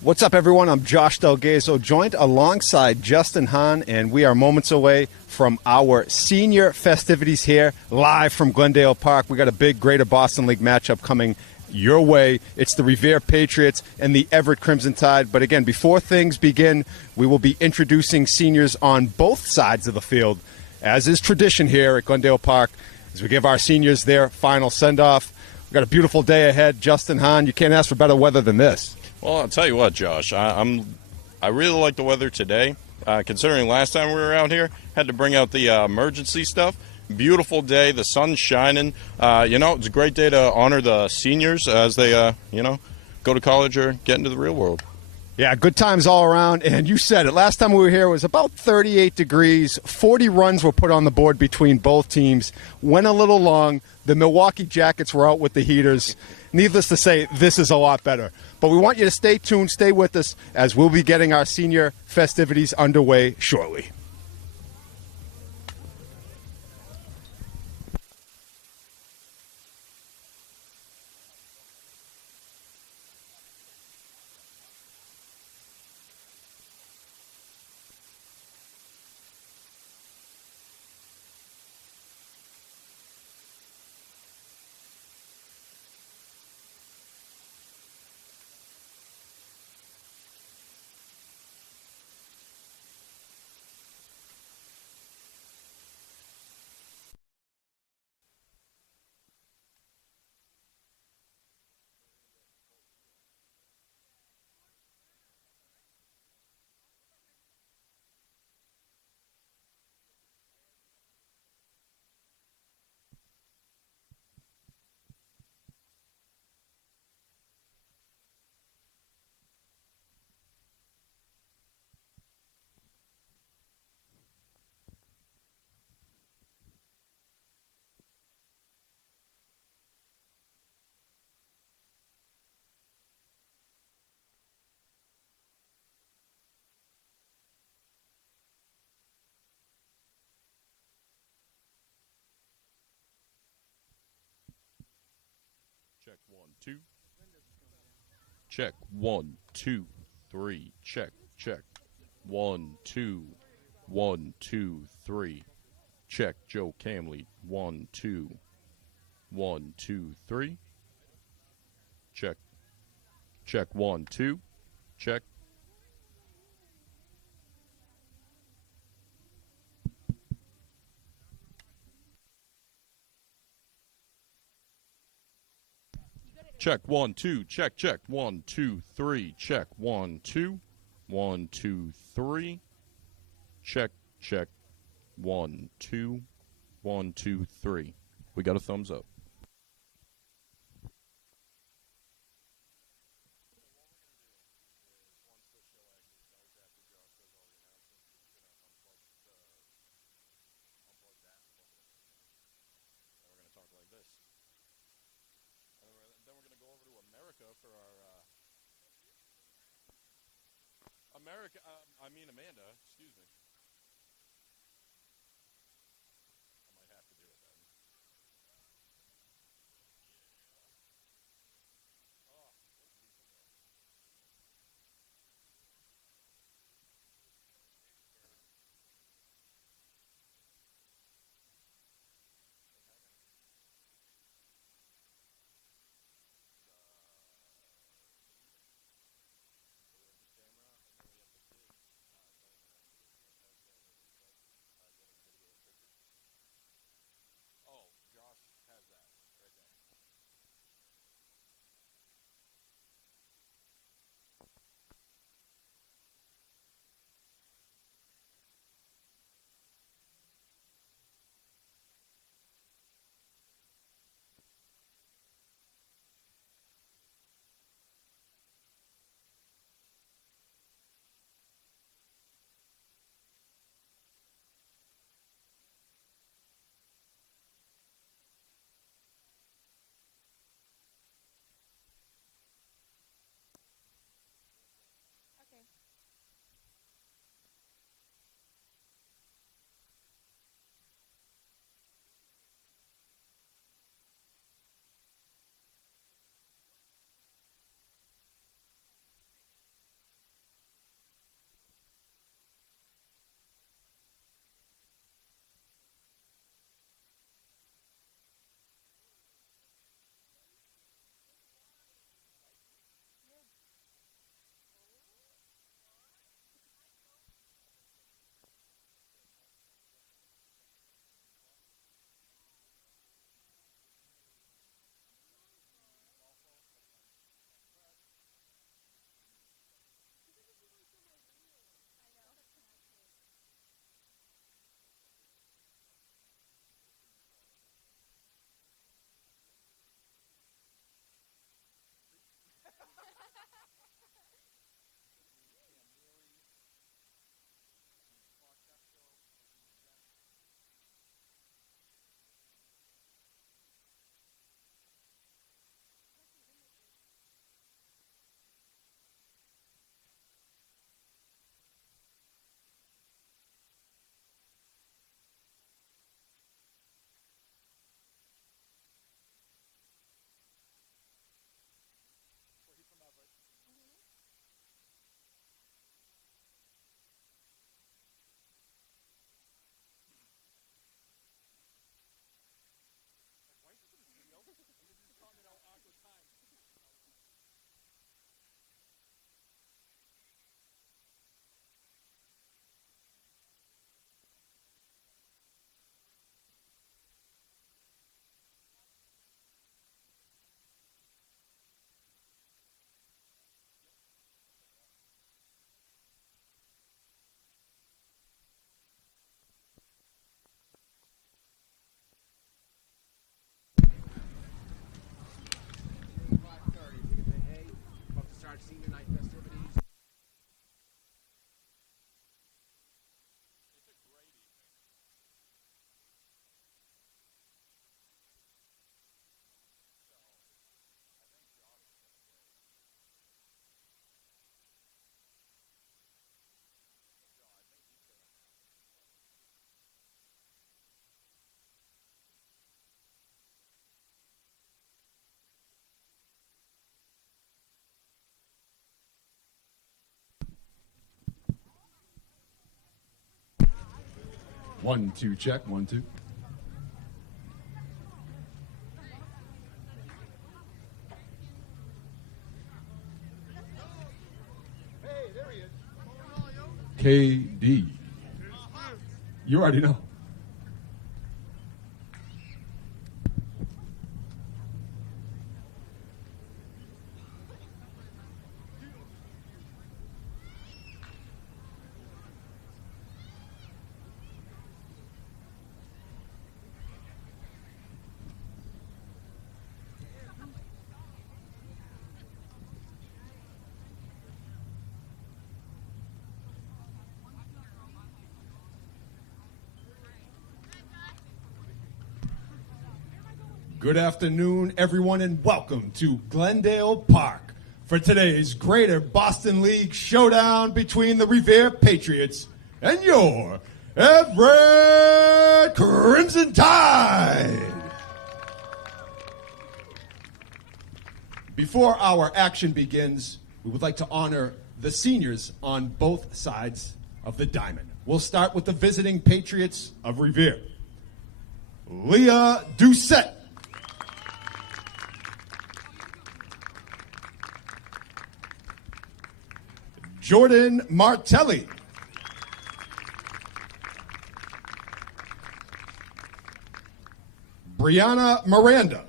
What's up, everyone? I'm Josh Delgazo, joined alongside Justin Hahn, and we are moments away from our senior festivities here, live from Glendale Park. We got a big Greater Boston League matchup coming your way. It's the Revere Patriots and the Everett Crimson Tide. But again, before things begin, we will be introducing seniors on both sides of the field, as is tradition here at Glendale Park, as we give our seniors their final send-off. We've got a beautiful day ahead. Justin Hahn, you can't ask for better weather than this. Well, I'll tell you what, Josh. I really like the weather today. Considering last time we were out here, had to bring out the emergency stuff. Beautiful day, the sun's shining. It's a great day to honor the seniors as they, go to college or get into the real world. Yeah, good times all around, and you said it. Last time we were here, it was about 38 degrees. 40 runs were put on the board between both teams. Went a little long. The Milwaukee Jackets were out with the heaters. Needless to say, this is a lot better. But we want you to stay tuned, stay with us, as we'll be getting our senior festivities underway shortly. Check 1, 2. Check 1, 2, 3. Check. 1, 2. 1, 2, 3. Check Joe Camley. 1, 2. 1, 2, 3. Check. Check 1, 2. Check. Check 1, 2. Check. 1, 2, 3. Check 1, 2. 1, 2, 3. Check. 1, 2. 1, 2, 3. We got a thumbs up. Amanda, excuse me. I might have to do it then. 1, 2, check, 1, 2. KD. You already know. Good afternoon, everyone, and welcome to Glendale Park for today's Greater Boston League showdown between the Revere Patriots and your Everett Crimson Tide. Before our action begins, we would like to honor the seniors on both sides of the diamond. We'll start with the visiting Patriots of Revere. Leah Doucette. Jordan Martelli. Brianna Miranda.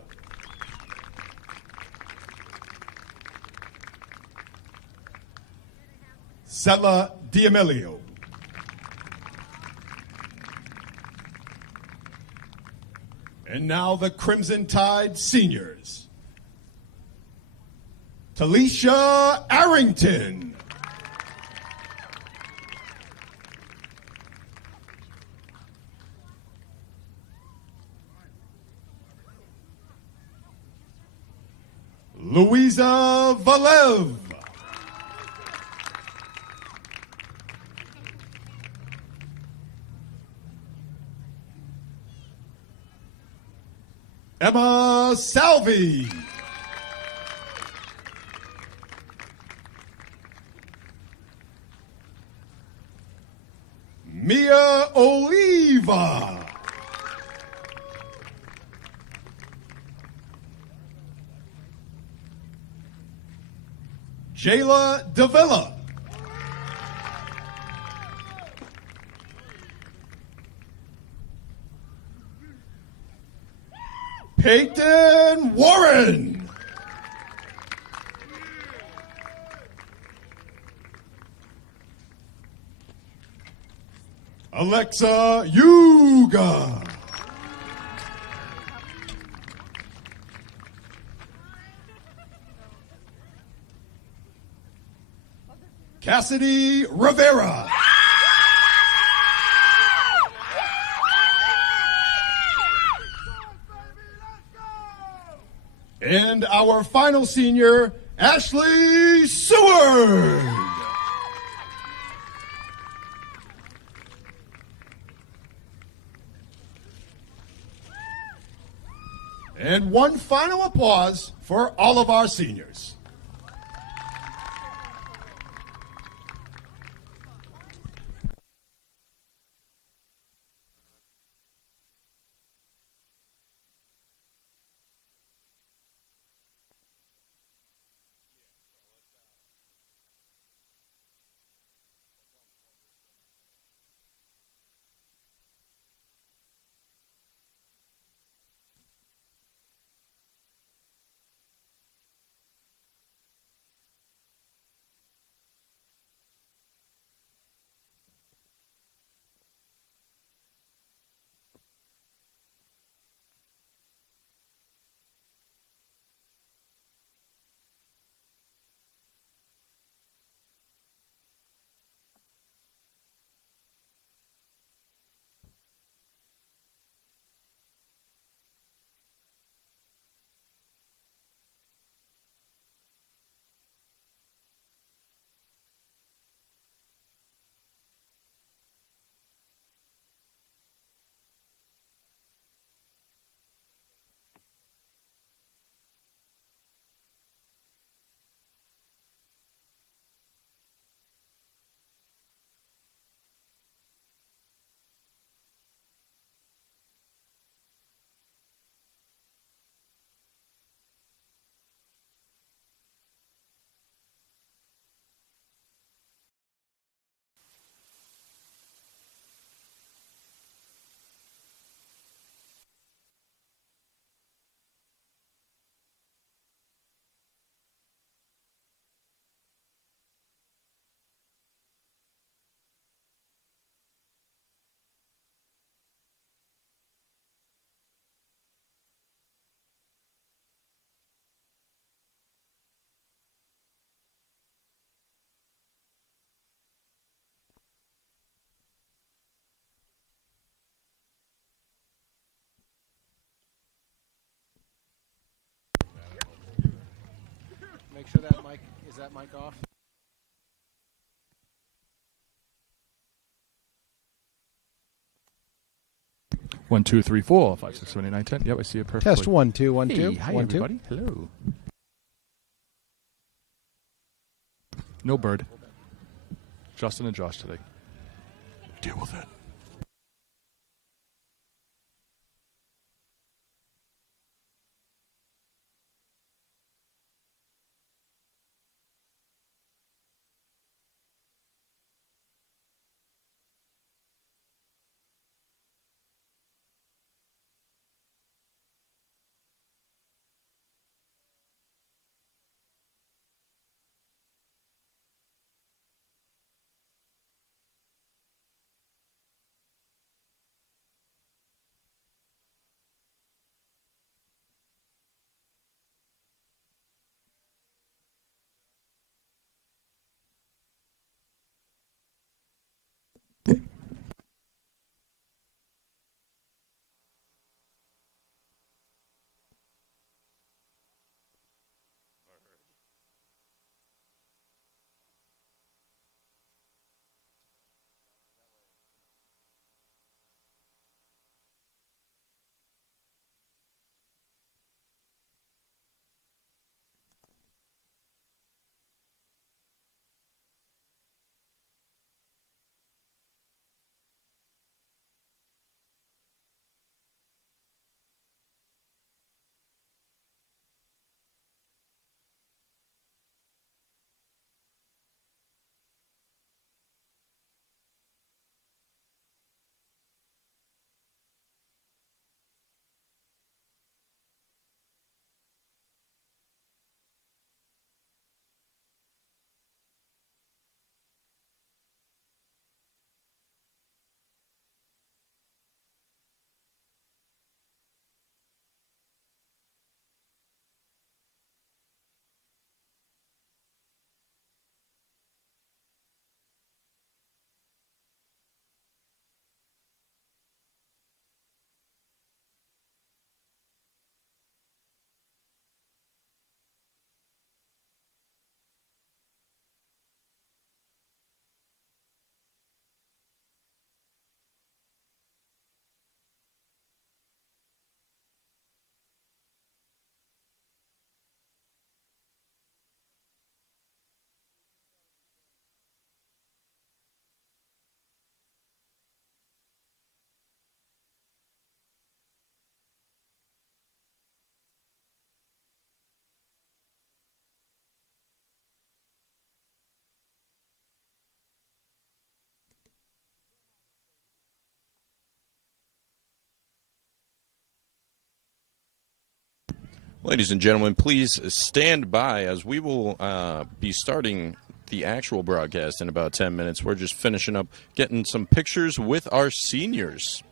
Sella D'Amelio. And now the Crimson Tide seniors. Talisha Arrington. Louisa Valev. Emma Salvi. Mia Oliva. Jayla Davila. Peyton Warren. Alexa Yuga. Cassidy Rivera. And our final senior, Ashley Seward. And one final applause for all of our seniors. sure that mic is that mic off? One, two, three, four, 5, 6, 7, 8, 9, 10. Yep, I see it perfectly. Test 1 2 1 2. Hey, hi 1 2. everybody. Hello. No bird. Justin and Josh today. Deal with it. Ladies and gentlemen, please stand by as we will be starting the actual broadcast in about 10 minutes. We're just finishing up getting some pictures with our seniors.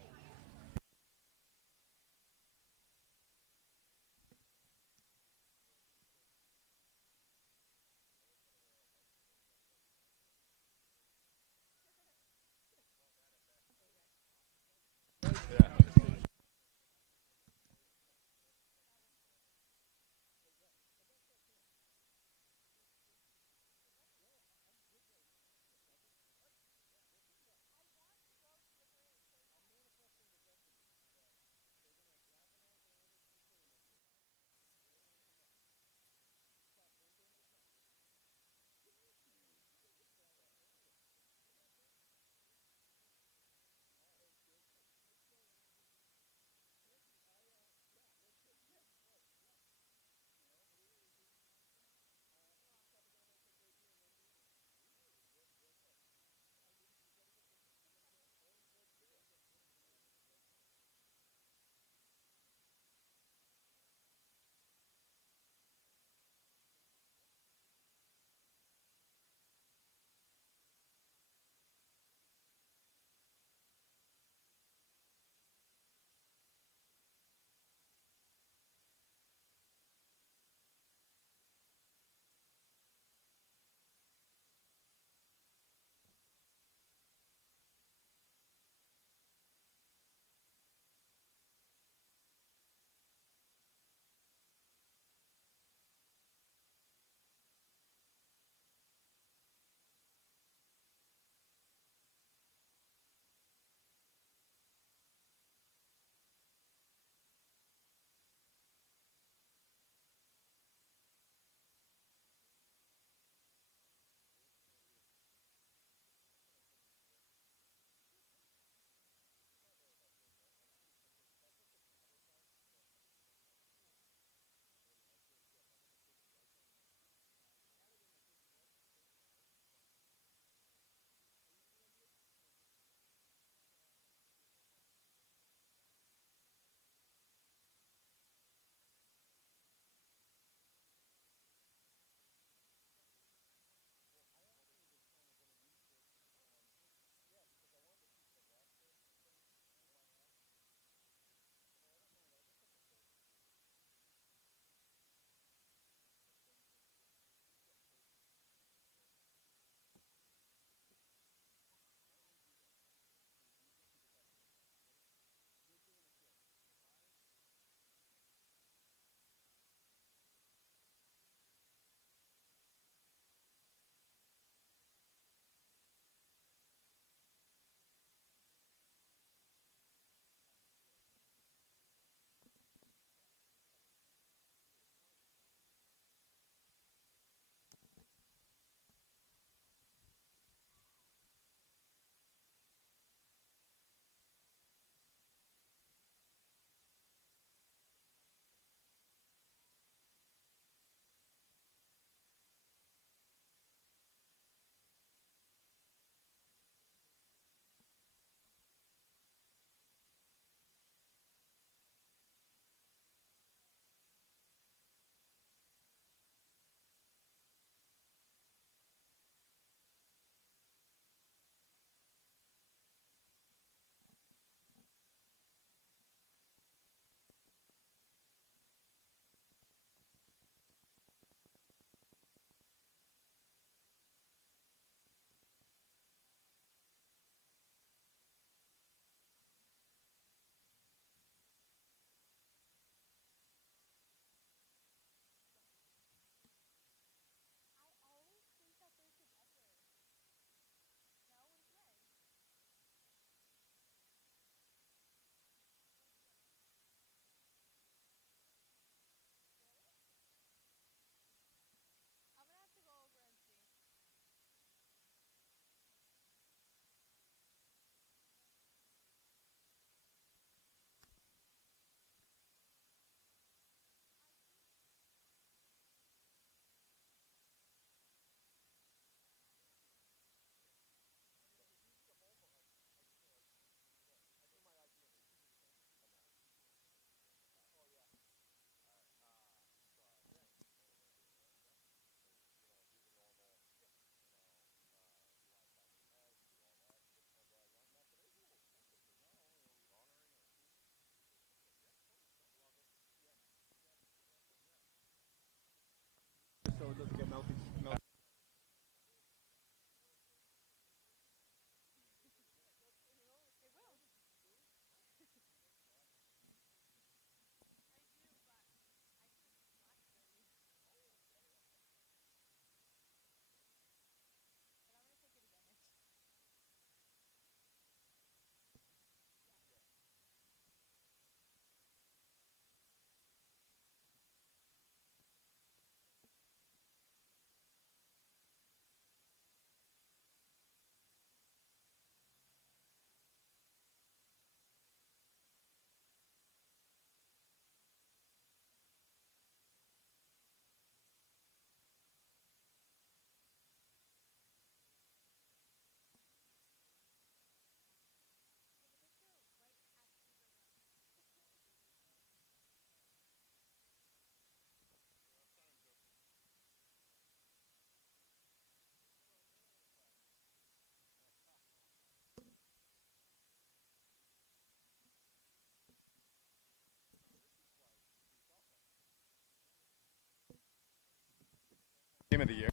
Team of the year.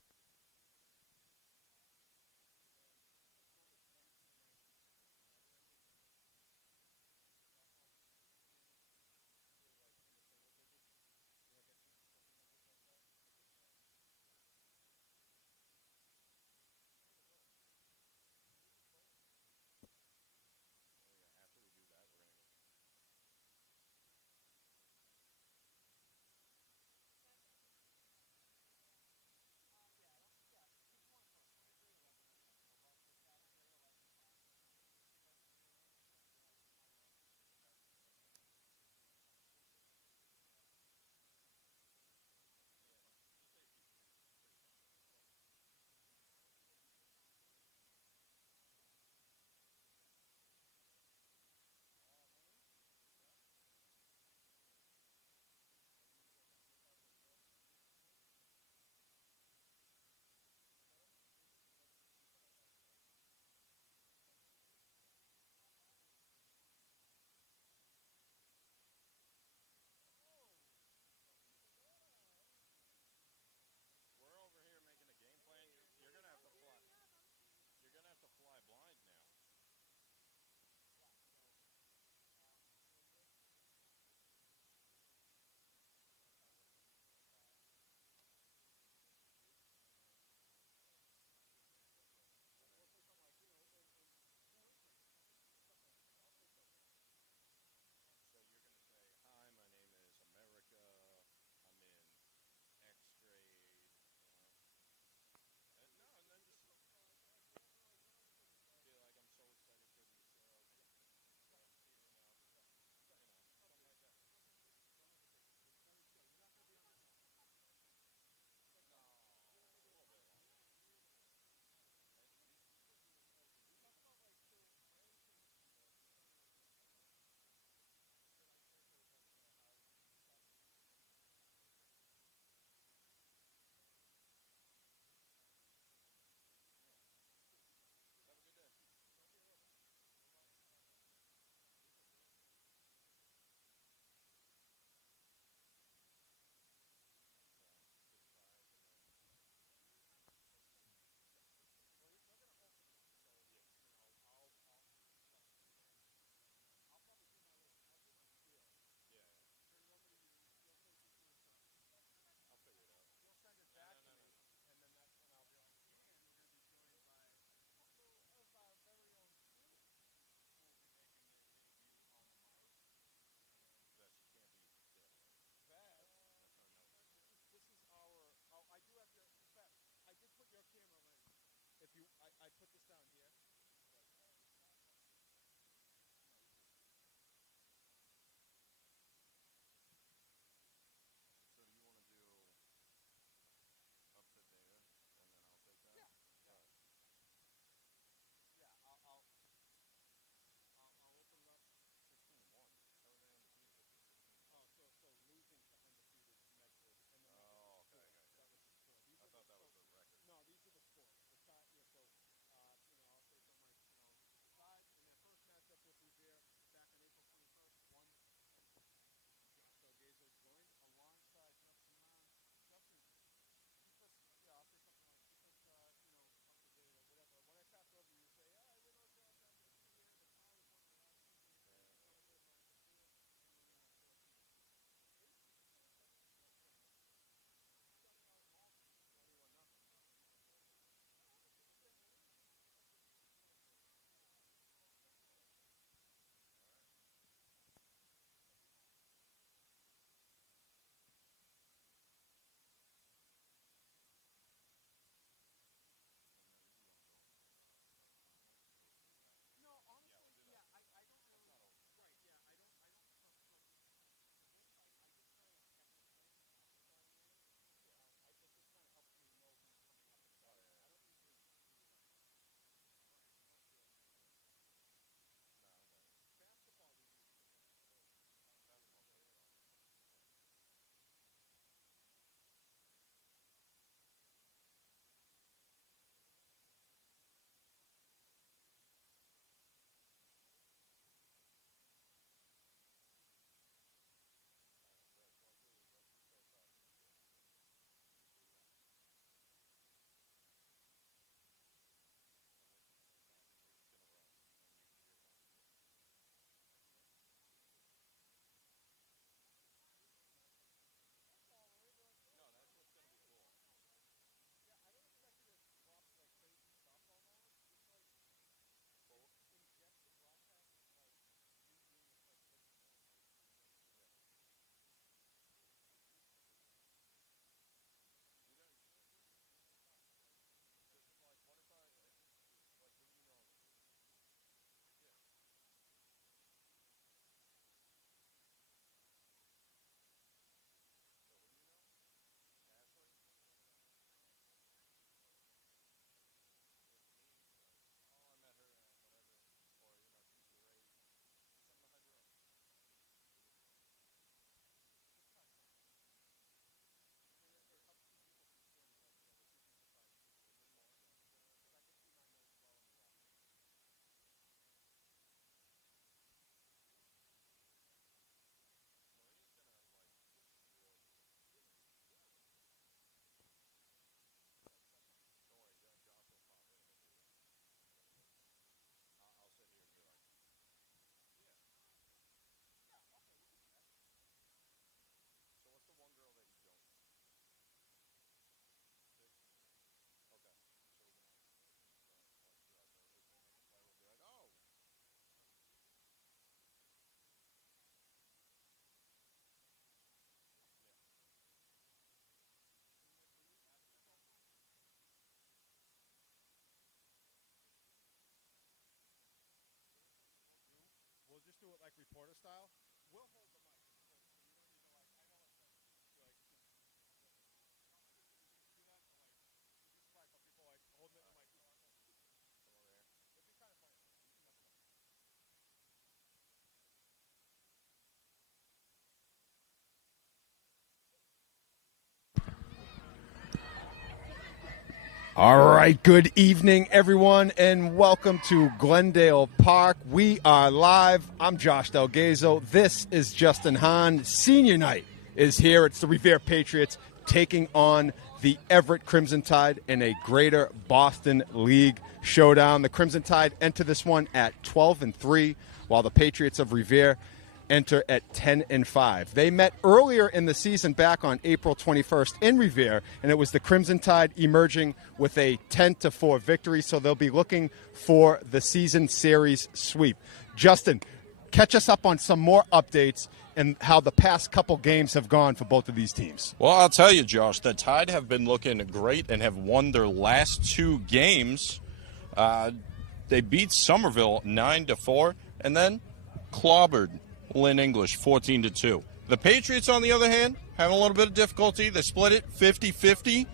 All right, good evening, everyone, and welcome to Glendale Park. We are live. I'm Josh Delgazo. This is Justin Hahn. Senior night is here. It's the Revere Patriots taking on the Everett Crimson Tide in a Greater Boston League showdown. The Crimson Tide enter this one at 12-3, while the Patriots of Revere enter at 10-5. They met earlier in the season back on April 21st in Revere, and it was the Crimson Tide emerging with a 10-4 victory, so they'll be looking for the season series sweep. Justin, catch us up on some more updates and how the past couple games have gone for both of these teams. Well, I'll tell you, Josh, the Tide have been looking great and have won their last two games. They beat Somerville 9-4 and then clobbered Lynn English 14-2. The Patriots, on the other hand, having a little bit of difficulty. They split it 50-50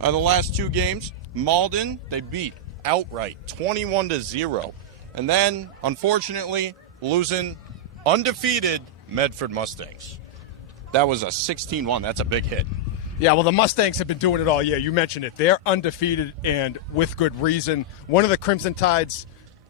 the last two games. Malden, they beat outright 21-0. And then, unfortunately, losing undefeated Medford Mustangs. That was a 16-1. That's a big hit. Yeah, well, the Mustangs have been doing it all year. You mentioned it. They're undefeated and with good reason. One of the Crimson Tide's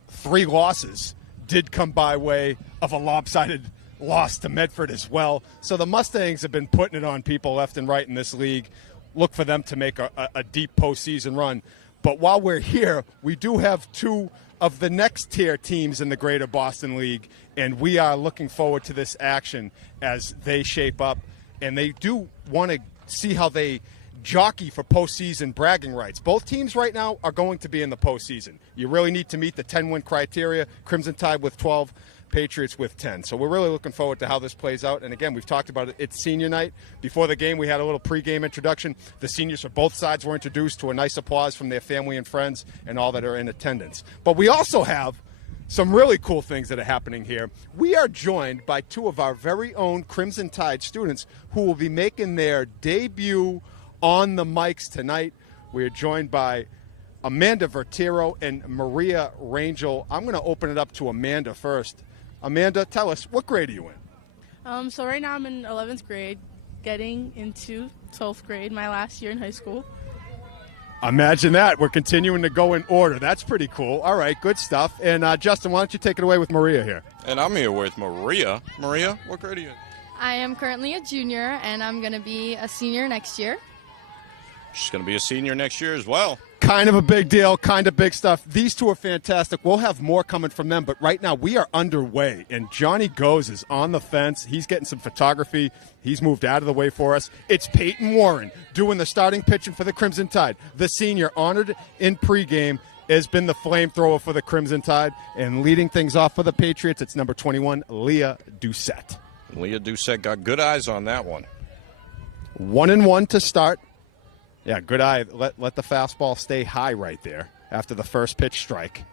3 losses did come by way of a lopsided loss to Medford as well. So the Mustangs have been putting it on people left and right in this league. Look for them to make a deep postseason run. But while we're here, we do have 2 of the next tier teams in the Greater Boston League, and we are looking forward to this action as they shape up. And they do want to see how they jockey for postseason bragging rights. Both teams right now are going to be in the postseason. You really need to meet the 10-win criteria. Crimson Tide with 12, Patriots with 10. So we're really looking forward to how this plays out. And again, we've talked about it. It's senior night. Before the game, we had a little pregame introduction. The seniors for both sides were introduced to a nice applause from their family and friends and all that are in attendance. But we also have some really cool things that are happening here. We are joined by 2 of our very own Crimson Tide students who will be making their debut on the mics tonight. We are joined by Amanda Vertero and Maria Rangel. I'm going to open it up to Amanda first. Amanda, tell us, what grade are you in? So right now I'm in 11th grade, getting into 12th grade, my last year in high school. Imagine that. We're continuing to go in order. That's pretty cool. All right, good stuff. And Justin, why don't you take it away with Maria here? And I'm here with Maria. Maria, what grade are you in? I am currently a junior, and I'm going to be a senior next year. She's going to be a senior next year as well. Kind of a big deal, kind of big stuff. These 2 are fantastic. We'll have more coming from them, but right now we are underway, and Johnny Goes is on the fence. He's getting some photography. He's moved out of the way for us. It's Peyton Warren doing the starting pitching for the Crimson Tide. The senior, honored in pregame, has been the flamethrower for the Crimson Tide, and leading things off for the Patriots, it's number 21, Leah Doucette. Leah Doucette got good eyes on that one. 1-1 to start. Yeah, good eye. Let the fastball stay high right there after the first pitch strike.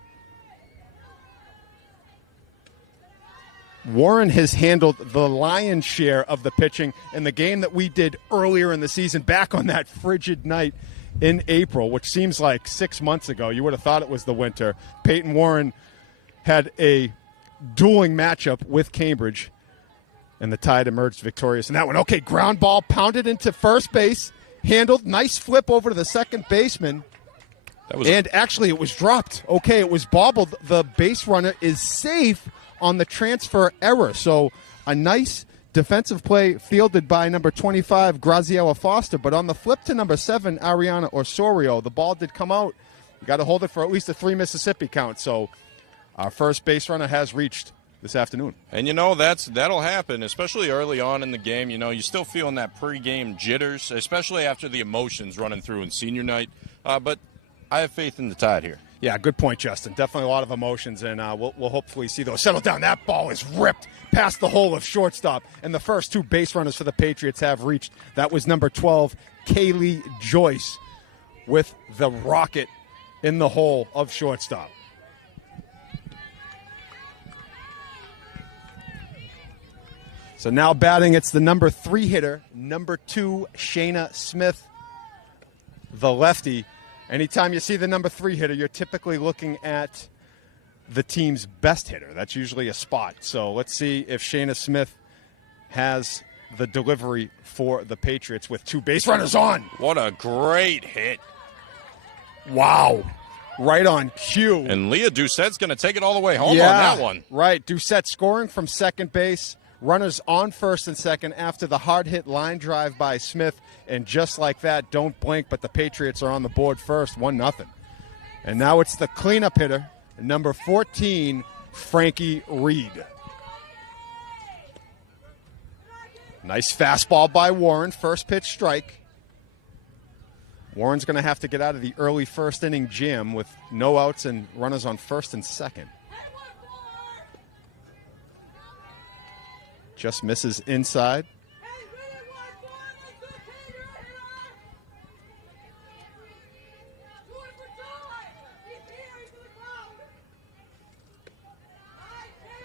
Warren has handled the lion's share of the pitching in the game that we did earlier in the season, back on that frigid night in April, which seems like 6 months ago. You would have thought it was the winter. Peyton Warren had a dueling matchup with Cambridge, and the Tide emerged victorious in that one. Okay, ground ball pounded into first base. Handled, nice flip over to the second baseman, and actually it was dropped. Okay, it was bobbled. The base runner is safe on the transfer error. So a nice defensive play fielded by number 25, Graziella Foster. But on the flip to number 7, Ariana Osorio, the ball did come out. You got to hold it for at least a 3 Mississippi count. So our first base runner has reached this afternoon. And, you know, that'll happen, especially early on in the game. You know, you're still feeling that pregame jitters, especially after the emotions running through in senior night. But I have faith in the Tide here. Yeah, good point, Justin. Definitely a lot of emotions, and we'll hopefully see those settle down. That ball is ripped past the hole of shortstop, and the first 2 base runners for the Patriots have reached. That was number 12, Kaylee Joyce, with the rocket in the hole of shortstop. So now batting, it's the number 3 hitter, number 2, Shayna Smith, the lefty. Anytime you see the number 3 hitter, you're typically looking at the team's best hitter. That's usually a spot. So let's see if Shayna Smith has the delivery for the Patriots with 2 base runners on. What a great hit. Wow. Right on cue. And Leah Doucette's going to take it all the way home on that one. Right. Doucette scoring from second base. Runners on first and second after the hard-hit line drive by Smith. And just like that, don't blink, but the Patriots are on the board first, 1-0. And now it's the cleanup hitter, number 14, Frankie Reed. Nice fastball by Warren, first pitch strike. Warren's going to have to get out of the early first inning jam with no outs and runners on first and second. Just misses inside.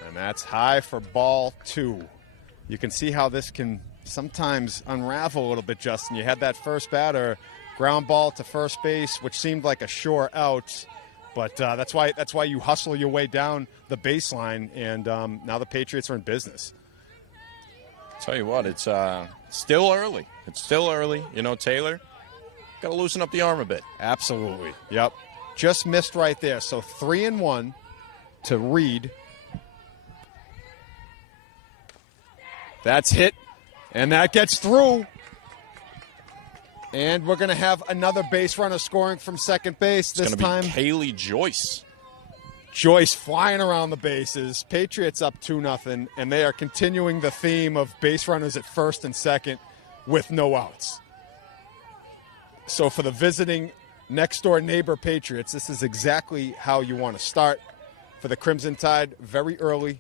And that's high for ball 2. You can see how this can sometimes unravel a little bit, Justin. You had that first batter, ground ball to first base, which seemed like a sure out. But that's why you hustle your way down the baseline, and now the Patriots are in business. Tell you what, it's still early. It's still early. You know, Taylor, got to loosen up the arm a bit. Absolutely. Yep. Just missed right there. So 3-1 to Reed. That's hit, and that gets through. And we're going to have another base runner scoring from second base this time. It's going to be Kaylee Joyce. Joyce flying around the bases. Patriots up 2-0, and they are continuing the theme of base runners at first and second with no outs. So for the visiting next-door neighbor Patriots, this is exactly how you want to start. For the Crimson Tide, very early,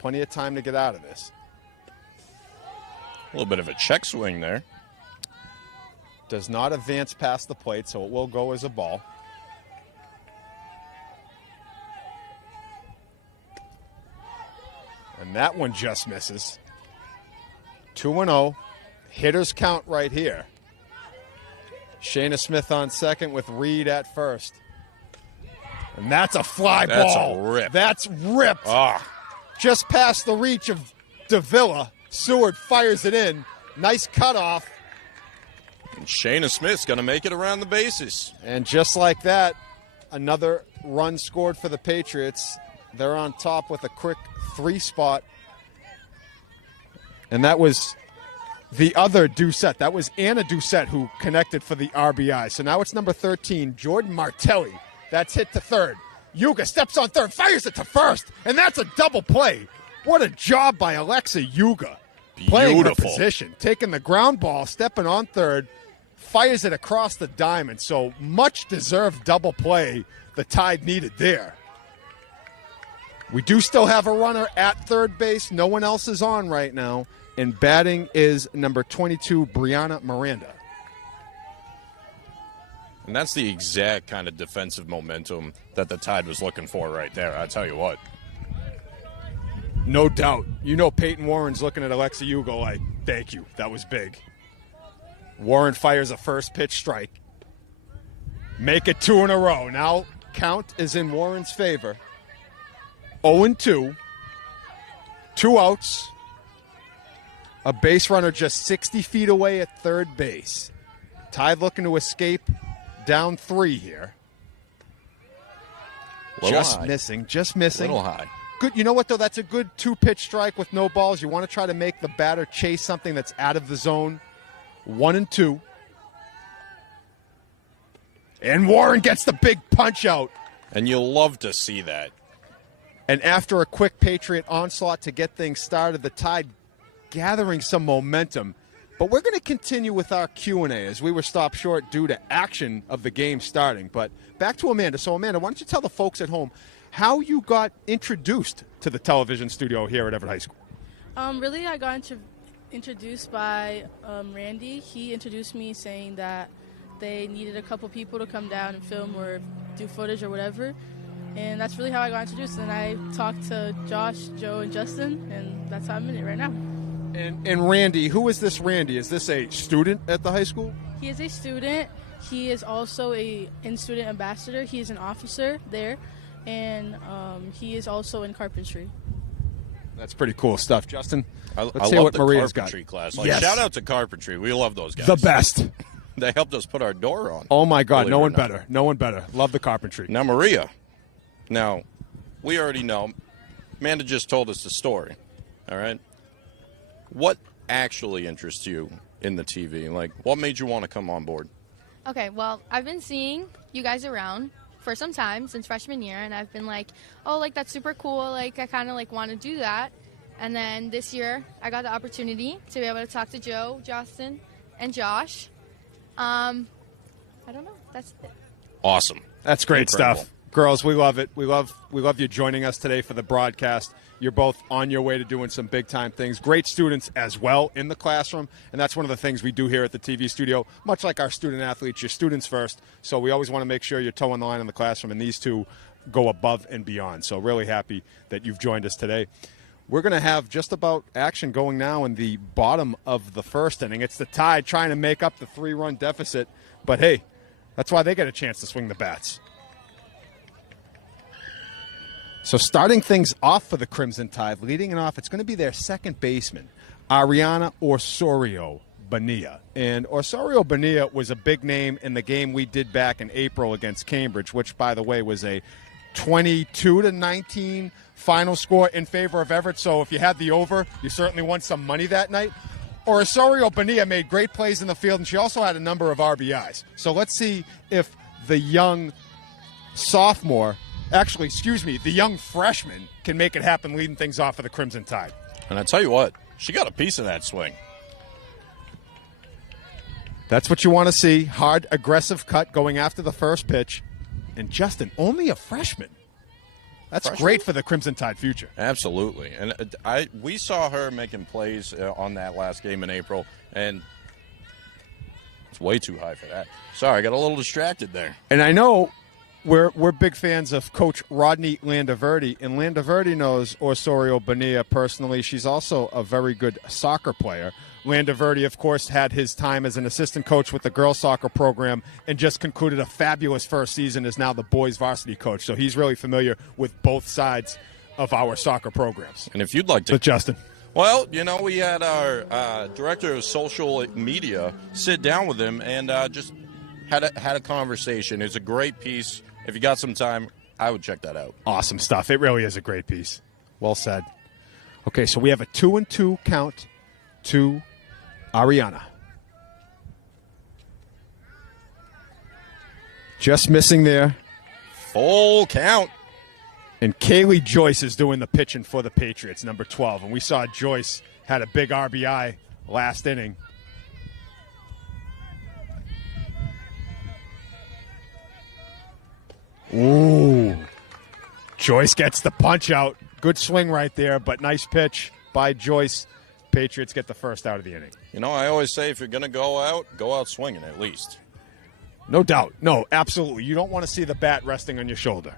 plenty of time to get out of this. A little bit of a check swing there. Does not advance past the plate, so it will go as a ball. And that one just misses. 2-0. Hitters count right here. Shayna Smith on second with Reed at first. And that's a fly ball. That's a rip. That's ripped. Just past the reach of Davila. Seward fires it in. Nice cutoff. And Shayna Smith's going to make it around the bases. And just like that, another run scored for the Patriots. They're on top with a quick 3-spot. And that was the other Doucette. That was Anna Doucette who connected for the RBI. So now it's number 13, Jordan Martelli. That's hit to third. Yuga steps on third, fires it to first, and that's a double play. What a job by Alexa Yuga. Playing her position, taking the ground ball, stepping on third, fires it across the diamond. So much deserved double play the Tide needed there. We do still have a runner at third base. No one else is on right now. And batting is number 22, Brianna Miranda. And that's the exact kind of defensive momentum that the Tide was looking for right there. I tell you what. No doubt. You know Peyton Warren's looking at Alexa Yuga like, thank you. That was big. Warren fires a first pitch strike. Make it 2 in a row. Now count is in Warren's favor. 0-2. 2 outs. A base runner just 60 feet away at third base. Tide looking to escape down 3 here. Just missing. Little high. Good. You know what, though? That's a good 2-pitch strike with no balls. You want to try to make the batter chase something that's out of the zone. 1-2. And Warren gets the big punch out. And you'll love to see that. And after a quick Patriot onslaught to get things started, the Tide gathering some momentum. But we're going to continue with our Q&A as we were stopped short due to action of the game starting. But back to Amanda. So, Amanda, why don't you tell the folks at home how you got introduced to the television studio here at Everett High School? Really, I got introduced by Randy. He introduced me saying that they needed a couple people to come down and film or do footage or whatever. And that's really how I got introduced. And I talked to Josh, Joe, and Justin, and that's how I'm in it right now. And Randy, who is this Randy? Is this a student at the high school? He is a student. He is also a in-student ambassador. He is an officer there. And he is also in carpentry. That's pretty cool stuff, Justin. I Let's love hear what the Maria's carpentry got. class. Like, yes. Shout out to carpentry. We love those guys. The best. They helped us put our door on. Oh, my God. Believe No it or one not. better. No one better. Love the carpentry. Now, Maria. Now, we already know. Amanda just told us the story. All right? What actually interests you in the TV? Like, what made you want to come on board? Okay, well, I've been seeing you guys around for some time since freshman year, and I've been like, oh, like, that's super cool. Like, I kind of, like, want to do that. And then this year, I got the opportunity to be able to talk to Joe, Justin, and Josh. I don't know. That's it. Awesome. That's great Incredible. stuff. Girls, we love it. We love you joining us today for the broadcast. You're both on your way to doing some big-time things. Great students as well in the classroom, and that's one of the things we do here at the TV studio. Much like our student-athletes, your students first, so we always want to make sure you're toeing the line in the classroom, and these two go above and beyond. So really happy that you've joined us today. We're going to have just about action going now in the bottom of the first inning. It's the Tide trying to make up the 3-run deficit, but hey, that's why they get a chance to swing the bats. So starting things off for the Crimson Tide, leading it off, it's going to be their second baseman, Ariana Osorio Bonilla. And Osorio Bonilla was a big name in the game we did back in April against Cambridge, which, by the way, was a 22-19 final score in favor of Everett. So if you had the over, you certainly won some money that night. Osorio Bonilla made great plays in the field, and she also had a number of RBIs. So let's see if the young sophomore – actually, excuse me, the young freshman can make it happen leading things off for the Crimson Tide. And I tell you what, she got a piece of that swing. That's what you want to see. Hard, aggressive cut going after the first pitch. And Justin, only a freshman. That's great for the Crimson Tide future. Absolutely. And we saw her making plays on that last game in April, and it's way too high for that. Sorry, I got a little distracted there. And I know we're big fans of Coach Rodney Landaverdi, and Landaverdi knows Osorio Bonilla personally. She's also a very good soccer player. Landaverdi, of course, had his time as an assistant coach with the girls soccer program and just concluded a fabulous first season as now the boys varsity coach. So he's really familiar with both sides of our soccer programs. And if you'd like to... But Justin. Well, you know, we had our director of social media sit down with him and just had a conversation. It's a great piece. If you got some time, I would check that out. Awesome stuff. It really is a great piece. Well said. Okay, so we have a 2-2 count to Ariana. Just missing there. Full count. And Kaylee Joyce is doing the pitching for the Patriots, number 12. And we saw Joyce had a big RBI last inning. Ooh. Joyce gets the punch out. Good swing right there, but nice pitch by Joyce. Patriots get the first out of the inning. You know, I always say if you're going to go out swinging at least. No doubt. No, absolutely. You don't want to see the bat resting on your shoulder.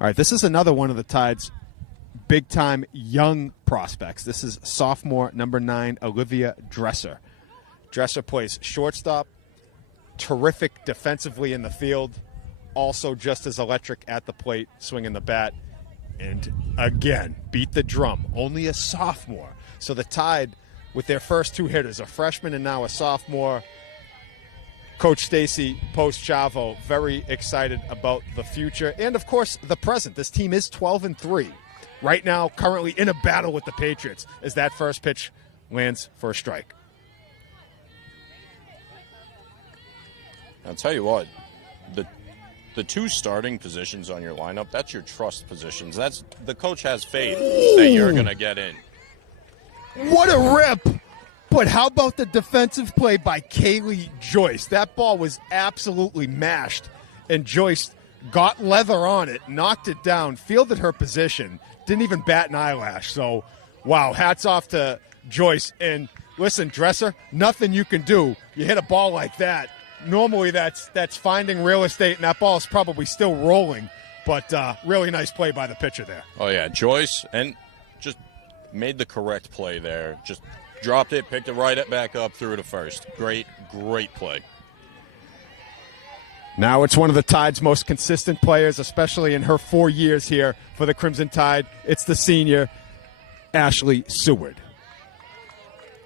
All right, this is another one of the Tide's big-time young prospects. This is sophomore number 9, Olivia Dresser. Dresser plays shortstop, terrific defensively in the field, also just as electric at the plate, swinging the bat. And again, beat the drum. Only a sophomore. So the Tide, with their first two hitters, a freshman and now a sophomore, Coach Stacy Poste-Schiavo, very excited about the future and, of course, the present. This team is 12-3. Right now, currently in a battle with the Patriots as that first pitch lands for a strike. I'll tell you what, the two starting positions on your lineup, that's your trust positions. That's the coach has faith that you're going to get in. What a rip! But how about the defensive play by Kaylee Joyce? That ball was absolutely mashed, and Joyce got leather on it, knocked it down, fielded her position, didn't even bat an eyelash. So, wow, hats off to Joyce. And listen, Dresser, nothing you can do. You hit a ball like that. Normally that's finding real estate, and that ball is probably still rolling. But really nice play by the pitcher there. Oh, yeah, Joyce, and just made the correct play there. Just dropped it, picked it right back up, threw it to first. Great play. Now it's one of the Tide's most consistent players, especially in her 4 years here for the Crimson Tide. It's the senior, Ashley Seward.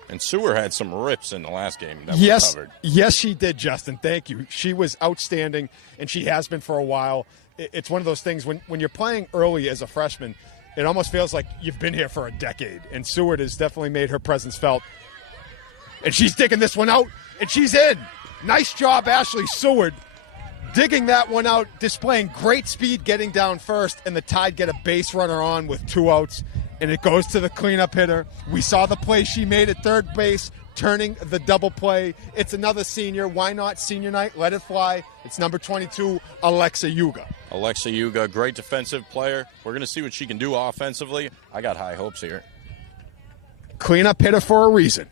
And Seward had some rips in the last game that we covered. Yes, she did, Justin. Thank you. She was outstanding, and she has been for a while. It's one of those things when you're playing early as a freshman, it almost feels like you've been here for a decade. And Seward has definitely made her presence felt. And she's digging this one out, and she's in. Nice job, Ashley Seward, digging that one out, displaying great speed getting down first, and the Tide get a base runner on with 2 outs, and it goes to the cleanup hitter. We saw the play she made at third base, turning the double play. It's another senior. Why not senior night? Let it fly. It's number 22, Alexa Yuga. Alexa Yuga, great defensive player. We're going to see what she can do offensively. I got high hopes here. Cleanup hitter for a reason.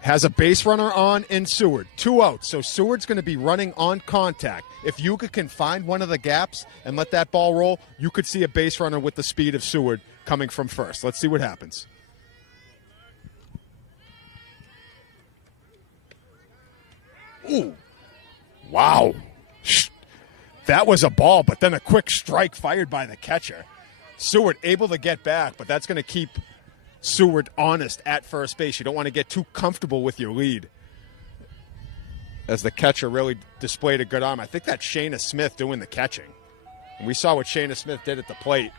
Has a base runner on in Seward. 2 outs, so Seward's going to be running on contact. If Yuga can find one of the gaps and let that ball roll, you could see a base runner with the speed of Seward coming from first. Let's see what happens. Ooh. Wow. That was a ball, but then a quick strike fired by the catcher. Seward able to get back, but that's going to keep Seward honest at first base. You don't want to get too comfortable with your lead. As the catcher really displayed a good arm. I think that's Shayna Smith doing the catching. And we saw what Shayna Smith did at the plate.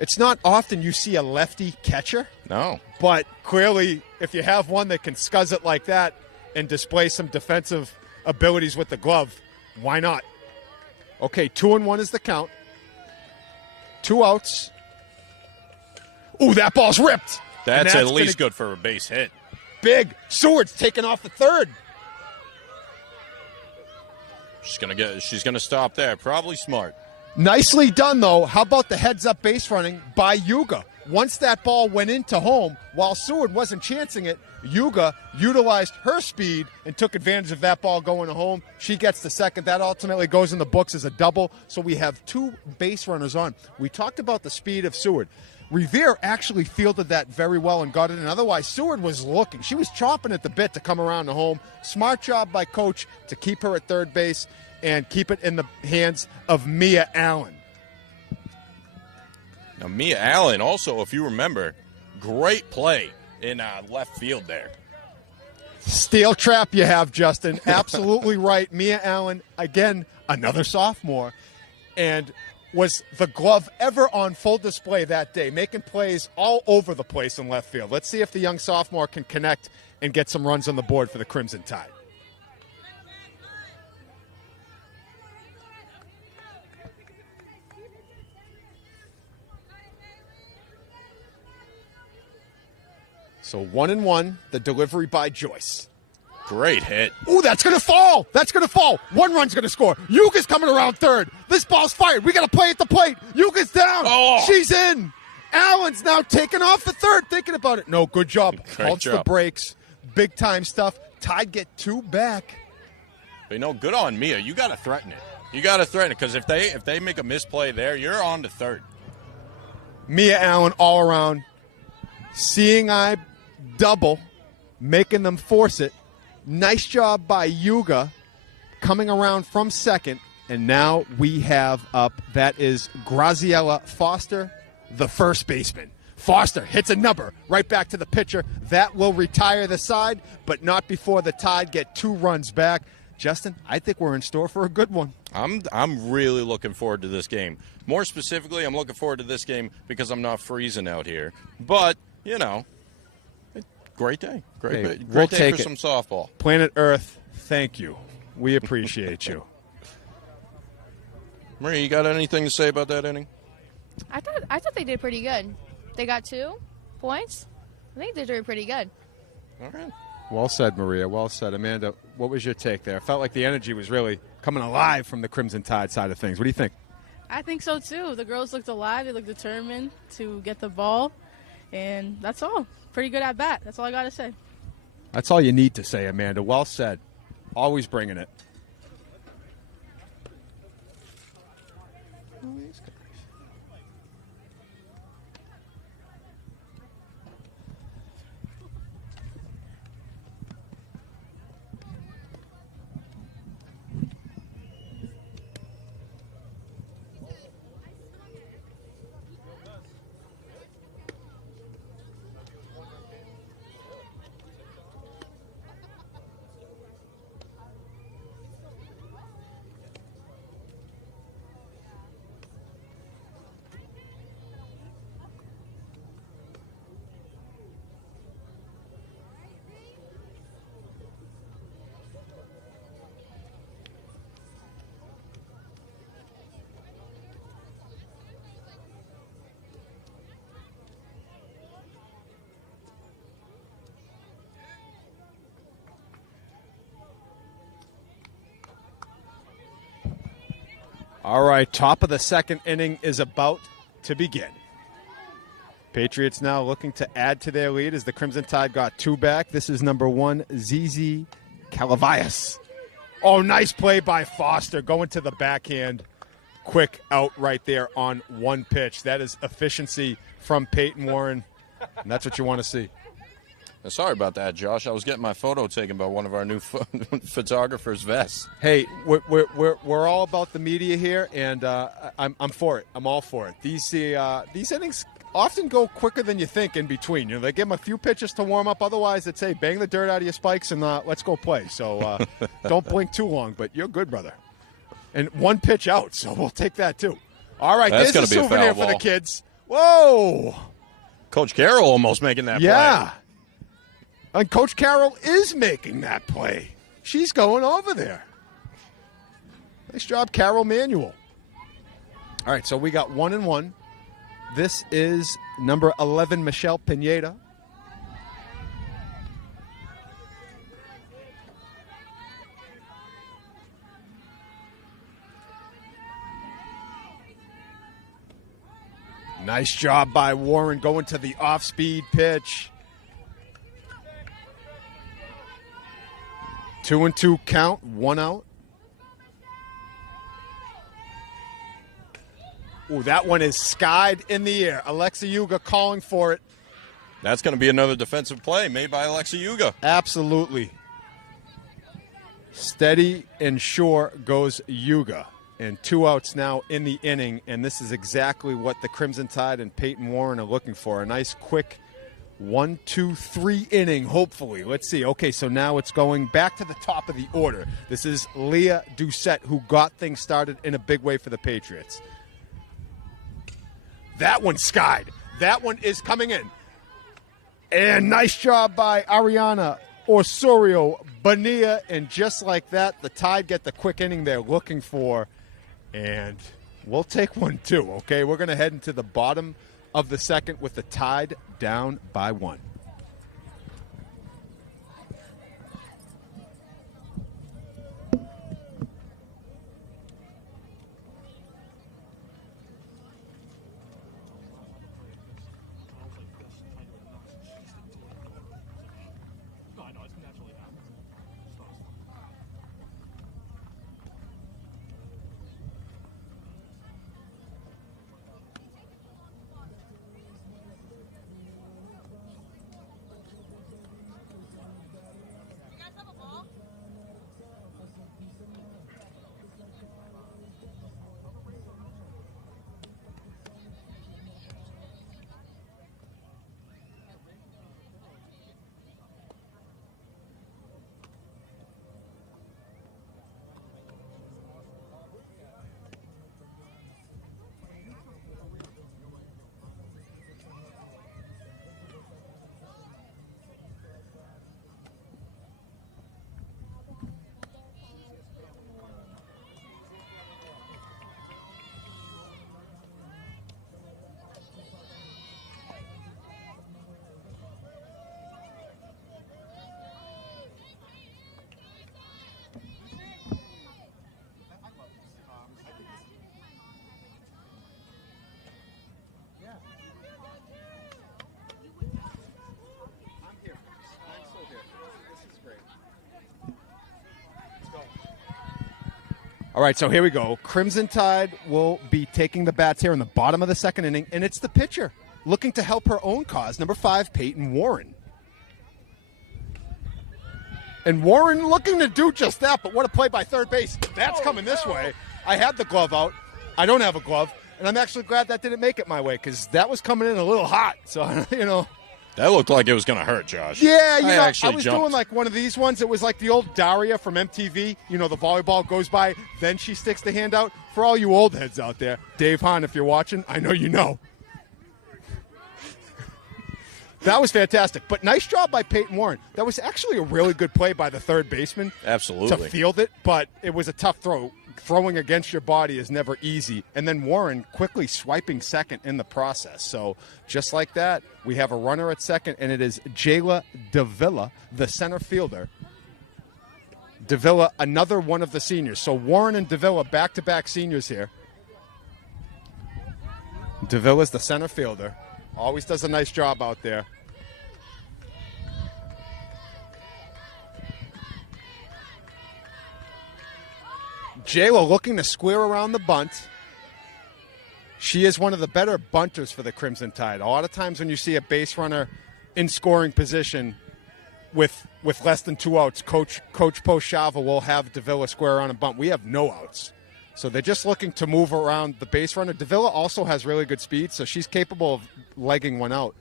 It's not often you see a lefty catcher. No. But clearly, if you have one that can scuzz it like that and display some defensive abilities with the glove, why not? Okay, 2-1 is the count. 2 outs. Ooh, that ball's ripped. That's at least good for a base hit. Big. Seward's taking off the third. She's gonna stop there. Probably smart. Nicely done, though. How about the heads-up base running by Yuga? Once that ball went into home, while Seward wasn't chancing it, Yuga utilized her speed and took advantage of that ball going to home. She gets the second. That ultimately goes in the books as a double. So we have 2 base runners on. We talked about the speed of Seward. Revere actually fielded that very well and got it in. Otherwise, Seward was looking. She was chomping at the bit to come around the home. Smart job by Coach to keep her at third base and keep it in the hands of Mia Allen. Now, Mia Allen also, if you remember, great play in left field there. Steel trap you have, Justin. Absolutely right. Mia Allen, again, another sophomore, and was the glove ever on full display that day, making plays all over the place in left field. Let's see if the young sophomore can connect and get some runs on the board for the Crimson Tide. So 1-1, the delivery by Joyce. Great hit. Ooh, that's going to fall. That's going to fall. 1 run's going to score. Yuga's coming around third. This ball's fired. We got to play at the plate. Yuga's down. Oh. She's in. Allen's now taking off the third, thinking about it. No, good job. Halts the brakes. Big time stuff. Tide get 2 back. But good on Mia. You got to threaten it. You got to threaten it because if they make a misplay there, you're on to third. Mia Allen all around. Seeing eye double, making them force it. Nice job by Yuga coming around from second. And now we have up, that is Graziella Foster, the first baseman. Foster hits a number right back to the pitcher. That will retire the side, but not before the Tide get 2 runs back. Justin, I think we're in store for a good one. I'm really looking forward to this game. More specifically, I'm looking forward to this game because I'm not freezing out here. But, great day. Great day for some softball. Planet Earth, thank you. We appreciate you. Maria, you got anything to say about that inning? I thought they did pretty good. They got 2 points. I think they did pretty good. All right. Well said, Maria. Well said. Amanda, what was your take there? I felt like the energy was really coming alive from the Crimson Tide side of things. What do you think? I think so, too. The girls looked alive. They looked determined to get the ball. And that's all. Pretty good at bat. That's all I got to say. That's all you need to say, Amanda. Well said. Always bringing it. All right, top of the second inning is about to begin. Patriots now looking to add to their lead as the Crimson Tide got 2 back. This is number 1, ZZ Calavias. Oh, nice play by Foster going to the backhand. Quick out right there on 1 pitch. That is efficiency from Peyton Warren, and that's what you want to see. Sorry about that, Josh. I was getting my photo taken by one of our new photographer's vests. Hey, we're all about the media here, and I'm for it. I'm all for it. These innings often go quicker than you think in between. You know, they give them a few pitches to warm up. Otherwise, they'd say, bang the dirt out of your spikes and let's go play. So don't blink too long, but you're good, brother. And 1 pitch out, so we'll take that too. All right, That's there's a gonna be a souvenir foul for the ball. kids. Whoa. Coach Carroll almost making that Yeah. play. And Coach Carroll is making that play. She's going over there. Nice job, Carroll Manuel. All right, so we got 1-1. This is number 11, Michelle Pineda. Nice job by Warren going to the off-speed pitch. 2-2 count, 1 out. Ooh, that one is skied in the air. Alexa Yuga calling for it. That's going to be another defensive play made by Alexa Yuga. Absolutely. Steady and sure goes Yuga. And 2 outs now in the inning, and this is exactly what the Crimson Tide and Peyton Warren are looking for. A nice, quick 1, 2, 3 inning, hopefully. Let's see. Okay, so now it's going back to the top of the order. This is Leah Doucette, who got things started in a big way for the Patriots. That one skied. That one is coming in. And nice job by Ariana Osorio Bonilla. And just like that, the Tide get the quick inning they're looking for. And we'll take 1 too, okay? We're going to head into the bottom of the second with the Tide down by 1. All right, so here we go. Crimson Tide will be taking the bats here in the bottom of the second inning, and it's the pitcher looking to help her own cause, number 5, Peyton Warren. And Warren looking to do just that, but what a play by third base. That's coming this way. I had the glove out. I don't have a glove, and I'm actually glad that didn't make it my way because that was coming in a little hot. So, you know. That looked like it was going to hurt, Josh. Yeah, you know, I was jumped. doing like one of these ones. It was like the old Daria from MTV. You know, the volleyball goes by, then she sticks the hand out. For all you old heads out there, Dave Hahn, if you're watching, I know you know. That was fantastic. But nice job by Peyton Warren. That was actually a really good play by the third baseman. Absolutely. To field it, but it was a tough throw. Throwing against your body is never easy. And then Warren quickly swiping second in the process. So just like that, we have a runner at second, and it is Jayla Davila, the center fielder, Davila, another one of the seniors. So Warren and Davila, back-to-back seniors here. Davila's the center fielder. Always does a nice job out there. Jayla looking to square around the bunt. She is one of the better bunters for the Crimson Tide. A lot of times when you see a base runner in scoring position with less than 2 outs, Coach Poste-Schiavo will have Davila square around a bunt. We have no outs. So they're just looking to move around the base runner. Davila also has really good speed, so she's capable of legging one out.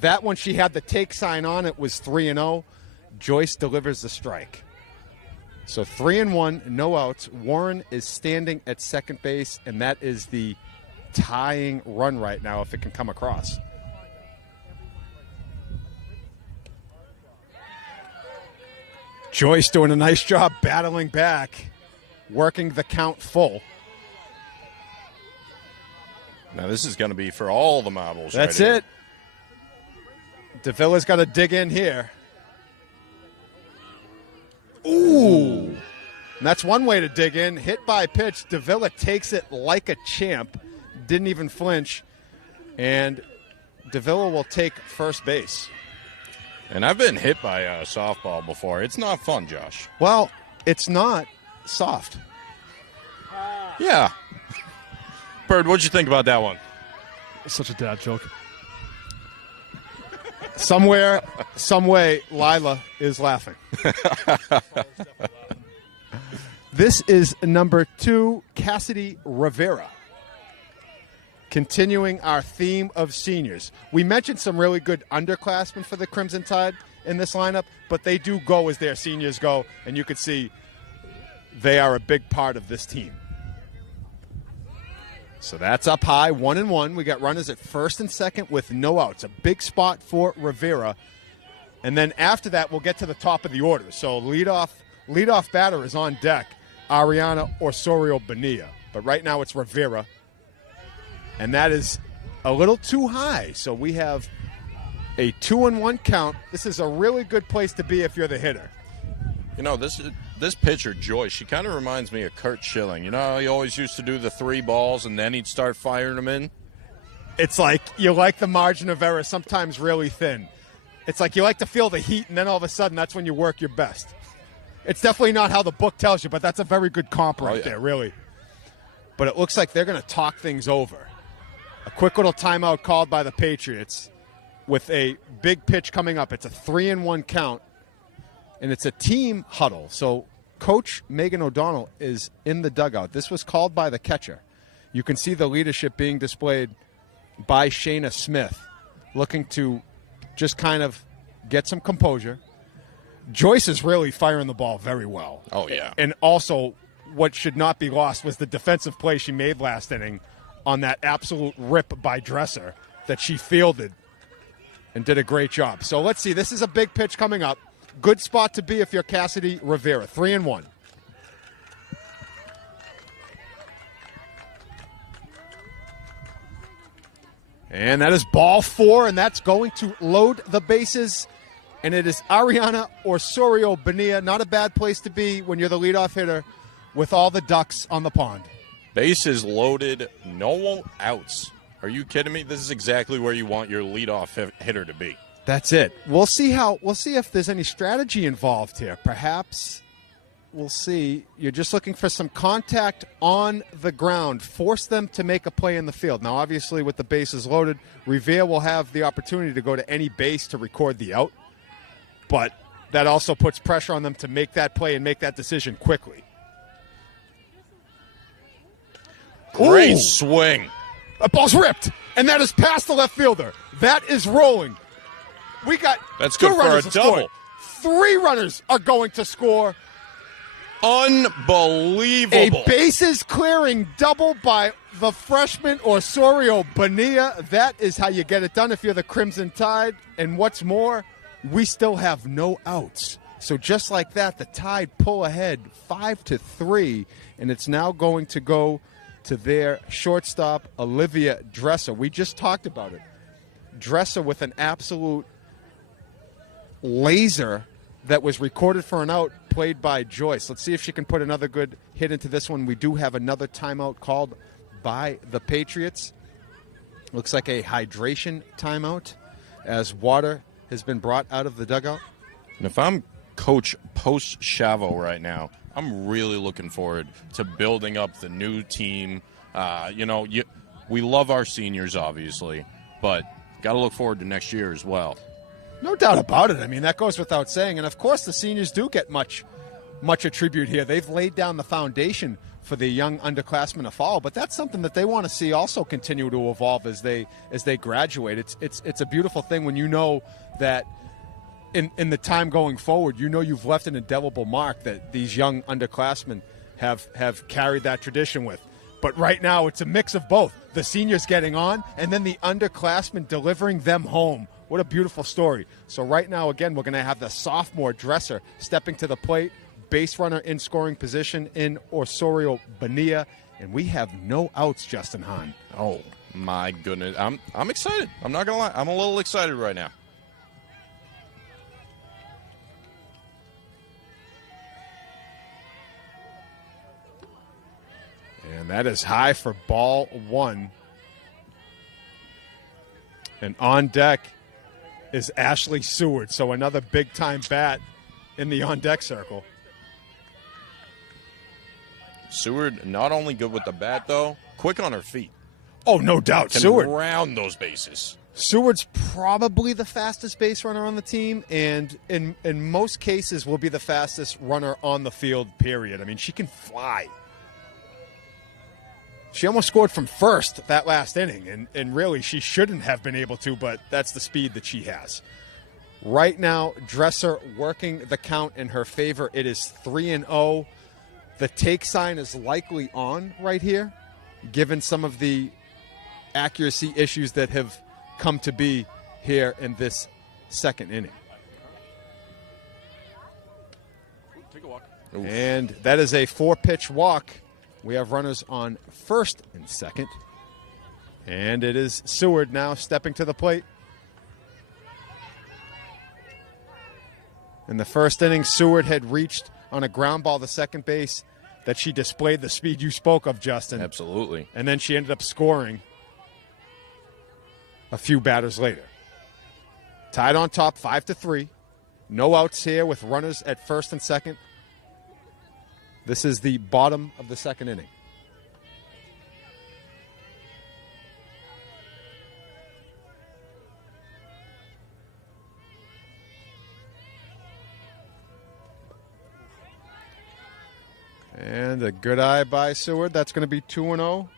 That one, she had the take sign on it, was 3-0. Joyce delivers the strike. So 3-1, no outs. Warren is standing at second base, and that is the tying run right now if it can come across. Joyce doing a nice job battling back, working the count full. Now this is going to be for all the marbles. That's right it. Davila's got to dig in here. Ooh. And that's one way to dig in. Hit by pitch. Davila takes it like a champ. Didn't even flinch. And Davila will take first base. And I've been hit by a softball before. It's not fun, Josh. Well, it's not soft. Yeah. Bird, what'd you think about that one? Such a dad joke. Somewhere, some way, Lila is laughing. This is number 2, Cassidy Rivera. Continuing our theme of seniors. We mentioned some really good underclassmen for the Crimson Tide in this lineup, but they do go as their seniors go, and you can see they are a big part of this team. So that's up high, 1-1. We got runners at first and second with no outs. A big spot for Rivera. And then after that, we'll get to the top of the order. So leadoff batter is on deck, Ariana Osorio Bonilla. But right now it's Rivera. And that is a little too high. So we have a 2-1 count. This is a really good place to be if you're the hitter. You know, this pitcher, Joyce, she kind of reminds me of Kurt Schilling. You know how he always used to do the 3 balls and then he'd start firing them in? It's like you like the margin of error, sometimes really thin. It's like you like to feel the heat, and then all of a sudden that's when you work your best. It's definitely not how the book tells you, but that's a very good comp right there, really. But it looks like they're going to talk things over. A quick little timeout called by the Patriots with a big pitch coming up. It's a 3-1 count, and it's a team huddle. So Coach Megan O'Donnell is in the dugout. This was called by the catcher. You can see the leadership being displayed by Shayna Smith, looking to just kind of get some composure. Joyce is really firing the ball very well. Oh, yeah. And also, what should not be lost was the defensive play she made last inning on that absolute rip by Dresser that she fielded and did a great job. So let's see. This is a big pitch coming up. Good spot to be if you're Cassidy Rivera. 3-1. And that is ball 4, and that's going to load the bases. And it is Ariana Osorio Bonilla. Not a bad place to be when you're the leadoff hitter with all the ducks on the pond. Bases loaded, no outs. Are you kidding me? This is exactly where you want your leadoff hitter to be. That's it. We'll see if there's any strategy involved here. Perhaps we'll see. You're just looking for some contact on the ground. Force them to make a play in the field. Now, obviously, with the bases loaded, Revere will have the opportunity to go to any base to record the out. But that also puts pressure on them to make that play and make that decision quickly. Great Ooh. swing. That ball's ripped, and that is past the left fielder. That is rolling. We got That's 2 good for runners a to score. double. 3 runners are going to score. Unbelievable. A bases clearing double by the freshman Osorio Bonilla. That is how you get it done if you're the Crimson Tide. And what's more, we still have no outs. So just like that, the Tide pull ahead 5-3, and it's now going to go to their shortstop, Olivia Dresser. We just talked about it. Dresser with an absolute laser that was recorded for an out, played by Joyce. Let's see if she can put another good hit into this one. We do have another timeout called by the Patriots. Looks like a hydration timeout as water has been brought out of the dugout. And if I'm Coach Poste-Schiavo right now, I'm really looking forward to building up the new team. We love our seniors, obviously, but got to look forward to next year as well. No doubt about it. I mean, that goes without saying. And, of course, the seniors do get much attribute here. They've laid down the foundation for the young underclassmen to follow, but that's something that they want to see also continue to evolve as they graduate. It's a beautiful thing when you know that in the time going forward, you know you've left an indelible mark that these young underclassmen have carried that tradition with. But right now, it's a mix of both. The seniors getting on, and then the underclassmen delivering them home. What a beautiful story. So right now, again, we're going to have the sophomore Dresser stepping to the plate, base runner in scoring position in Osorio Bonilla, and we have no outs, Justin Hahn. Oh, my goodness. I'm excited. I'm not going to lie. I'm a little excited right now. And that is high for ball one. And on deck is Ashley Seward. So another big-time bat in the on-deck circle. Seward, not only good with the bat, though, quick on her feet. Oh, no doubt. Can Seward round those bases. Seward's probably the fastest base runner on the team, and in most cases will be the fastest runner on the field, period. I mean, she can fly. She almost scored from first that last inning, and really she shouldn't have been able to, but that's the speed that she has. Right now, Dresser working the count in her favor. It is 3-0. The take sign is likely on right here, given some of the accuracy issues that have come to be here in this second inning. Take a walk. And that is a 4-pitch walk. We have runners on first and second. And it is Seward now stepping to the plate. In the first inning, Seward had reached on a ground ball to second base that she displayed the speed you spoke of, Justin. Absolutely. And then she ended up scoring a few batters later. Tied on top, 5-3. No outs here with runners at first and second. This is the bottom of the second inning. And a good eye by Seward. That's going to be 2-0.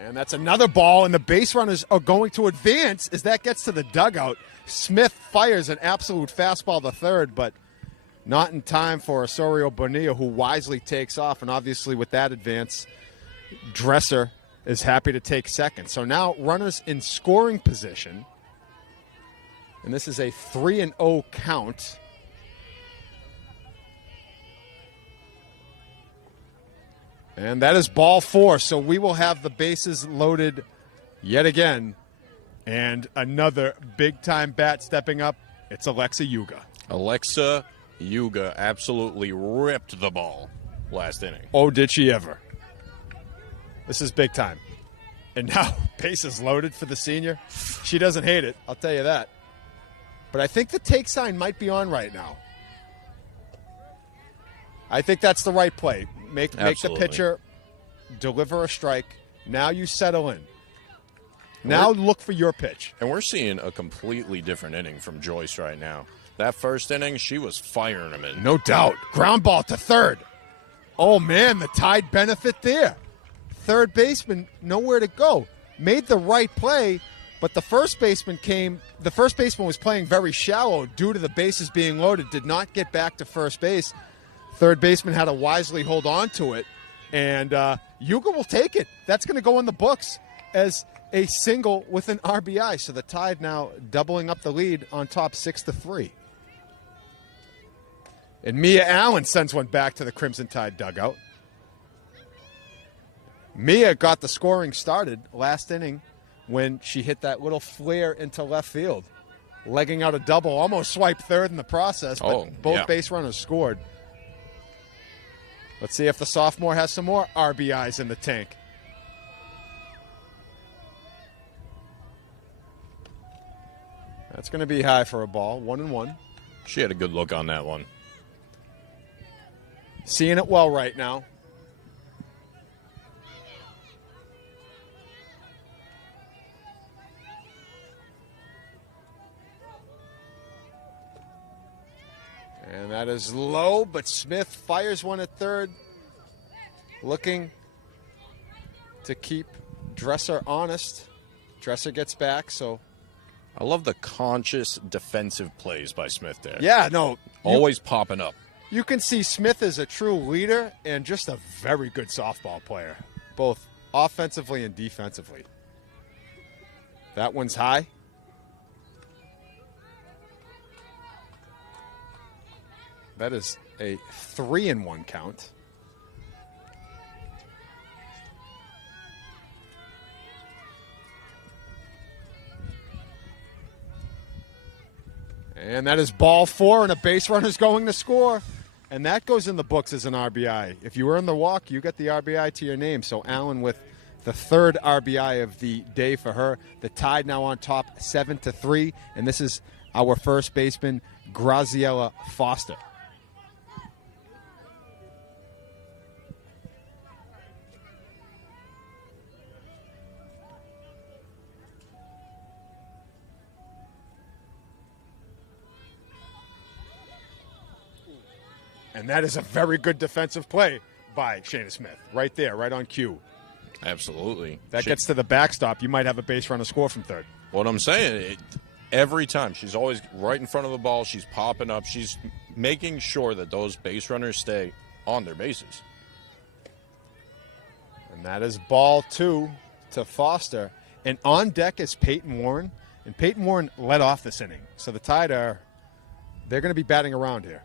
And that's another ball, and the base runners are going to advance as that gets to the dugout. Smith fires an absolute fastball to third, but not in time for Osorio Bonilla, who wisely takes off. And obviously with that advance, Dresser is happy to take second. So now runners in scoring position. And this is a 3-0 count. And that is ball four. So we will have the bases loaded yet again. And another big-time bat stepping up. It's Alexa Yuga. Alexa Yuga absolutely ripped the ball last inning. Oh, did she ever? This is big time. And now bases loaded for the senior. She doesn't hate it, I'll tell you that. But I think the take sign might be on right now. I think that's the right play. Make the pitcher deliver a strike. Now you settle in. Now look for your pitch. And we're seeing a completely different inning from Joyce right now. That first inning, she was firing them in. No doubt. Ground ball to third. Oh, man, the tied benefit there. Third baseman, nowhere to go. Made the right play, but the first baseman was playing very shallow due to the bases being loaded, did not get back to first base. Third baseman had to wisely hold on to it, and Yuga will take it. That's going to go in the books as a single with an RBI. So the Tide now doubling up the lead on top 6-3. And Mia Allen sends one back to the Crimson Tide dugout. Mia got the scoring started last inning when she hit that little flare into left field, legging out a double, almost swiped third in the process, but both base runners scored. Let's see if the sophomore has some more RBIs in the tank. That's going to be high for a ball, 1-1. She had a good look on that one. Seeing it well right now. And that is low, but Smith fires one at third, looking to keep Dresser honest. Dresser gets back, so. I love the conscious defensive plays by Smith there. Yeah, no. Always popping up. You can see Smith is a true leader and just a very good softball player, both offensively and defensively. That one's high. That is a 3-1 count. And that is ball 4, and a base runner's going to score. And that goes in the books as an RBI. If you earn the walk, you get the RBI to your name. So Allen with the third RBI of the day for her. The Tide now on top 7-3. And this is our first baseman, Graziella Foster. And that is a very good defensive play by Shayna Smith. Right there, right on cue. Absolutely. That gets to the backstop. You might have a base runner score from third. What I'm saying, every time, she's always right in front of the ball. She's popping up. She's making sure that those base runners stay on their bases. And that is ball 2 to Foster. And on deck is Peyton Warren. And Peyton Warren led off this inning. So the Tide they're going to be batting around here.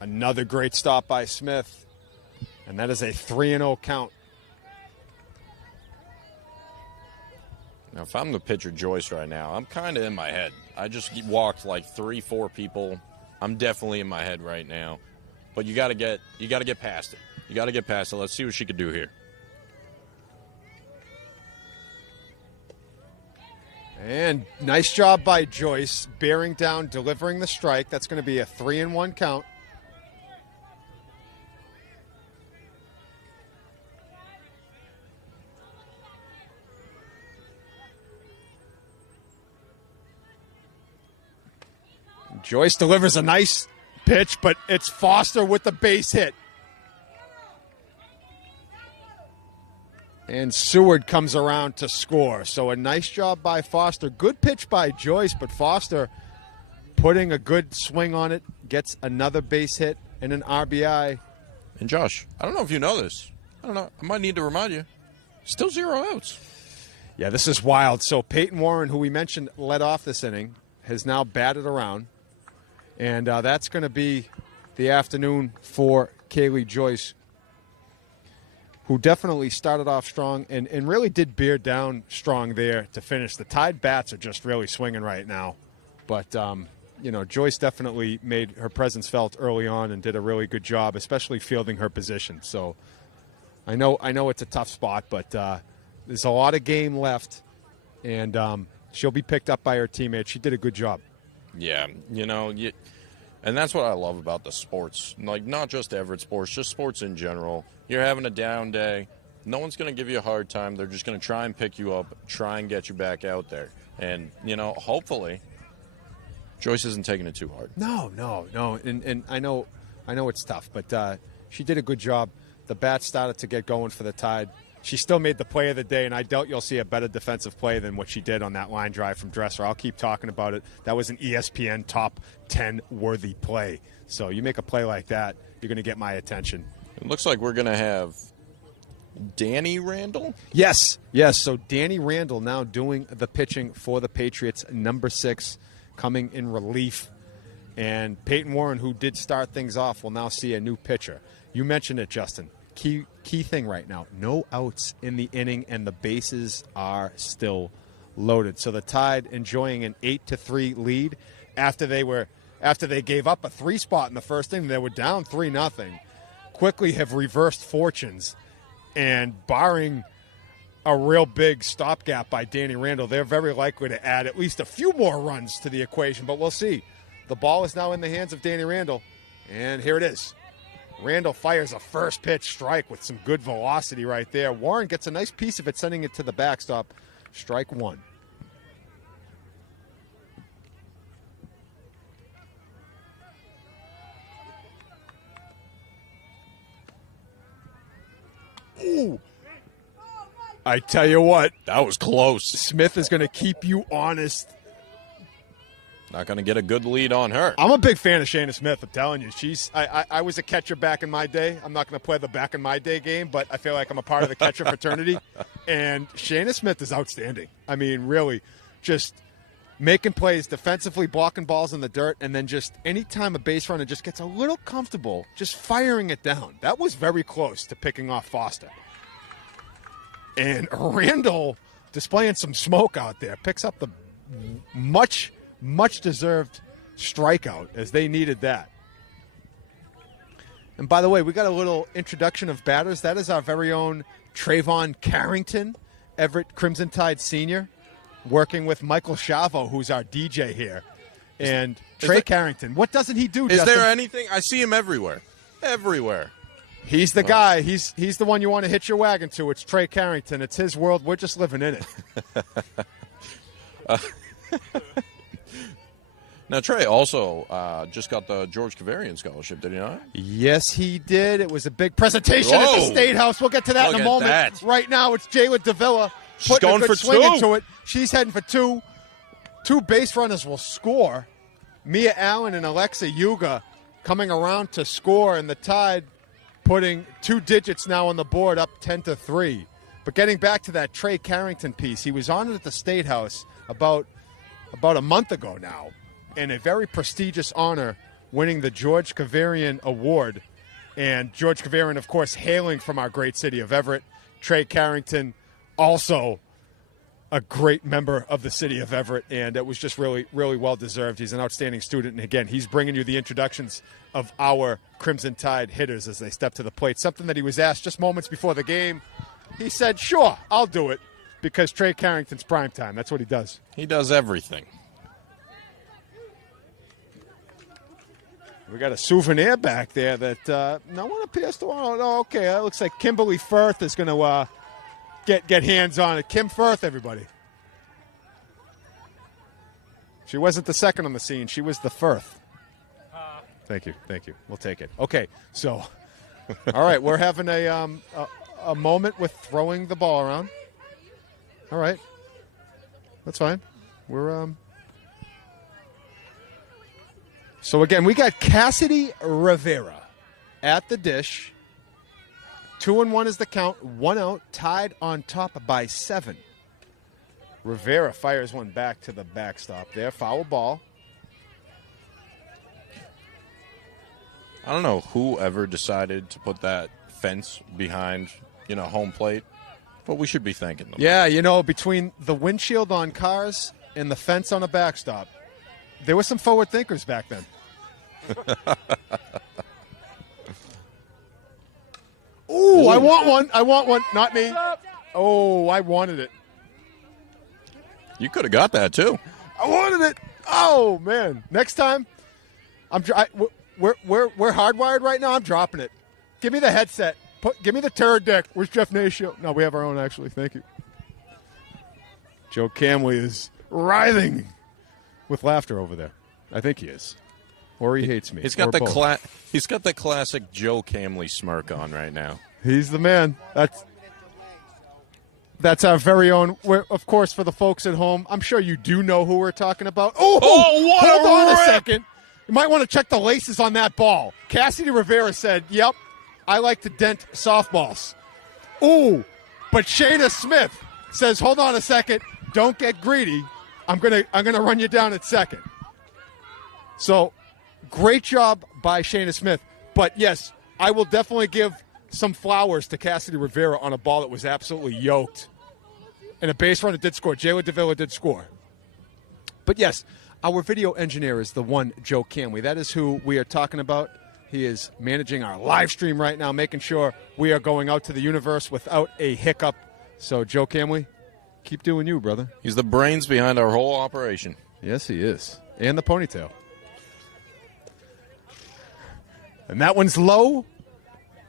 Another great stop by Smith, and that is a 3-0 count. Now, if I'm the pitcher, Joyce, right now, I'm kind of in my head. I just walked like 3-4 people. I'm definitely in my head right now. But you got to get past it. You got to get past it. Let's see what she could do here. And nice job by Joyce, bearing down, delivering the strike. That's going to be a 3-1 count. Joyce delivers a nice pitch, but it's Foster with the base hit. And Seward comes around to score. So a nice job by Foster. Good pitch by Joyce, but Foster putting a good swing on it, gets another base hit and an RBI. And Josh, I don't know if you know this. I don't know. I might need to remind you. Still 0 outs. Yeah, this is wild. So Peyton Warren, who we mentioned led off this inning, has now batted around. And that's going to be the afternoon for Kaylee Joyce, who definitely started off strong and really did bear down strong there to finish. The Tide bats are just really swinging right now. But, Joyce definitely made her presence felt early on and did a really good job, especially fielding her position. So I know it's a tough spot, but there's a lot of game left, and she'll be picked up by her teammates. She did a good job. Yeah, and that's what I love about the sports. Like, not just Everett sports, just sports in general. You're having a down day. No one's going to give you a hard time. They're just going to try and pick you up, try and get you back out there. And, hopefully Joyce isn't taking it too hard. No. And I know it's tough, but she did a good job. The bat started to get going for the Tide. She still made the play of the day, and I doubt you'll see a better defensive play than what she did on that line drive from Dresser. I'll keep talking about it. That was an ESPN top 10 worthy play. So you make a play like that, you're going to get my attention. It looks like we're going to have Danny Randall? Yes. So Danny Randall now doing the pitching for the Patriots, number 6, coming in relief. And Peyton Warren, who did start things off, will now see a new pitcher. You mentioned it, Justin. Key thing right now, no outs in the inning, and the bases are still loaded. So the Tide enjoying an 8-3 lead after they gave up a 3 spot in the first inning. They were down 3-0. Quickly have reversed fortunes, and barring a real big stopgap by Danny Randall, they're very likely to add at least a few more runs to the equation, but we'll see. The ball is now in the hands of Danny Randall, and here it is. Randall fires a first pitch strike with some good velocity right there. Warren gets a nice piece of it, sending it to the backstop. Strike 1. Ooh. I tell you what. That was close. Smith is going to keep you honest. Not going to get a good lead on her. I'm a big fan of Shayna Smith, I'm telling you. I was a catcher back in my day. I'm not going to play the back in my day game, but I feel like I'm a part of the catcher fraternity. And Shayna Smith is outstanding. I mean, really, just making plays defensively, blocking balls in the dirt, and then just anytime a base runner just gets a little comfortable, just firing it down. That was very close to picking off Foster. And Randall displaying some smoke out there, picks up the much deserved strikeout, as they needed that. And by the way, we got a little introduction of batters. That is our very own Trayvon Carrington, Everett Crimson Tide Sr., working with Michael Schiavo, who's our DJ here. And Trey Carrington, what doesn't he do, Is Justin? there anything? I see him everywhere. Everywhere. He's the guy. He's the one you want to hitch your wagon to. It's Trey Carrington. It's his world. We're just living in it. Now, Trey also just got the George Kavarian Scholarship, did he not? Yes, he did. It was a big presentation at the State House. We'll get to that in a moment. That. Right now, it's Jayla Davila She's putting going a good for swing 2. into it. She's heading for 2. 2 base runners will score. Mia Allen and Alexa Yuga coming around to score, and the Tide putting 2 digits now on the board, up 10-3. But getting back to that Trey Carrington piece, he was honored at the State House about a month ago now, in a very prestigious honor, winning the George Kavarian Award. And George Kavarian, of course, hailing from our great city of Everett. Trey Carrington, also a great member of the city of Everett, and it was just really, really well-deserved. He's an outstanding student, and again, he's bringing you the introductions of our Crimson Tide hitters as they step to the plate. Something that he was asked just moments before the game. He said, sure, I'll do it, because Trey Carrington's prime time. That's what he does. He does everything. We got a souvenir back there that no one appears to want. Oh, okay, that looks like Kimberly Firth is going to get hands on it. Kim Firth, everybody. She wasn't the second on the scene. She was the Firth. Thank you. We'll take it. Okay, so, all right, we're having a moment with throwing the ball around. All right, that's fine. We're So, again, we got Cassidy Rivera at the dish. 2-1 is the count. 1 out. Tied on top by 7. Rivera fires one back to the backstop there. Foul ball. I don't know who ever decided to put that fence behind, home plate, but we should be thanking them. Yeah, between the windshield on cars and the fence on a backstop, there were some forward thinkers back then. Ooh, I want one. Not me. Oh, I wanted it. You could have got that, too. I wanted it. Oh, man. Next time, we're hardwired right now. I'm dropping it. Give me the headset. Give me the turd deck. Where's Jeff Natio? No, we have our own, actually. Thank you. Joe Camley is writhing with laughter over there. I think he is. Or he hates me. He's got the classic Joe Camley smirk on right now. He's the man. That's our very own. Of course, for the folks at home, I'm sure you do know who we're talking about. What hold on rip! a second. You might want to check the laces on that ball. Cassidy Rivera said, "Yep, I like to dent softballs." Ooh, but Shayna Smith says, hold on a second, don't get greedy. I'm gonna run you down at second. So great job by Shayna Smith. But yes, I will definitely give some flowers to Cassidy Rivera on a ball that was absolutely yoked. And a base runner did score. Jayla Davila did score. But yes, our video engineer is the one, Joe Camley. That is who we are talking about. He is managing our live stream right now, making sure we are going out to the universe without a hiccup. So, Joe Camley, keep doing you, brother. He's the brains behind our whole operation. Yes, he is. And the ponytail. And that one's low.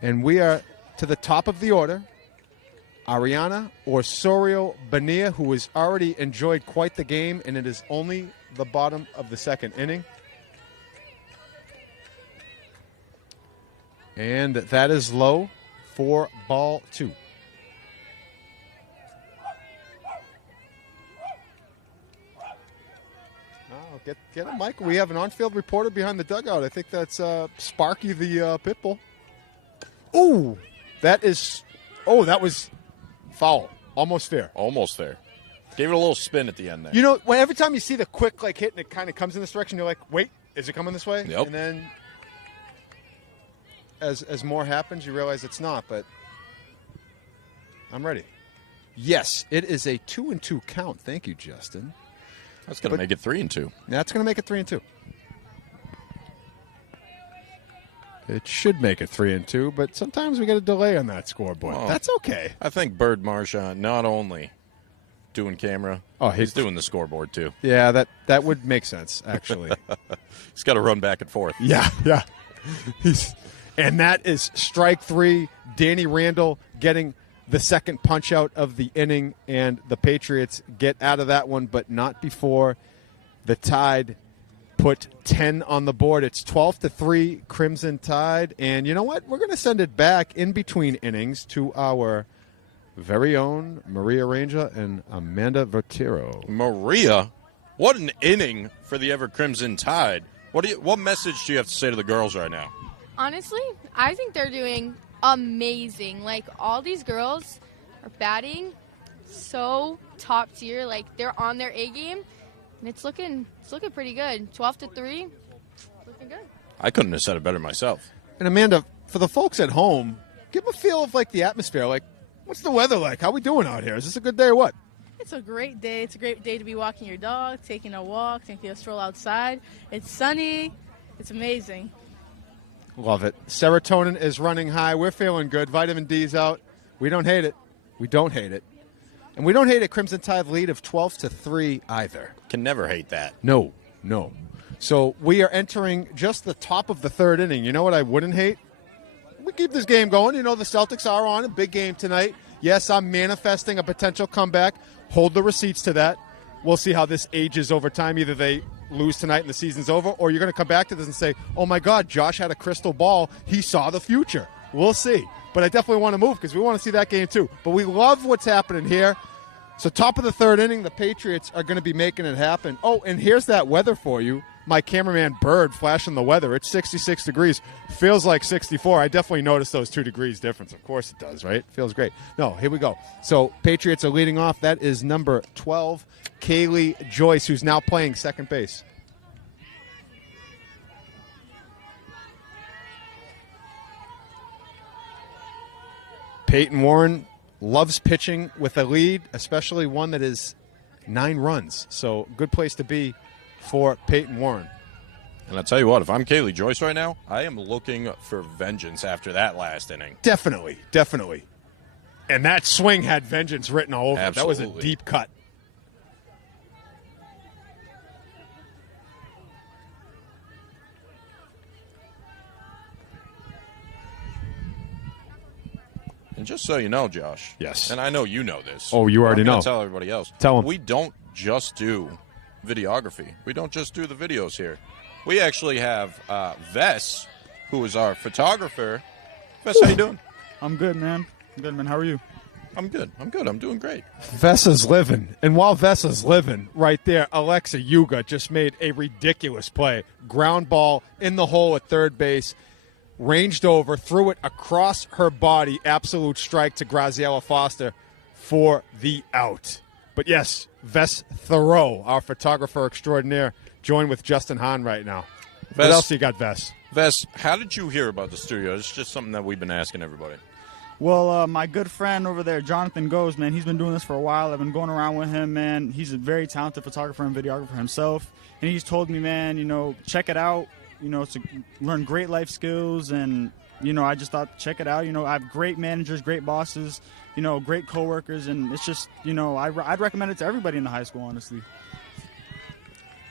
And we are to the top of the order. Ariana Osorio Bonilla, who has already enjoyed quite the game, and it is only the bottom of the second inning. And that is low for ball 2. Oh, get him, Michael. We have an on-field reporter behind the dugout. I think that's Sparky the pit bull. Ooh, that was foul. Almost fair. Almost fair. Gave it a little spin at the end there. You know, every time you see the quick hit and it kind of comes in this direction, you're like, wait, is it coming this way? Yep. And then as more happens, you realize it's not, but I'm ready. Yes, it is a 2-2 count. Thank you, Justin. That's going to make it 3-2. That's going to make it 3-2. It should make it 3-2, but sometimes we get a delay on that scoreboard. Oh. That's okay. I think Bird Marchand not only doing camera, he's doing the scoreboard too. Yeah, that would make sense, actually. He's got to run back and forth. Yeah. And that is strike 3. Danny Randall getting the second punch out of the inning, and the Patriots get out of that one, but not before the Tide put 10 on the board. It's 12-3 Crimson Tide. And you know what? We're going to send it back in between innings to our very own Maria Ranger and Amanda Vertero. Maria, what an inning for the Everett Crimson Tide. What message do you have to say to the girls right now? Honestly, I think they're doing amazing. Like, all these girls are batting so top tier. Like, they're on their A game, and it's looking pretty good. 12-3, looking good. I couldn't have said it better myself. And Amanda, for the folks at home, give them a feel of like the atmosphere. Like, what's the weather like? How we doing out here? Is this a good day or what? It's a great day. It's a great day to be walking your dog, taking a walk, taking a stroll outside. It's sunny. It's amazing. Love it. Serotonin is running high. We're feeling good. Vitamin D's out. We don't hate it. We don't hate it. And we don't hate a Crimson Tide lead of 12-3 either. Can never hate that. No. So we are entering just the top of the third inning. You know what I wouldn't hate? We keep this game going. You know, the Celtics are on a big game tonight. Yes, I'm manifesting a potential comeback. Hold the receipts to that. We'll see how this ages over time. Either they lose tonight and the season's over, or you're going to come back to this and say, oh, my God, Josh had a crystal ball. He saw the future. We'll see. But I definitely want to move because we want to see that game too. But we love what's happening here. So top of the third inning, the Patriots are going to be making it happen. Oh, and here's that weather for you. My cameraman Bird flashing the weather. It's 66 degrees. Feels like 64. I definitely noticed those 2 degrees difference. Of course it does, right? Feels great. No, here we go. So Patriots are leading off. That is number 12, Kaylee Joyce, who's now playing second base. Peyton Warren loves pitching with a lead, especially one that is 9 runs. So good place to be for Peyton Warren. And I'll tell you what, if I'm Kaylee Joyce right now, I am looking for vengeance after that last inning. Definitely. And that swing had vengeance written all over it. That was a deep cut. And just so you know, Josh. Yes. And I know you know this. Oh, you already know. Tell everybody else. Tell them. We don't just do videography. We don't just do the videos here. We actually have Vess, who is our photographer. Vess, how you doing? I'm good, man. How are you? I'm good. I'm doing great. Vessa's living. And while Vessa's living, right there, Alexa Yuga just made a ridiculous play. Ground ball in the hole at third base. ranged over, threw it across her body. Absolute strike to Graziella Foster for the out. But yes, Vess Thoreau, our photographer extraordinaire, joined with Justin Hahn right now. What else you got, Vess? Vess, how did you hear about the studio? It's just something that we've been asking everybody. Well, my good friend over there, Jonathan Goes, man, he's been doing this for a while. I've been going around with him, man. He's a very talented photographer and videographer himself. And he's told me, man, check it out, to learn great life skills. And, I just thought, check it out. I have great managers, great bosses, great coworkers. And it's just, I'd recommend it to everybody in the high school, honestly.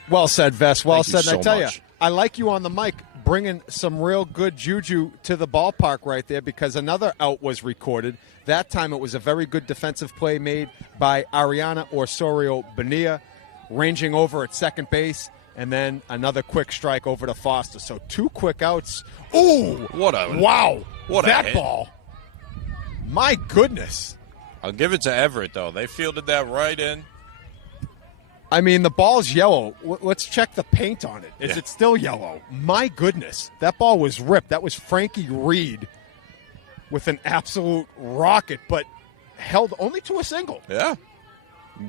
Well said, Vess. Well Thank you said. And so I tell you, much. I like you on the mic bringing some real good juju to the ballpark right there, because another out was recorded. That time it was a very good defensive play made by Ariana Osorio Bonilla, ranging over at second base, and then another quick strike over to Foster. So 2 quick outs. Ooh! Wow! What a that hit. ball. My goodness. I'll give it to Everett, though. They fielded that right in. I mean, the ball's yellow. Let's check the paint on it. Is Yeah. it still yellow? My goodness. That ball was ripped. That was Frankie Reed with an absolute rocket, but held only to a single. Yeah.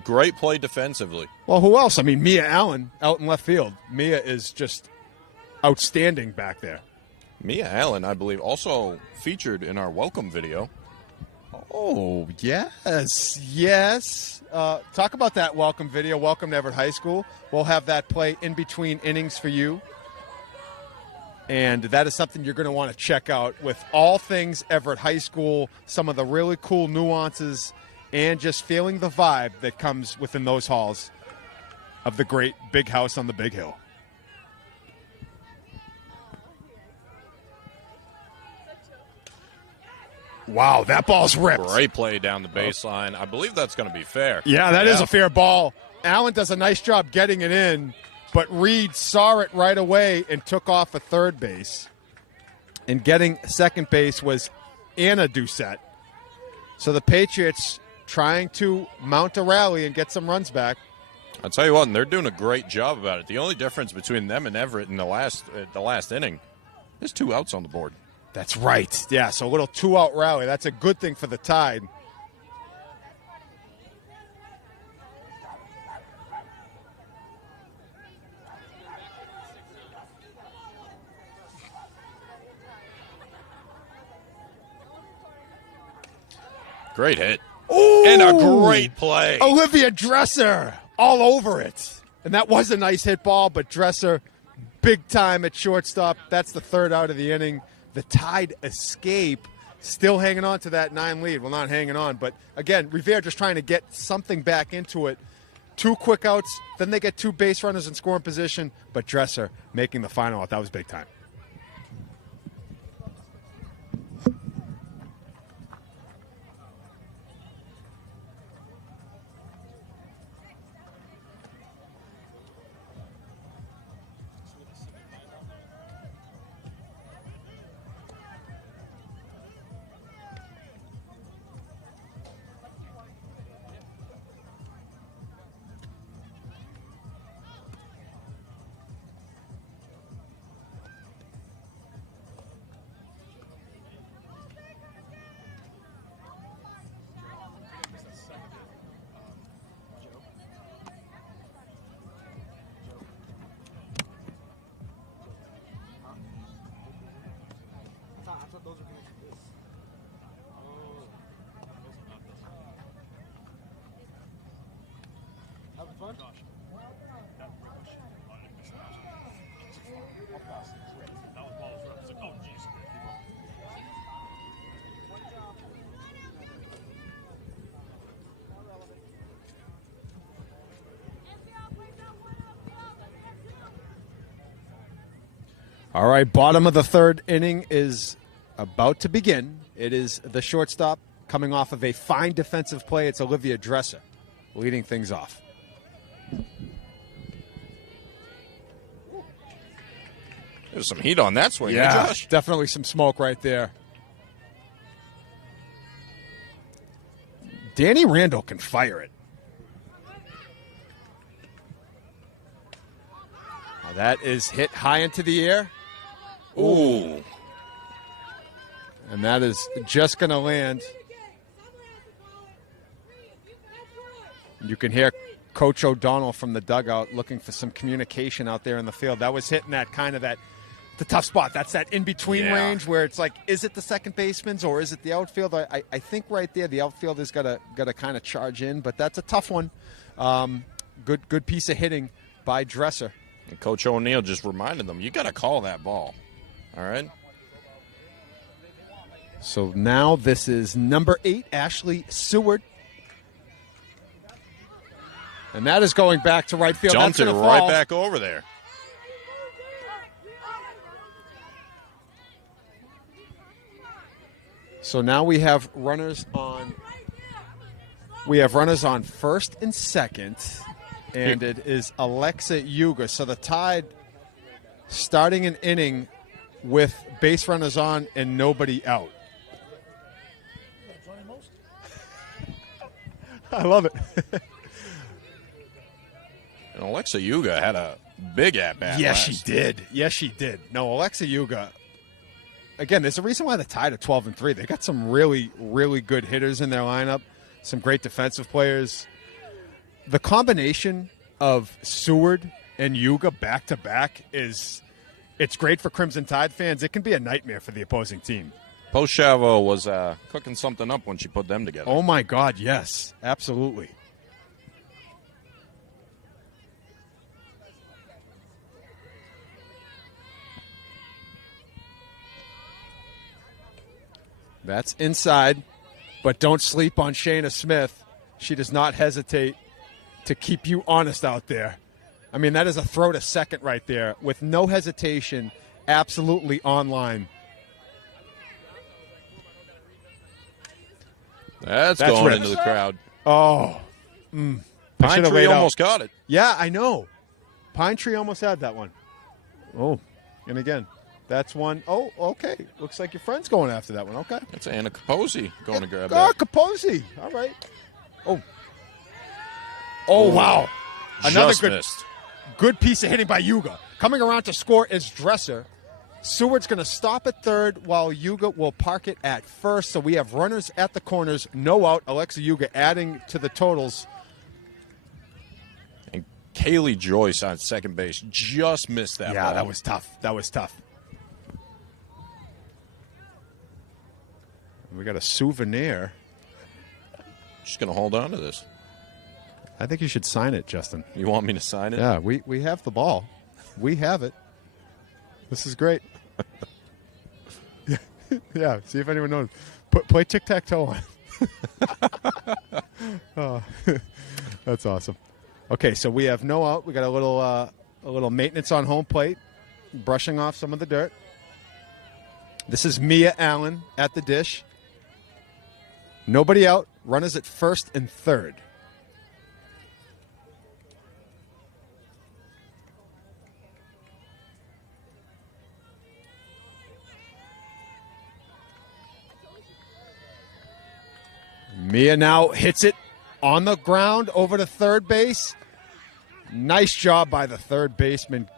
Great play defensively. Well, who else? I mean, Mia Allen out in left field. Mia is just outstanding back there. Mia Allen, I believe, also featured in our welcome video. Oh, yes, yes. Talk about that welcome video. Welcome to Everett High School. We'll have that play in between innings for you. And that is something you're going to want to check out with all things Everett High School, some of the really cool nuances, and just feeling the vibe that comes within those halls of the great big house on the big hill. Wow, that ball's ripped. Great play down the baseline. I believe that's going to be fair. Yeah, that is a fair ball. Allen does a nice job getting it in, but Reed saw it right away and took off at third base. And getting second base was Anna Doucette. So the Patriots trying to mount a rally and get some runs back. I'll tell you what, and they're doing a great job about it. The only difference between them and Everett in the last inning is 2 outs on the board. That's right. Yeah, so a little 2-out rally. That's a good thing for the Tide. Great hit. Ooh! And a great play. Olivia Dresser all over it. And that was a nice hit ball, but Dresser big time at shortstop. That's the 3rd out of the inning. The Tide escape, still hanging on to that 9 lead. Well, not hanging on, but again, Revere just trying to get something back into it. 2 quick outs, then they get 2 base runners in scoring position, but Dresser making the final out. That was big time. All right, bottom of the 3rd inning is about to begin. It is the shortstop coming off of a fine defensive play. It's Olivia Dresser leading things off. There's some heat on that swing, Yeah, huh, Josh? definitely some smoke right there. Danny Randall can fire it. Now that is hit high into the air. Ooh. And that is just going to land. You can hear Coach O'Donnell from the dugout looking for some communication out there in the field. That was hitting that kind of the tough spot. That's that in-between range where it's like, is it the second baseman's or is it the outfield? I think right there the outfielder's got to kind of charge in, but that's a tough one. Good piece of hitting by Dresser. And Coach O'Neill just reminded them, you got to call that ball. All right? So now this is number 8, Ashley Seward. And that is going back to right field. Dumped it right back over there. So now we have runners on. We have runners on first and second, and it is Alexa Yuga. So the Tide starting an inning with base runners on and nobody out. I love it. And Alexa Yuga had a big at-bat. Yes, she did. Yes, she did. No, Alexa Yuga. Again, there's a reason why the Tide are 12-3. They got some really, really good hitters in their lineup. Some great defensive players. The combination of Seward and Yuga back-to-back it's great for Crimson Tide fans. It can be a nightmare for the opposing team. Poste-Schiavo was cooking something up when she put them together. Oh, my God, yes. Absolutely. That's inside, but don't sleep on Shayna Smith. She does not hesitate to keep you honest out there. I mean, that is a throw to second right there with no hesitation, absolutely online. That's going into the crowd. Oh. Pine Tree almost got it. Yeah, I know. Pine Tree almost had that one. Oh, and again. That's one. Oh, okay. Looks like your friend's going after that one. Okay. That's Anna Capozzi going to grab that. Capozzi. All right. Oh, wow. Another good piece of hitting by Yuga. Coming around to score is Dresser. Seward's going to stop at third while Yuga will park it at first. So we have runners at the corners, no out. Alexa Yuga adding to the totals. And Kaylee Joyce on second base just missed that ball. Yeah, that was tough. We got a souvenir. Just going to hold on to this. I think you should sign it, Justin. You want me to sign it? Yeah, we have the ball. We have it. This is great. Yeah, see if anyone knows. Play tic-tac-toe on. Oh, that's awesome. Okay, so we have no out. We got a little maintenance on home plate, brushing off some of the dirt. This is Mia Allen at the dish. Nobody out. Runners at first and third. Mia now hits it on the ground over to third base. Nice job by the third baseman.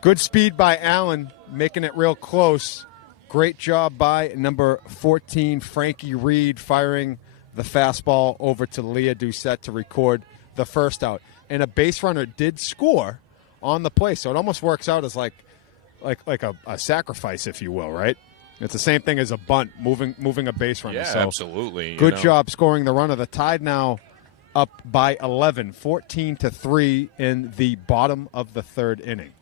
Good speed by Allen, making it real close. Great job by number 14, Frankie Reed, firing the fastball over to Leah Doucette to record the first out. And a base runner did score on the play, so it almost works out as like a sacrifice, if you will, right? It's the same thing as a bunt, moving a base runner. Yeah, so absolutely. Good job scoring the runner. The Tide now up by 11, 14-3 in the bottom of the third inning.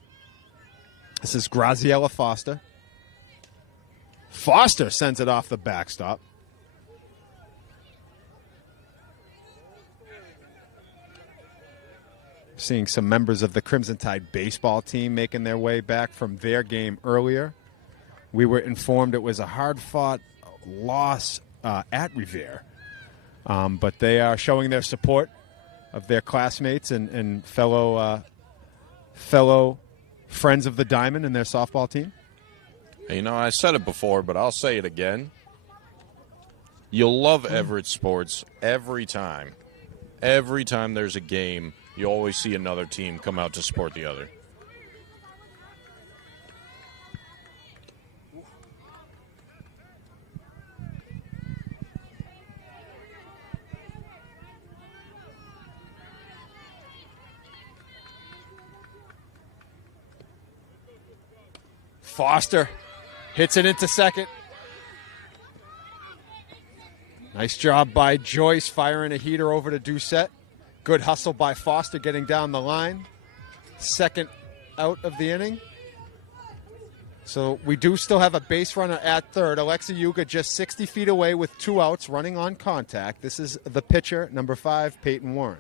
This is Graziella Foster. Foster sends it off the backstop. Seeing some members of the Crimson Tide baseball team making their way back from their game earlier. We were informed it was a hard-fought loss at Revere. But they are showing their support of their classmates and fellow friends of the Diamond and their softball team. You know, I said it before, but I'll say it again. You'll love Everett sports every time. Every time there's a game, you always see another team come out to support the other. Foster hits it into second. Nice job by Joyce firing a heater over to Doucette. Good hustle by Foster getting down the line. Second out of the inning. So we do still have a base runner at third. Alexa Yuga just 60 feet away with 2 outs running on contact. This is the pitcher, number 5, Peyton Warren.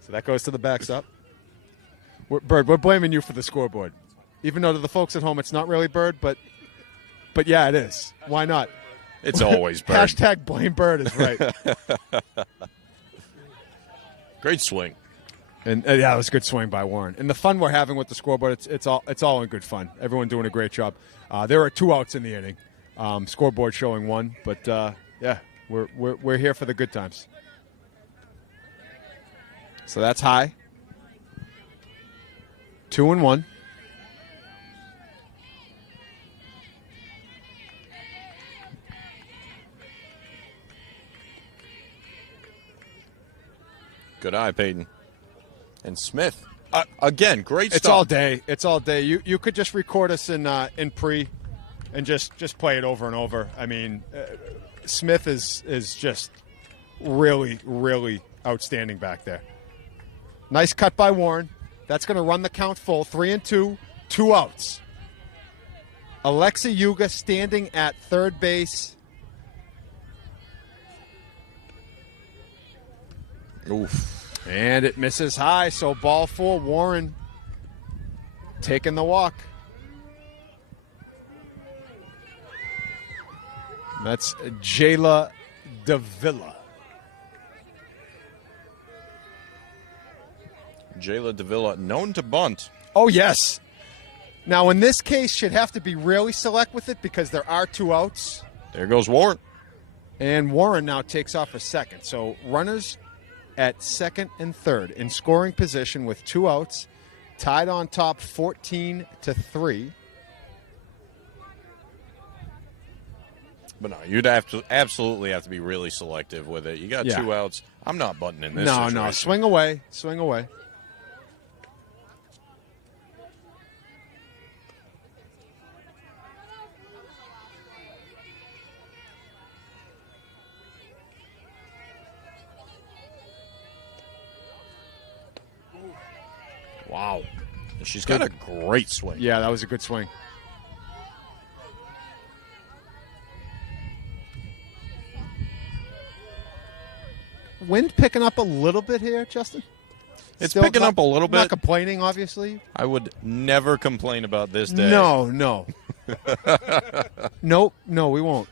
So that goes to the backstop. Bird, we're blaming you for the scoreboard. Even though to the folks at home it's not really Bird, but yeah, it is. Why not? It's always Bird. Hashtag blame Bird is right. Great swing. And yeah, it was a good swing by Warren. And the fun we're having with the scoreboard, it's all in good fun. Everyone doing a great job. There are 2 outs in the inning. Scoreboard showing 1, but yeah, we're here for the good times. So that's high. 2-1. Good eye, Peyton. And Smith. Again, great stuff. It's all day. It's all day. You could just record us in pre and just play it over and over. I mean, Smith is just really, really outstanding back there. Nice cut by Warren. That's going to run the count full. 3-2, 2 outs. Alexa Yuga standing at third base. Oof. And it misses high, so ball 4. Warren taking the walk. That's Jayla Davila. Jayla Davila, known to bunt. Oh, yes. Now, in this case, should have to be really select with it because there are 2 outs. There goes Warren. And Warren now takes off for second. So runners at second and third in scoring position with 2 outs, tied on top 14-3. But no, you'd have to absolutely have to be really selective with it. You got 2 outs. I'm not bunting in this situation. No. Swing away. Swing away. Wow. And she's got a great swing. Yeah, that was a good swing. Wind picking up a little bit here, Justin? It's Still picking up a little bit. Not complaining, obviously. I would never complain about this day. No. Nope, no, we won't.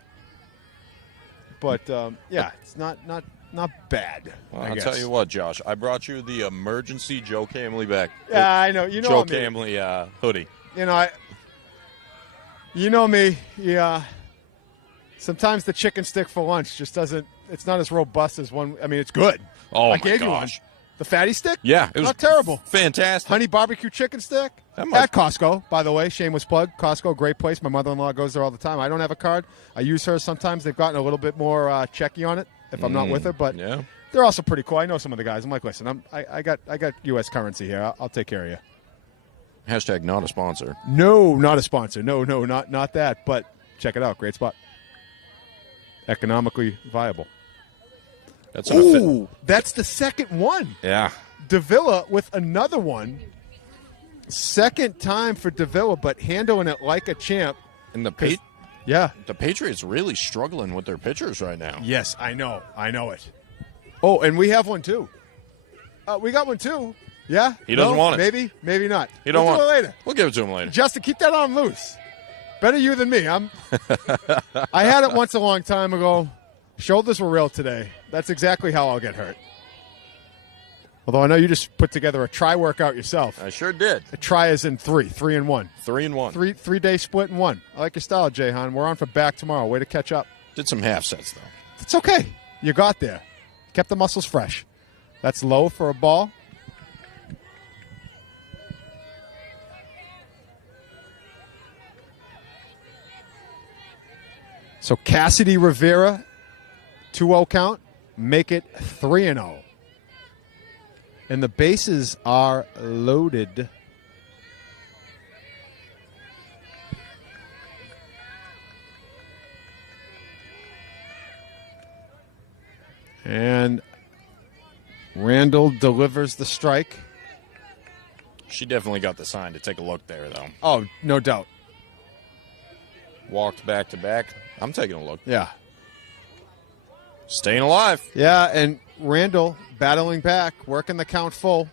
But, yeah, it's not bad. Well, I I'll guess. tell you what, Josh. I brought you the emergency Joe Camley back. Yeah, I know. You know Joe me. Camley hoodie. You know me. Yeah. Sometimes the chicken stick for lunch just doesn't. It's not as robust as one. I mean, it's good. Oh, I my gave you one. gosh. The fatty stick? Yeah, it was not terrible. Fantastic. Honey barbecue chicken stick That might- at Costco, by the way. Shameless plug. Costco, great place. My mother-in-law goes there all the time. I don't have a card. I use hers sometimes. They've gotten a little bit more checky on it if I'm not with her, but Yeah. they're also pretty cool. I know some of the guys. I'm like, listen, I got U.S. currency here. I'll take care of you. Hashtag not a sponsor. No, not a sponsor. No, not that. But check it out. Great spot. Economically viable. That's Ooh, that's the second one. Yeah. Davila with another one. Second time for Davila, but handling it like a champ. And the Patriots really struggling with their pitchers right now. Yes, I know it. Oh, and we have one too. We got one too. Yeah. He doesn't want it. Maybe not. He don't we'll want do it later. We'll give it to him later. Justin, keep that arm loose. Better you than me. I had it once a long time ago. Shoulders were real today. That's exactly how I'll get hurt. Although I know you just put together a tri-workout yourself. I sure did. A tri is in 3 and 1. 3 and 1. 3-day split in 1. I like your style, Jahan. We're on for back tomorrow. Way to catch up. Did some half sets, though. It's okay. You got there. Kept the muscles fresh. That's low for a ball. So Cassidy Rivera, 2-0 count, make it 3-0. And the bases are loaded. And Randall delivers the strike. She definitely got the sign to take a look there, though. Oh, no doubt. Walked back to back. I'm taking a look. Yeah. Staying alive. Yeah, and Randall battling back, working the count full.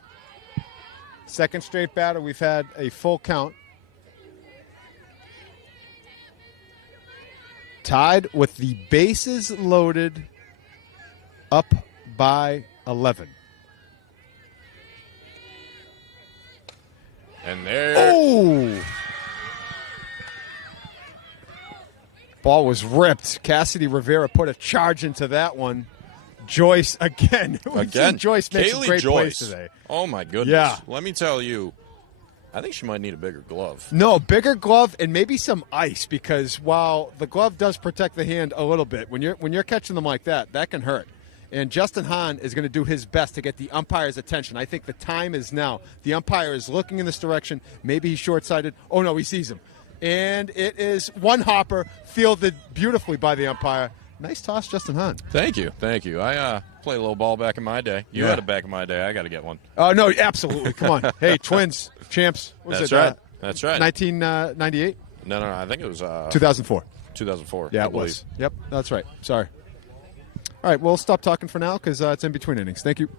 Second straight batter, we've had a full count. Tied with the bases loaded, up by 11. And there. Oh! Ball was ripped. Cassidy Rivera put a charge into that one. Joyce again. We've seen Joyce make some great plays today. Oh my goodness. Yeah. Let me tell you, I think she might need a bigger glove. No, bigger glove and maybe some ice, because while the glove does protect the hand a little bit, when you're catching them like that, that can hurt. And Justin Hahn is going to do his best to get the umpire's attention. I think the time is now. The umpire is looking in this direction. Maybe he's short-sighted. Oh, no, he sees him. And it is one hopper fielded beautifully by the umpire. Nice toss, Justin Hahn. Thank you. I played a little ball back in my day. You had it back in my day. I got to get one. Oh, no, absolutely. Come on. Hey, Twins, champs. That's right. That's right. 1998? No, I think it was 2004. 2004. Yeah, I it believe. was. Yep, that's right. Sorry. All right, we'll stop talking for now because it's in between innings. Thank you.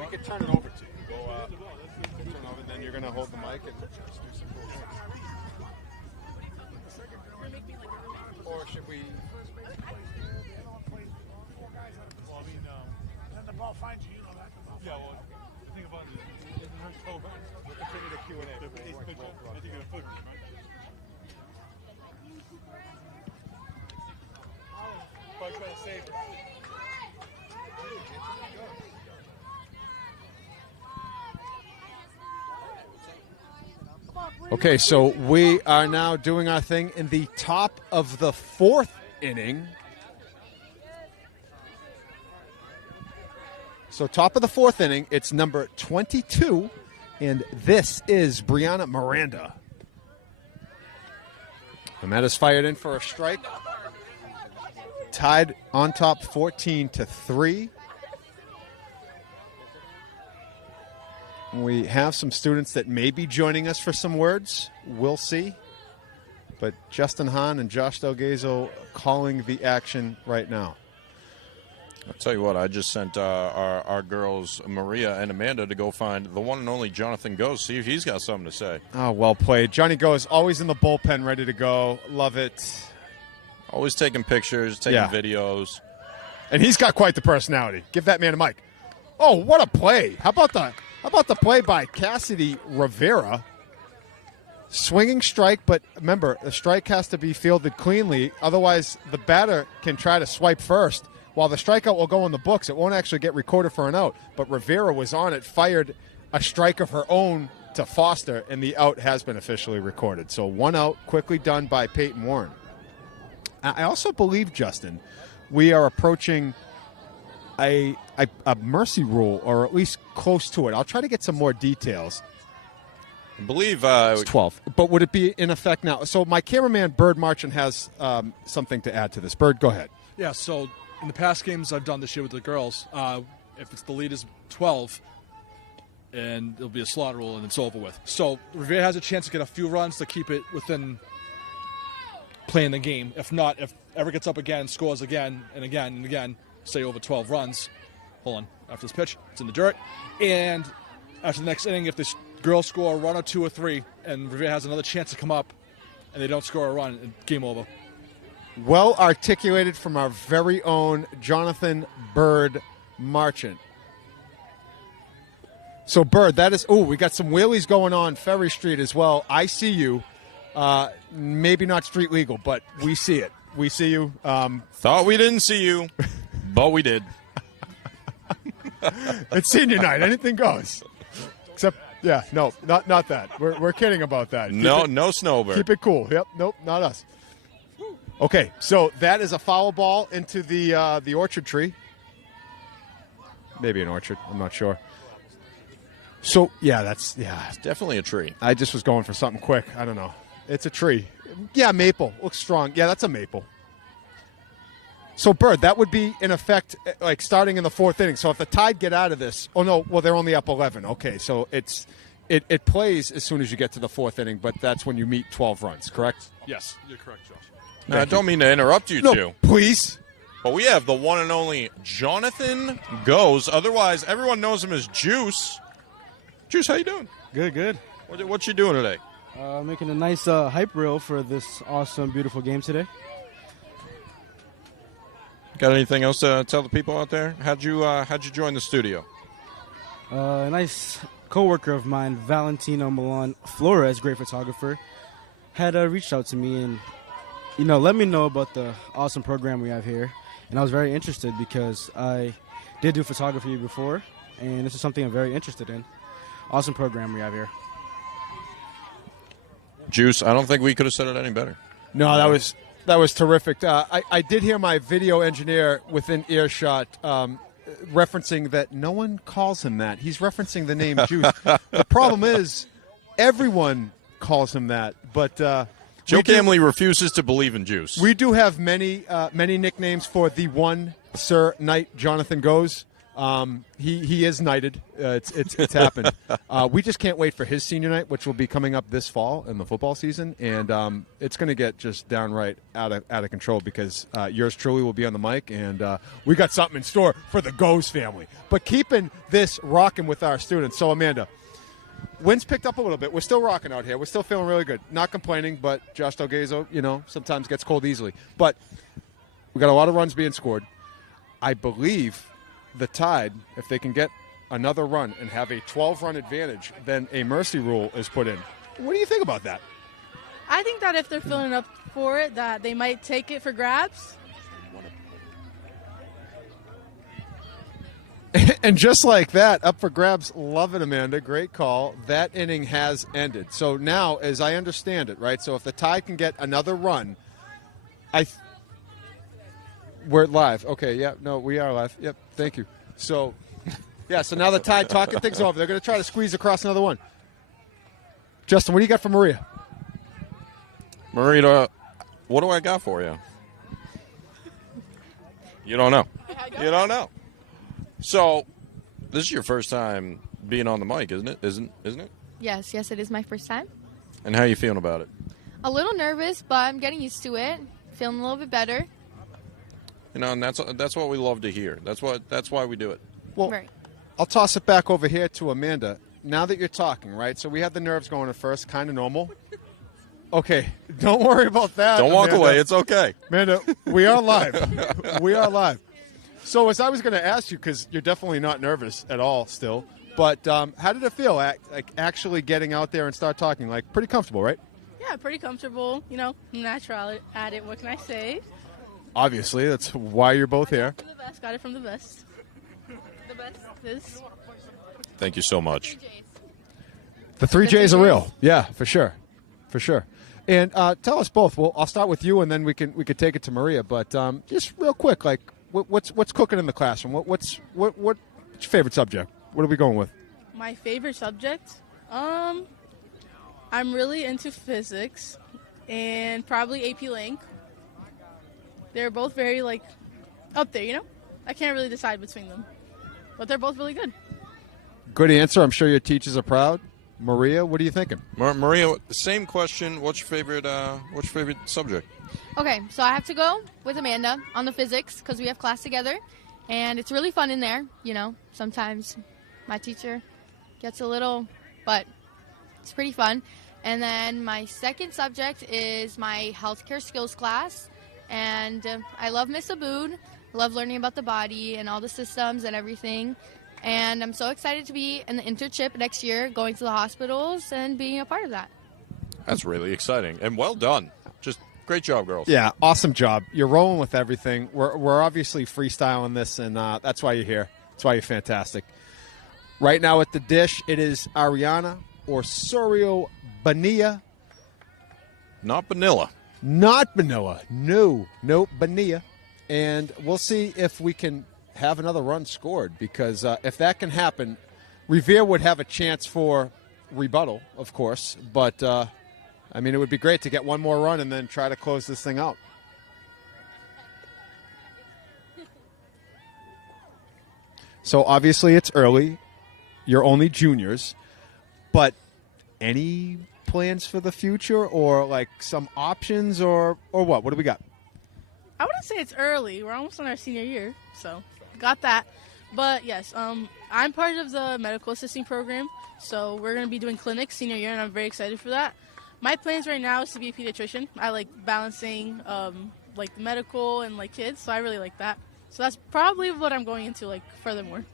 We can turn it over to you. Go turn over, then you're going to hold the mic and just do some cool things. Or should we? Well, I mean, then the ball finds you, know that. Yeah, well, the thing about it is, We'll continue the Q&A. I think you're a right? Probably trying to save it. Okay, so we are now doing our thing in the top of the fourth inning. So top of the fourth inning, it's number 22, and this is Brianna Miranda. And that is fired in for a strike. Tied on top 14-3. We have some students that may be joining us for some words. We'll see. But Justin Hahn and Josh Delgazo calling the action right now. I'll tell you what, I just sent our girls, Maria and Amanda, to go find the one and only Jonathan Goes, see if he's got something to say. Oh, well played. Johnny Goes, always in the bullpen, ready to go. Love it. Always taking pictures, taking videos. And he's got quite the personality. Give that man a mic. Oh, what a play. How about the play by Cassidy Rivera? Swinging strike, but remember, the strike has to be fielded cleanly. Otherwise, the batter can try to swipe first. While the strikeout will go in the books, it won't actually get recorded for an out. But Rivera was on it, fired a strike of her own to Foster, and the out has been officially recorded. So one out, quickly done by Peyton Warren. I also believe, Justin, we are approaching a mercy rule, or at least close to it. I'll try to get some more details. I believe It's 12. But would it be in effect now? So my cameraman, Bird Marchand, has something to add to this. Bird, go ahead. Yeah, so in the past games I've done this year with the girls, if it's the lead is 12, and it'll be a slot rule, and it's over with. So Revere has a chance to get a few runs to keep it within playing the game. If not, if Everett gets up again, scores again and again and again, say over 12 runs. Hold on. After this pitch, it's in the dirt. And after the next inning, if the girls score a run or 2 or 3, and Revere has another chance to come up, and they don't score a run, game over. Well articulated from our very own Jonathan Bird Marchant. So, Bird, that is... we got some wheelies going on Ferry Street as well. I see you. Maybe not street legal, but we see it. We see you. Thought we didn't see you, but we did. It's senior night. Anything goes. Except, no, not that. We're kidding about that. No snowbird. Keep it cool. Yep, nope, not us. Okay, so that is a foul ball into the orchard tree. Maybe an orchard. I'm not sure. So, it's definitely a tree. I just was going for something quick. I don't know. It's a tree. Yeah, maple. Looks strong. Yeah, that's a maple. So, Bird, that would be, in effect, like starting in the 4th inning. So if the Tide get out of this, they're only up 11. Okay, so it plays as soon as you get to the 4th inning, but that's when you meet 12 runs, correct? Yes, you're correct, Josh. Now, I don't mean to interrupt you two. Please. But we have the one and only Jonathan Goes. Otherwise, everyone knows him as Juice. Juice, how you doing? Good. What you doing today? Making a nice hype reel for this awesome, beautiful game today. Got anything else to tell the people out there? How'd you join the studio? A nice coworker of mine, Valentino Milan Flores, great photographer, had reached out to me and let me know about the awesome program we have here. And I was very interested because I did do photography before, and this is something I'm very interested in. Awesome program we have here. Juice, I don't think we could have said it any better. No, that was terrific. I did hear my video engineer within earshot referencing that no one calls him that. He's referencing the name Juice. The problem is everyone calls him that, but Joe Camley refuses to believe in Juice. We do have many nicknames for the one Sir Knight Jonathan Goes. He is knighted. It's happened. We just can't wait for his senior night, which will be coming up this fall in the football season, and it's going to get just downright out of control because yours truly will be on the mic, and we got something in store for the Goes family. But keeping this rocking with our students. So, Amanda, wind's picked up a little bit. We're still rocking out here. We're still feeling really good. Not complaining, but Josh Delgado, sometimes gets cold easily. But we got a lot of runs being scored. I believe the Tide, if they can get another run and have a 12-run advantage, then a mercy rule is put in. What do you think about that? I think that if they're filling up for it, that they might take it for grabs. And just like that, up for grabs. Love it, Amanda. Great call. That inning has ended. So now, as I understand it, right, so if the Tide can get another run, we're live. Okay, yeah, no, we are live. Yep, thank you. So, so now the Tide talking things over. They're going to try to squeeze across another one. Justin, what do you got for Maria? Maria, what do I got for you? You don't know. You don't know. So, this is your first time being on the mic, isn't it? Isn't it? Yes, it is my first time. And how are you feeling about it? A little nervous, but I'm getting used to it. Feeling a little bit better. And that's what we love to hear. That's why we do it. Well, right. I'll toss it back over here to Amanda. Now that you're talking, right? So we had the nerves going at first, kind of normal. Okay, don't worry about that. Don't walk Amanda. away. It's okay. Amanda, we are live. We are live. So as I was going to ask you, because you're definitely not nervous at all still, but how did it feel, like actually getting out there and start talking? Like pretty comfortable, right? Yeah, pretty comfortable. Natural at it. What can I say? Obviously, that's why you're both here. Got it from the best. The best is. Thank you so much. The 3 J's are real. Yeah, for sure. For sure. And tell us both. Well, I'll start with you, and then we could take it to Maria. But just real quick, like what's cooking in the classroom? What's your favorite subject? What are we going with? My favorite subject? I'm really into physics and probably AP Lang. They're both very, like, up there, you know? I can't really decide between them. But they're both really good. Good answer. I'm sure your teachers are proud. Maria, what are you thinking? Maria, same question. What's your favorite subject? Okay, so I have to go with Amanda on the physics because we have class together, and it's really fun in there. You know, sometimes my teacher gets a little, but it's pretty fun. And then my second subject is my healthcare skills class, and I love Miss Abood. Love learning about the body and all the systems and everything. And I'm so excited to be in the internship next year, going to the hospitals and being a part of that. That's really exciting. And well done. Just great job, girls. Yeah, awesome job. You're rolling with everything. We're obviously freestyling this, and that's why you're here. That's why you're fantastic. Right now at the dish, it is Ariana Osorio Bonilla. Not vanilla. Not vanilla. No, Bonilla. And we'll see if we can have another run scored, because if that can happen, Revere would have a chance for rebuttal, of course. But, I mean, it would be great to get one more run and then try to close this thing out. So, obviously, it's early. You're only juniors. But any plans for the future, or, like, some options, or what? What do we got? I wouldn't say it's early. We're almost on our senior year, so got that. But, yes, I'm part of the medical assisting program, so we're going to be doing clinics senior year, and I'm very excited for that. My plans right now is to be a pediatrician. I like balancing, like, medical and, like, kids, so I really like that. So that's probably what I'm going into, like, furthermore.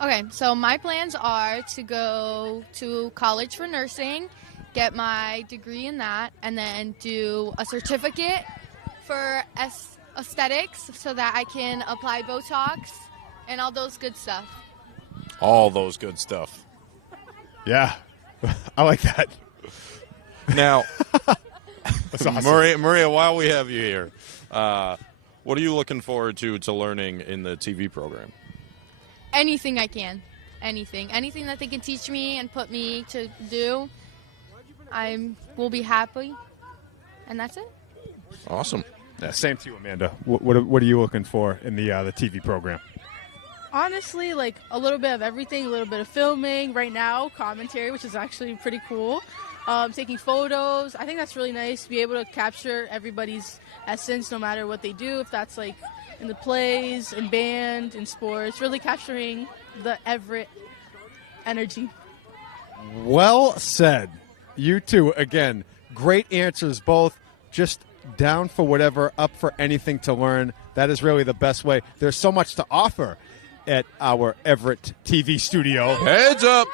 Okay, so my plans are to go to college for nursing, get my degree in that, and then do a certificate for aesthetics so that I can apply Botox and all those good stuff. All those good stuff. Yeah, I like that. Now, That's awesome. Maria, while we have you here, what are you looking forward to learning in the TV program? Anything I can. Anything that they can teach me and put me to do, I will be happy. And that's it. Awesome. Yeah, same to you, Amanda. What are you looking for in the TV program? Honestly, like, a little bit of everything, a little bit of filming. Right now, commentary, which is actually pretty cool. Taking photos. I think that's really nice to be able to capture everybody's essence no matter what they do. If that's, like, in the plays, in band, in sports. Really capturing the Everett energy. Well said. You two, again, great answers both. Just down for whatever, up for anything to learn. That is really the best way. There's so much to offer at our Everett TV studio. Heads up.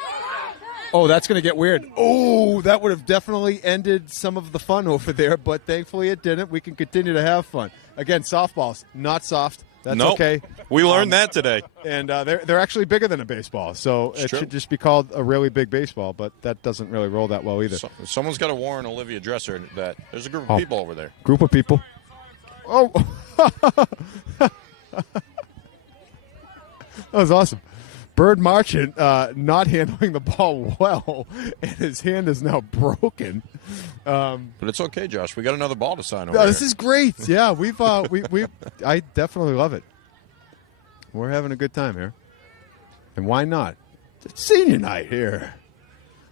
Oh, that's going to get weird. Oh, that would have definitely ended some of the fun over there, but thankfully it didn't. We can continue to have fun. Again, softball's not soft. That's nope. okay. We learned that today. And they're actually bigger than a baseball, so it should just be called a really big baseball, but that doesn't really roll that well either. Someone's got to warn Olivia Dresser that there's a group of people over there. Group of people. Oh. That was awesome. Bird Marchant not handling the ball well, and his hand is now broken. But it's okay, Josh. We got another ball to sign over No, this here. is great. Yeah, I definitely love it. We're having a good time here, and why not? It's senior night here.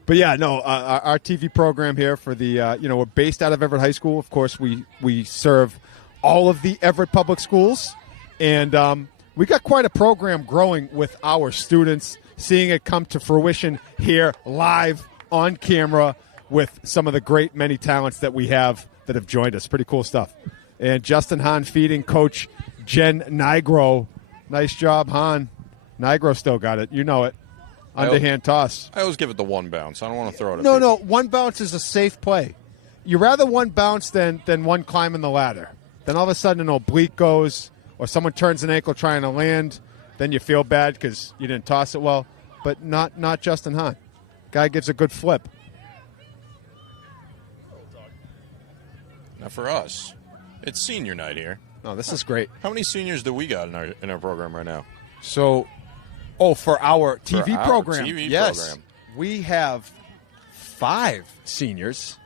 But yeah, no, our TV program here for the we're based out of Everett High School. Of course, we serve all of the Everett public schools, and we got quite a program growing with our students, seeing it come to fruition here live on camera with some of the great many talents that we have that have joined us. Pretty cool stuff. And Justin Hahn feeding Coach Jen Nigro. Nice job, Hahn. Nigro still got it. You know it. Underhand toss. I always give it the one bounce. I don't want to throw it at No, one bounce is a safe play. You rather one bounce than one climbing the ladder. Then all of a sudden an oblique goes, or someone turns an ankle trying to land, then you feel bad because you didn't toss it well. But not Justin Hahn. Guy gives a good flip. Now for us, it's senior night here. Oh, this is great. How many seniors do we got in our program right now? So, for our TV program, TV yes, program. we have 5 seniors.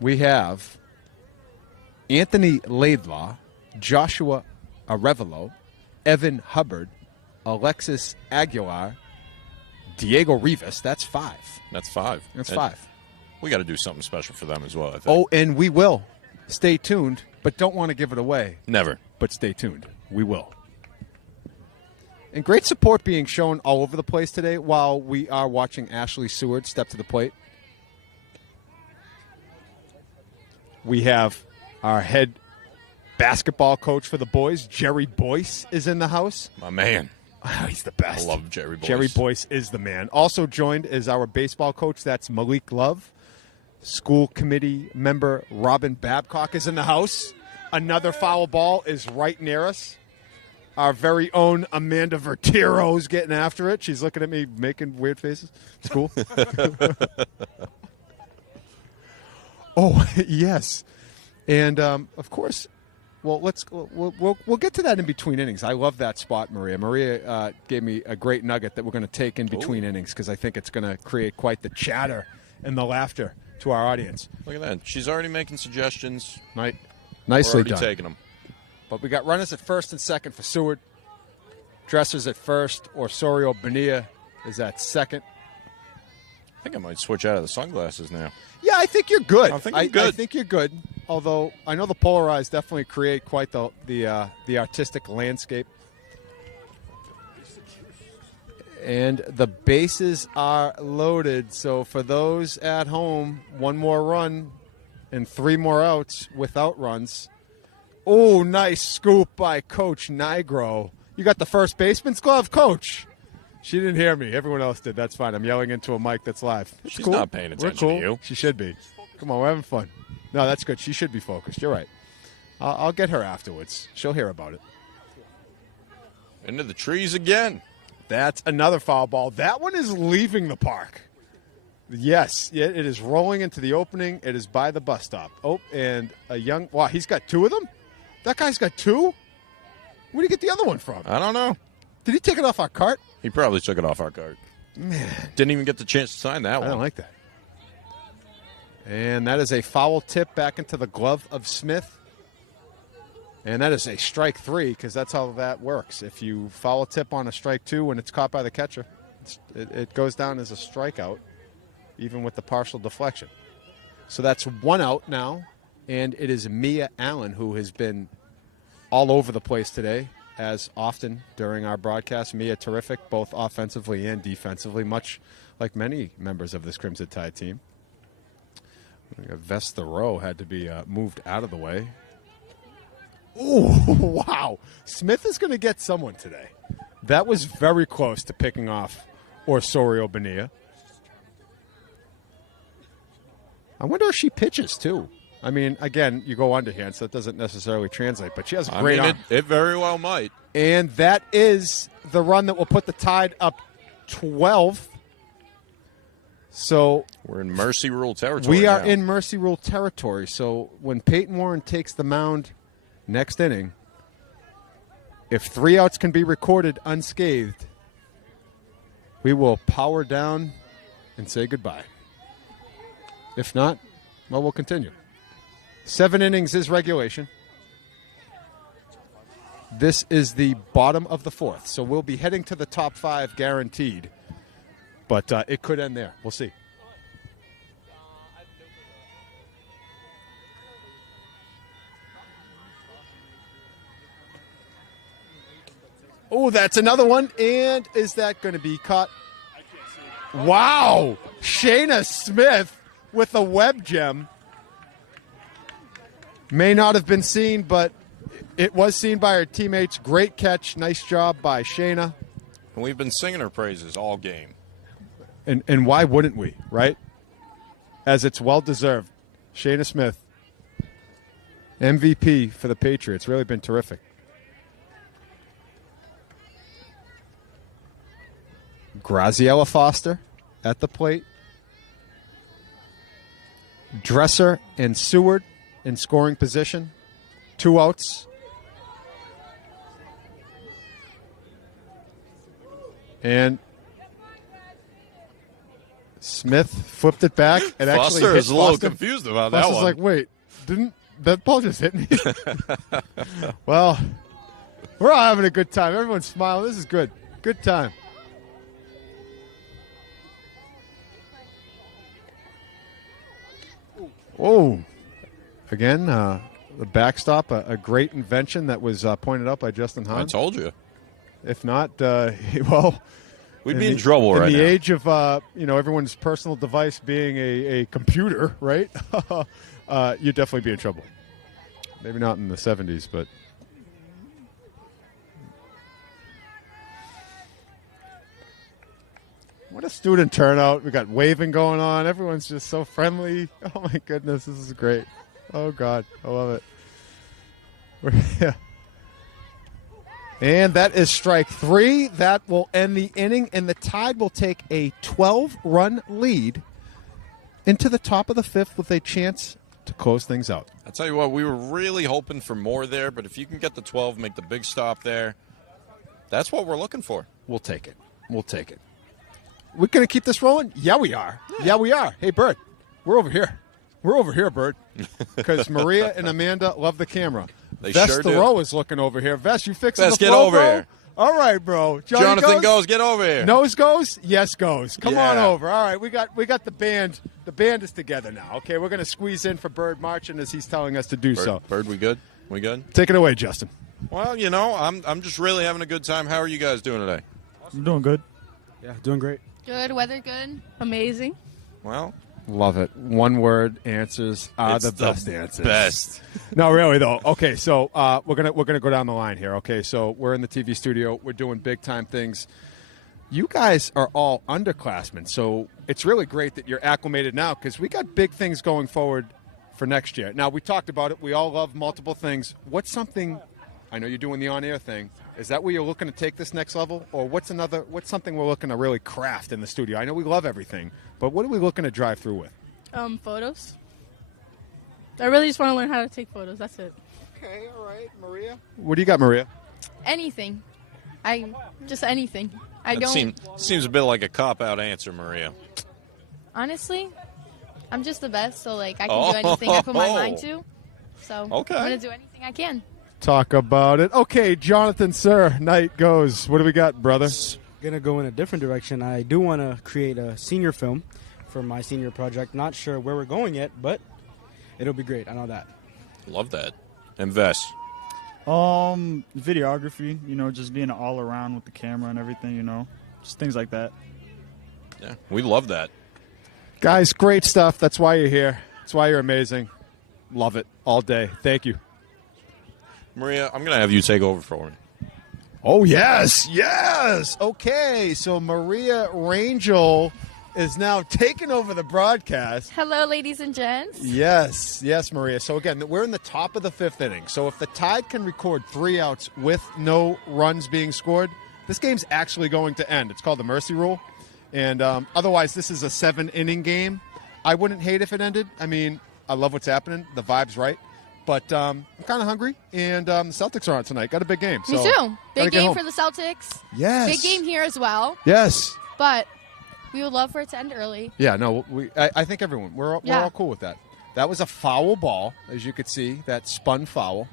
We have Anthony Laidlaw, Joshua Arevalo, Evan Hubbard, Alexis Aguilar, Diego Rivas. That's 5. That's 5. That's And 5. We got to do something special for them as well, I think. Oh, and we will. Stay tuned, but don't want to give it away. Never. But stay tuned. We will. And great support being shown all over the place today while we are watching Ashley Seward step to the plate. We have our head basketball coach for the boys, Jerry Boyce, is in the house. My man. Oh, he's the best. I love Jerry Boyce. Jerry Boyce is the man. Also joined is our baseball coach. That's Malik Love. School committee member Robin Babcock is in the house. Another foul ball is right near us. Our very own Amanda Vertiro is getting after it. She's looking at me making weird faces. It's cool. Oh, yes. And, of course, well, we'll get to that in between innings. I love that spot, Maria. Maria gave me a great nugget that we're going to take in between innings because I think it's going to create quite the chatter and the laughter to our audience. Look at that. She's already making suggestions. Nicely We're already done. taking them. But we got runners at first and second for Seward. Dressers at first. Osorio Bonilla is at second. I think I might switch out of the sunglasses now. Yeah, I think you're good. I think I'm good. I think you're good. Although I know the polarized definitely create quite the artistic landscape. And the bases are loaded. So for those at home, 1 more run and 3 more outs without runs. Oh, nice scoop by Coach Nigro. You got the first baseman's glove, Coach. She didn't hear me. Everyone else did. That's fine. I'm yelling into a mic that's live. It's She's cool. not paying attention We're cool. to you. She should be. Come on, we're having fun. No, that's good. She should be focused. You're right. I'll get her afterwards. She'll hear about it. Into the trees again. That's another foul ball. That one is leaving the park. Yes, it is rolling into the opening. It is by the bus stop. Oh, and wow, he's got 2 of them? That guy's got 2? Where did he get the other one from? I don't know. Did he take it off our cart? He probably took it off our cart. Man. Didn't even get the chance to sign that one. I don't like that. And that is a foul tip back into the glove of Smith. And that is a strike 3 because that's how that works. If you foul a tip on a strike 2 when it's caught by the catcher, it goes down as a strikeout, even with the partial deflection. So that's 1 out now, and it is Mia Allen who has been all over the place today, as often during our broadcast. Mia terrific, both offensively and defensively, much like many members of this Crimson Tide team. Vesta Rowe had to be moved out of the way. Ooh, wow. Smith is going to get someone today. That was very close to picking off Osorio Bonilla. I wonder if she pitches, too. I mean, again, you go underhand, so that doesn't necessarily translate, but she has a great arm. It very well might. And that is the run that will put the Tide up 12. So we're in Mercy Rule territory. We are now. in Mercy Rule territory. So when Peyton Warren takes the mound next inning, if 3 outs can be recorded unscathed, we will power down and say goodbye. If not, well, we'll continue. 7 innings is regulation. This is the bottom of the 4th, so we'll be heading to the top 5 guaranteed. But it could end there. We'll see. Oh, that's another one. And is that going to be caught? Wow. Shayna Smith with a web gem. May not have been seen, but it was seen by her teammates. Great catch. Nice job by Shayna. And we've been singing her praises all game. And why wouldn't we, right? As it's well-deserved. Shayna Smith, MVP for the Patriots. Really been terrific. Graziella Foster at the plate. Dresser and Seward in scoring position. 2 outs. And Smith flipped it back. It actually Foster hit is a little Boston. confused about that Foster's one. like, wait, didn't that ball just hit me? Well, we're all having a good time. Everyone's smiling. This is good. Good time. Oh, again, the backstop, a great invention that was pointed out by Justin Hahn. I told you. If not, well, We'd be in trouble right in the now. age of everyone's personal device being a computer, right? You'd definitely be in trouble. Maybe not in the 70s, but what a student turnout. We got waving going on. Everyone's just so friendly. Oh, my goodness. This is great. Oh, God. I love it. Yeah. And that is strike 3. That will end the inning, and the Tide will take a 12-run lead into the top of the 5th with a chance to close things out. I'll tell you what, we were really hoping for more there, but if you can get the 12, make the big stop there, that's what we're looking for. We'll take it. We'll take it. We're going to keep this rolling? Yeah, we are. Yeah, we are. Hey, Bird, we're over here. We're over here, Bird, because Maria and Amanda love the camera. They Vest sure Thoreau do. is looking over here. Vest, you fixing Vest, the get flow, over bro? here. All right, bro. Johnny Jonathan goes, get over here. Nose goes? Yes goes. Come on Yeah. over. All right, we got the band. The band is together now. Okay, we're going to squeeze in for Bird marching as he's telling us to do so. Bird, we good? We good? Take it away, Justin. Well, I'm just really having a good time. How are you guys doing today? I'm doing good. Yeah, doing great. Good, weather good. Amazing. Well, Love it. One word answers are it's the best answers. Best. No, really though. Okay, so we're gonna go down the line here. Okay, so we're in the TV studio. We're doing big time things. You guys are all underclassmen, so it's really great that you're acclimated now because we got big things going forward for next year. Now we talked about it. We all love multiple things. What's something? I know you're doing the on-air thing. Is that where you're looking to take this next level, or what's something we're looking to really craft in the studio? I know we love everything, but what are we looking to drive through with? Photos. I really just want to learn how to take photos. That's it. Okay, all right, Maria. What do you got, Maria? Anything. Anything. I That don't. seems a bit like a cop-out answer, Maria. Honestly, I'm just the best, so I can do anything I put my mind to. So Okay. I'm gonna do anything I can. Talk about it. Okay, Jonathan, sir, night goes. What do we got, brother? Gonna go in a different direction. I do want to create a senior film for my senior project. Not sure where we're going yet, but it'll be great. I know that. Love that. Invest. Videography, just being all around with the camera and everything, just things like that. Yeah, we love that. Guys, great stuff. That's why you're here. That's why you're amazing. Love it all day. Thank you. Maria, I'm going to have you take over for me. Oh, yes. Yes. Okay, so Maria Rangel is now taking over the broadcast. Hello, ladies and gents. Yes, Maria. So, again, we're in the top of the 5th inning. So if the Tide can record 3 outs with no runs being scored, this game's actually going to end. It's called the mercy rule. And otherwise, this is a 7-inning game. I wouldn't hate if it ended. I mean, I love what's happening. The vibe's right. But I'm kind of hungry, and the Celtics are on tonight. Got a big game. Me So too. Big game for the Celtics. Yes. Big game here as well. Yes. But we would love for it to end early. Yeah, no, I think everyone, we're all cool with that. That was a foul ball, as you could see, that spun foul.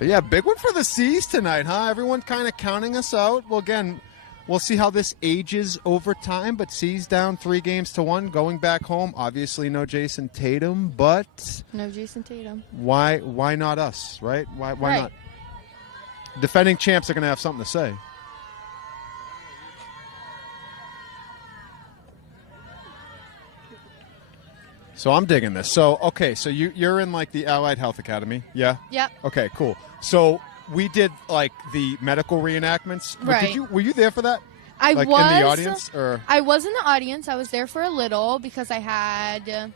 But, yeah, big one for the C's tonight, huh? Everyone kind of counting us out. Well, again, we'll see how this ages over time, but C's down 3-1, going back home. Obviously no Jason Tatum, but No Jason Tatum. why not us, right? Why Right. not? Defending champs are going to have something to say. So I'm digging this. So, okay, so you're in the Allied Health Academy, yeah? Yep. Okay, cool. So we did the medical reenactments. Right. Were you there for that? I was was in the audience, or I was in the audience. I was there for a little because I had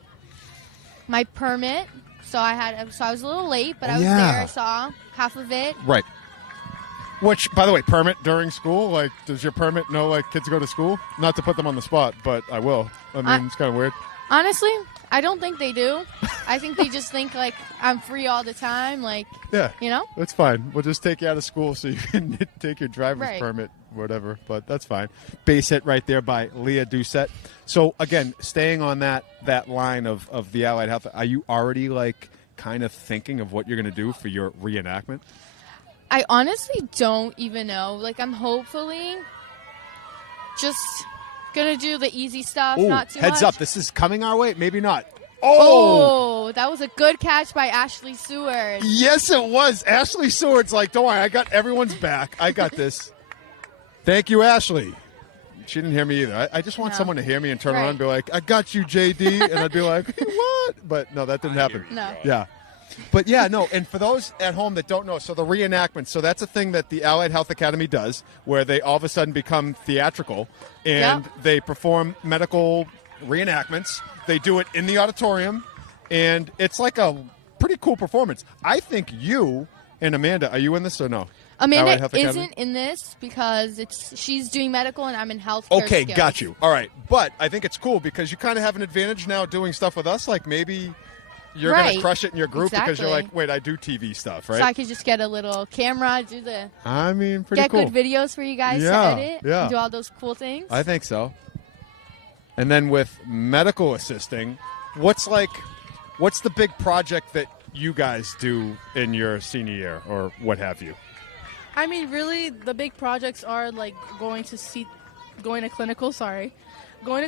my permit. So I was a little late, but I was yeah. there. I saw half of it. Right. Which, by the way, permit during school? Does your permit know kids go to school? Not to put them on the spot, but I will. I mean, it's kind of weird. Honestly, I don't think they do. I think they just think, like, I'm free all the time, like, Yeah. you know? That's fine. We'll just take you out of school so you can take your driver's Right. permit, whatever. But that's fine. Base hit right there by Leah Doucette. So, again, staying on that line of the Allied Health, are you already, like, kind of thinking of what you're going to do for your reenactment? I honestly don't even know. Like, I'm hopefully just going to do the easy stuff, Ooh, not too heads much. up. This is coming our way. Maybe not. Oh, that was a good catch by Ashley Seward. Yes, it was. Ashley Seward's like, don't worry, I got everyone's back. I got this. Thank you, Ashley. She didn't hear me either. I just want No. someone to hear me and turn Right. around and be like, I got you, JD. And I'd be like, what? But no, that didn't happen. No. Yeah. But yeah, no. And for those at home that don't know, so the reenactment, so that's a thing that the Allied Health Academy does where they all of a sudden become theatrical and they perform medical reenactments. They do it in the auditorium, and it's like a pretty cool performance. I think you and Amanda, are you in this or no? Allied Amanda Health Academy? isn't in this because she's doing medical and I'm in healthcare. Okay, skills. got you. All right. But I think it's cool because you kind of have an advantage now doing stuff with us. Like maybe you're going to Right. crush it in your group because you're Exactly. like, wait, I do TV stuff, right? So I could just get a little camera, I mean, pretty get cool. good videos for you guys Yeah, to edit, yeah. and do all those cool things. I think so. And then with medical assisting, what's the big project that you guys do in your senior year or what have you? I mean, really, the big projects are like going to clinicals. Going to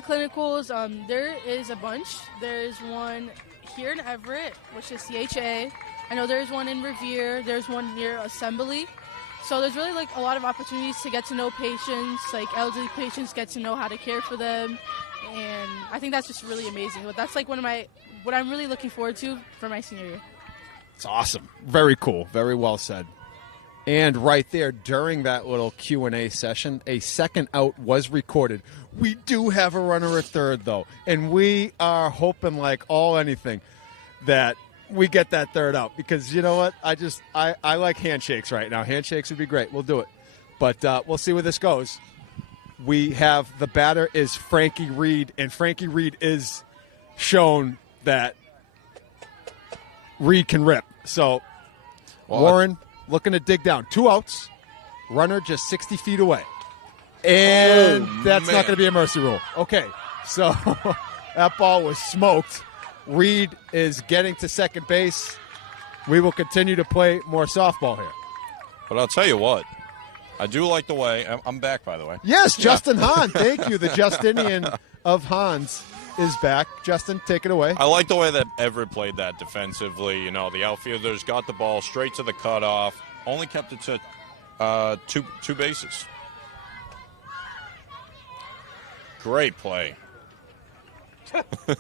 clinicals. There is a bunch. There's one here in Everett, which is CHA. I know there's one in Revere. There's one near Assembly. So there's really like a lot of opportunities to get to know patients, like elderly patients, get to know how to care for them, and I think that's just really amazing. But that's like what I'm really looking forward to for my senior year. It's awesome. Very cool. Very well said. And right there, during that little Q&A session, a second out was recorded. We do have a runner at third, though, and we are hoping like all anything that we get that third out because you know what? I like handshakes right now. Handshakes would be great. We'll do it. But we'll see where this goes. We have the batter is Frankie Reed, and Frankie Reed is shown that Reed can rip. So Warren looking to dig down. 2 outs. Runner just 60 feet away. And that's not going to be a mercy rule. Okay, so that ball was smoked. Reed is getting to second base. We will continue to play more softball here. But I'll tell you what, I do like the way I'm back, by the way. Yes, Justin Hahn. Thank you. The Justinian of Hans is back. Justin, take it away. I like the way that Everett played that defensively. You know, the outfielders got the ball straight to the cutoff, only kept it to two bases. Great play.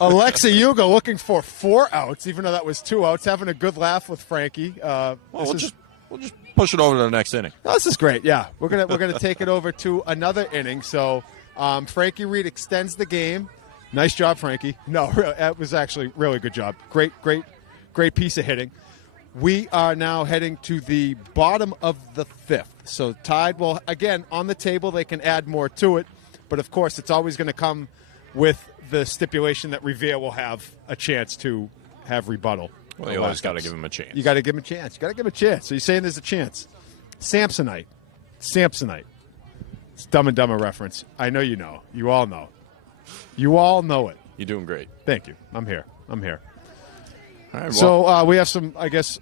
Alexa Yuga looking for 4 outs, even though that was 2 outs, having a good laugh with Frankie. We'll just push it over to the next inning. This is great. Yeah, we're gonna take it over to another inning. So Frankie Reed extends the game. Nice job, Frankie. No, that was actually really good job. Great piece of hitting. We are now heading to the bottom of the 5th. So Tide will again on the table. They can add more to it, but of course it's always going to come with the stipulation that Revere will have a chance to have rebuttal. Well, you always got to give him a chance. You got to give him a chance. You got to give him a chance. So you're saying there's a chance. Samsonite. It's Dumb and Dumber reference. I know you know. You all know. You all know it. You're doing great. Thank you. I'm here. All right, well, So we have some, I guess,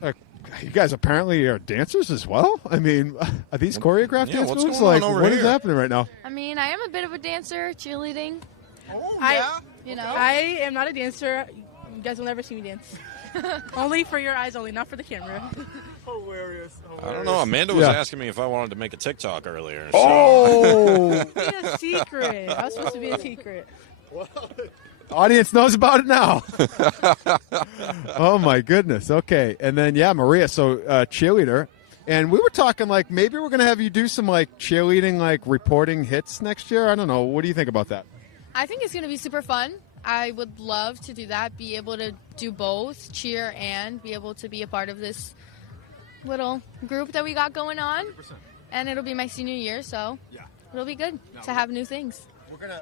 you guys apparently are dancers as well? I mean, are these choreographed dance what's moves? going on Like, over what is here? happening right now? I mean, I am a bit of a dancer, cheerleading. You know, I am not a dancer. You guys will never see me dance. Only for your eyes only, not for the camera. Hilarious. I don't know. Amanda was asking me if I wanted to make a TikTok earlier. So. Oh! Be a secret. I was supposed to be a secret. Audience knows about it now. Oh, my goodness. Okay. And then, Maria, so cheerleader. And we were talking, like, maybe we're going to have you do some, like, cheerleading, like, reporting hits next year. I don't know. What do you think about that? I think it's going to be super fun. I would love to do that, be able to do both, cheer and be able to be a part of this little group that we got going on. 100%. And it'll be my senior year, so it'll be good to have new things.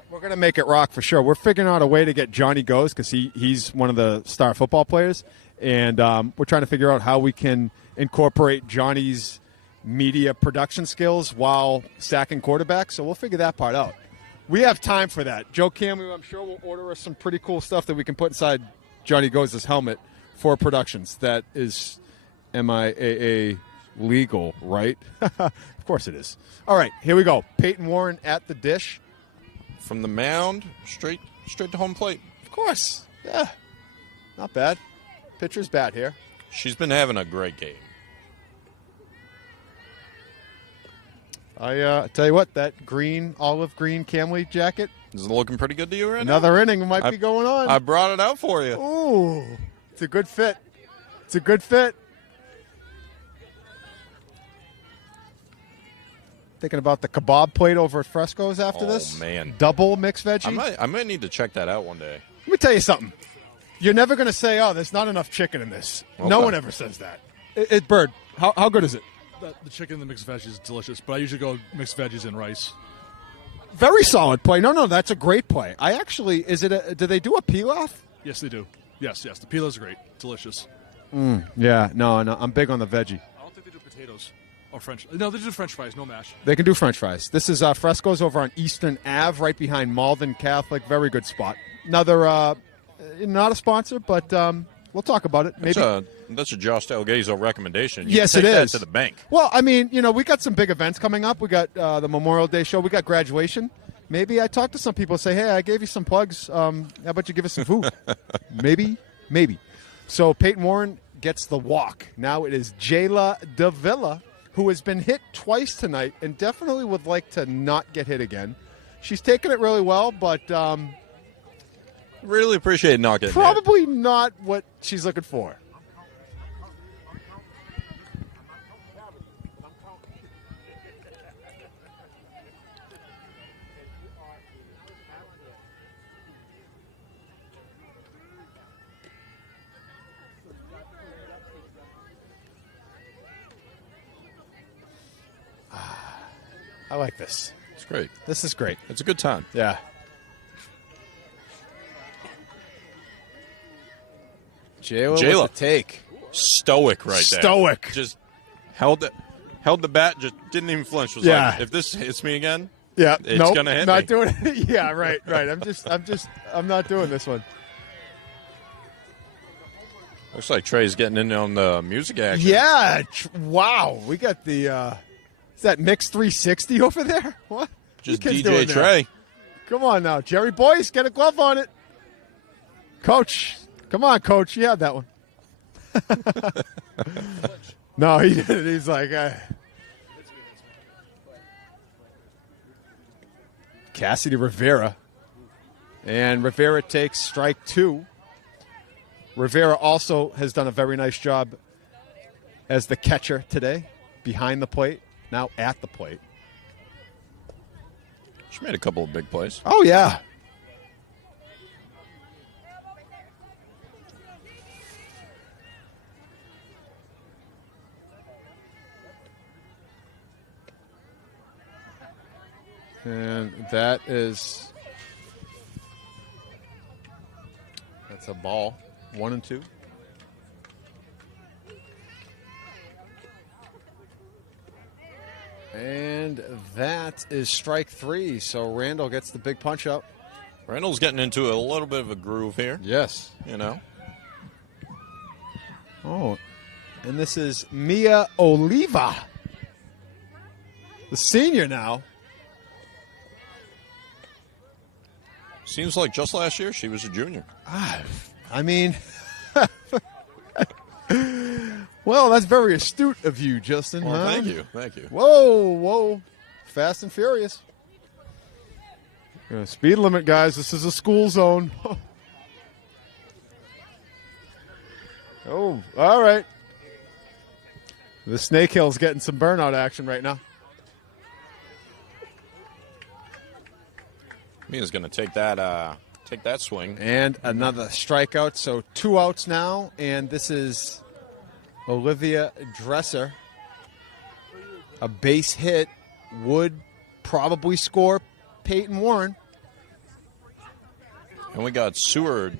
We're gonna make it rock for sure. We're figuring out a way to get Johnny Goes because he's one of the star football players, and we're trying to figure out how we can incorporate Johnny's media production skills while sacking quarterbacks. So we'll figure that part out. We have time for that. Joe Camu, I'm sure, will order us some pretty cool stuff that we can put inside Johnny Goes' helmet for productions. That is MIAA legal, right? Of course it is. All right, here we go. Peyton Warren at the dish. From the mound, straight to home plate. Of course. Yeah. Not bad. Pitcher's bat here. She's been having a great game. I tell you what, that olive green Camley jacket. Is it looking pretty good to you right now? Another inning might be going on. I brought it out for you. Ooh. It's a good fit. It's a good fit. Thinking about the kebab plate over at Fresco's after this. Oh, man. Double mixed veggie. I might need to check that out one day. Let me tell you something. You're never going to say, oh, there's not enough chicken in this. Okay. No one ever says that. Bird, how good is it? The chicken and the mixed veggies is delicious, but I usually go mixed veggies and rice. Very solid play. No, that's a great play. Do they do a pilaf? Yes, they do. Yes. The pila's great. Delicious. Yeah, no, I'm big on the veggie. I don't think they do potatoes or French. No, they do French fries, no mash. They can do French fries. This is Fresco's over on Eastern Ave, right behind Malden Catholic. Very good spot. Another, not a sponsor, but we'll talk about it. Maybe. That's a Josh Delgazo recommendation. You Yes, can take it that is. to the bank. Well, I mean, we got some big events coming up. We got the Memorial Day show. We got graduation. Maybe I talked to some people and say, hey, I gave you some plugs. How about you give us some food? Maybe. So Peyton Warren gets the walk. Now it is Jayla Davila, who has been hit twice tonight and definitely would like to not get hit again. She's taken it really well, but Really appreciate not getting probably not what she's looking for. I like this. It's great. This is great. It's a good time. Yeah. Jayla with the take. Stoic right there. Stoic. Just held the bat, just didn't even flinch. Was Yeah. like, if this hits me again, Yeah, it's gonna hit not me. doing it. Yeah, right. I'm not doing this one. Looks like Trey's getting in on the music action. Yeah, wow. We got the is that Mix 360 over there? What? Just You kids DJ doing there? Trey. Come on now, Jerry Boyce, get a glove on it. Coach, come on, Coach. You had that one. No, he didn't. He's like, Cassidy Rivera. And Rivera takes strike 2. Rivera also has done a very nice job as the catcher today, behind the plate, now at the plate. She made a couple of big plays. Oh, yeah. And that's a ball. 1-2. And that is strike 3. So Randall gets the big punch up. Randall's getting into a little bit of a groove here. Yes. Oh, and this is Mia Oliva, the senior now. Seems like just last year she was a junior. I mean, well, that's very astute of you, Justin. Well, huh? Thank you. Whoa. Fast and furious. Speed limit, guys. This is a school zone. Oh, all right. The Snake Hill's getting some burnout action right now. Mia's going to take that swing. And another strikeout. So 2 outs now. And this is Olivia Dresser. A base hit would probably score Peyton Warren. And we got Seward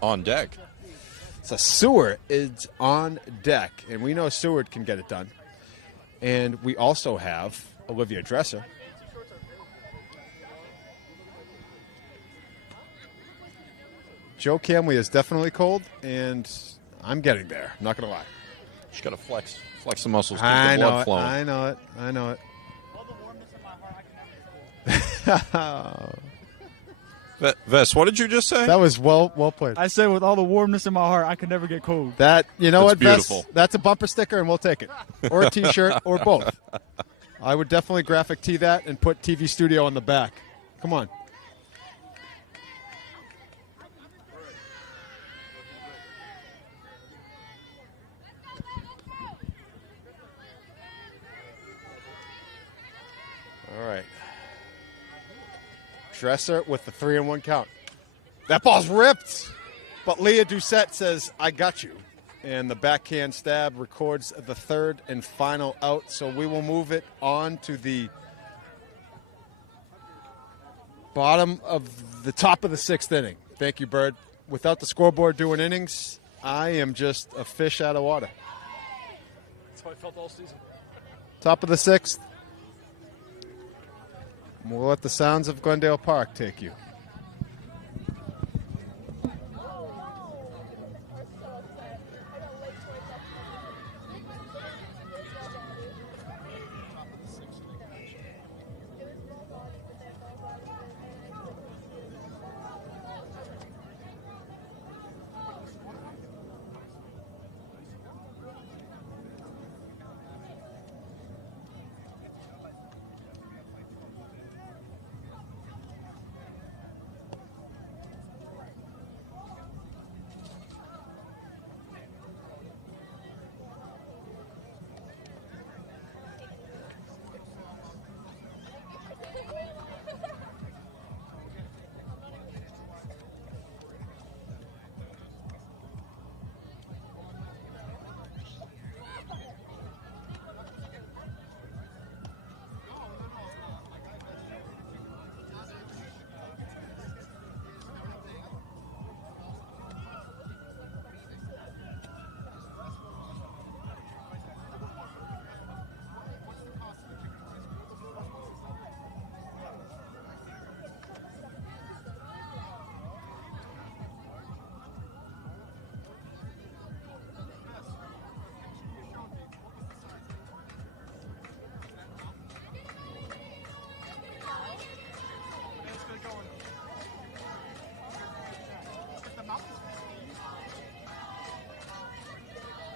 on deck. So Seward is on deck, and we know Seward can get it done. And we also have Olivia Dresser. Joe Camley is definitely cold, and I'm getting there. I'm not going to lie. She's got to flex the muscles, keep I the know blood it. flowing. I know it. I know it. Vess, what did you just say? That was well played. I said with all the warmness in my heart, I could never get cold. That, you know That's what, Vess? beautiful. That's a bumper sticker, and we'll take it. Or a T-shirt, or both. I would definitely graphic tee that and put TV studio on the back. Come on. All right. Dresser with the 3-1 count. That ball's ripped, but Leah Doucette says, I got you. And the backhand stab records the third and final out, so we will move it on to the bottom of the top of the sixth inning. Thank you, Bird. Without the scoreboard doing innings, I am just a fish out of water. That's how I felt all season. Top of the sixth. We'll let the sounds of Glendale Park take you.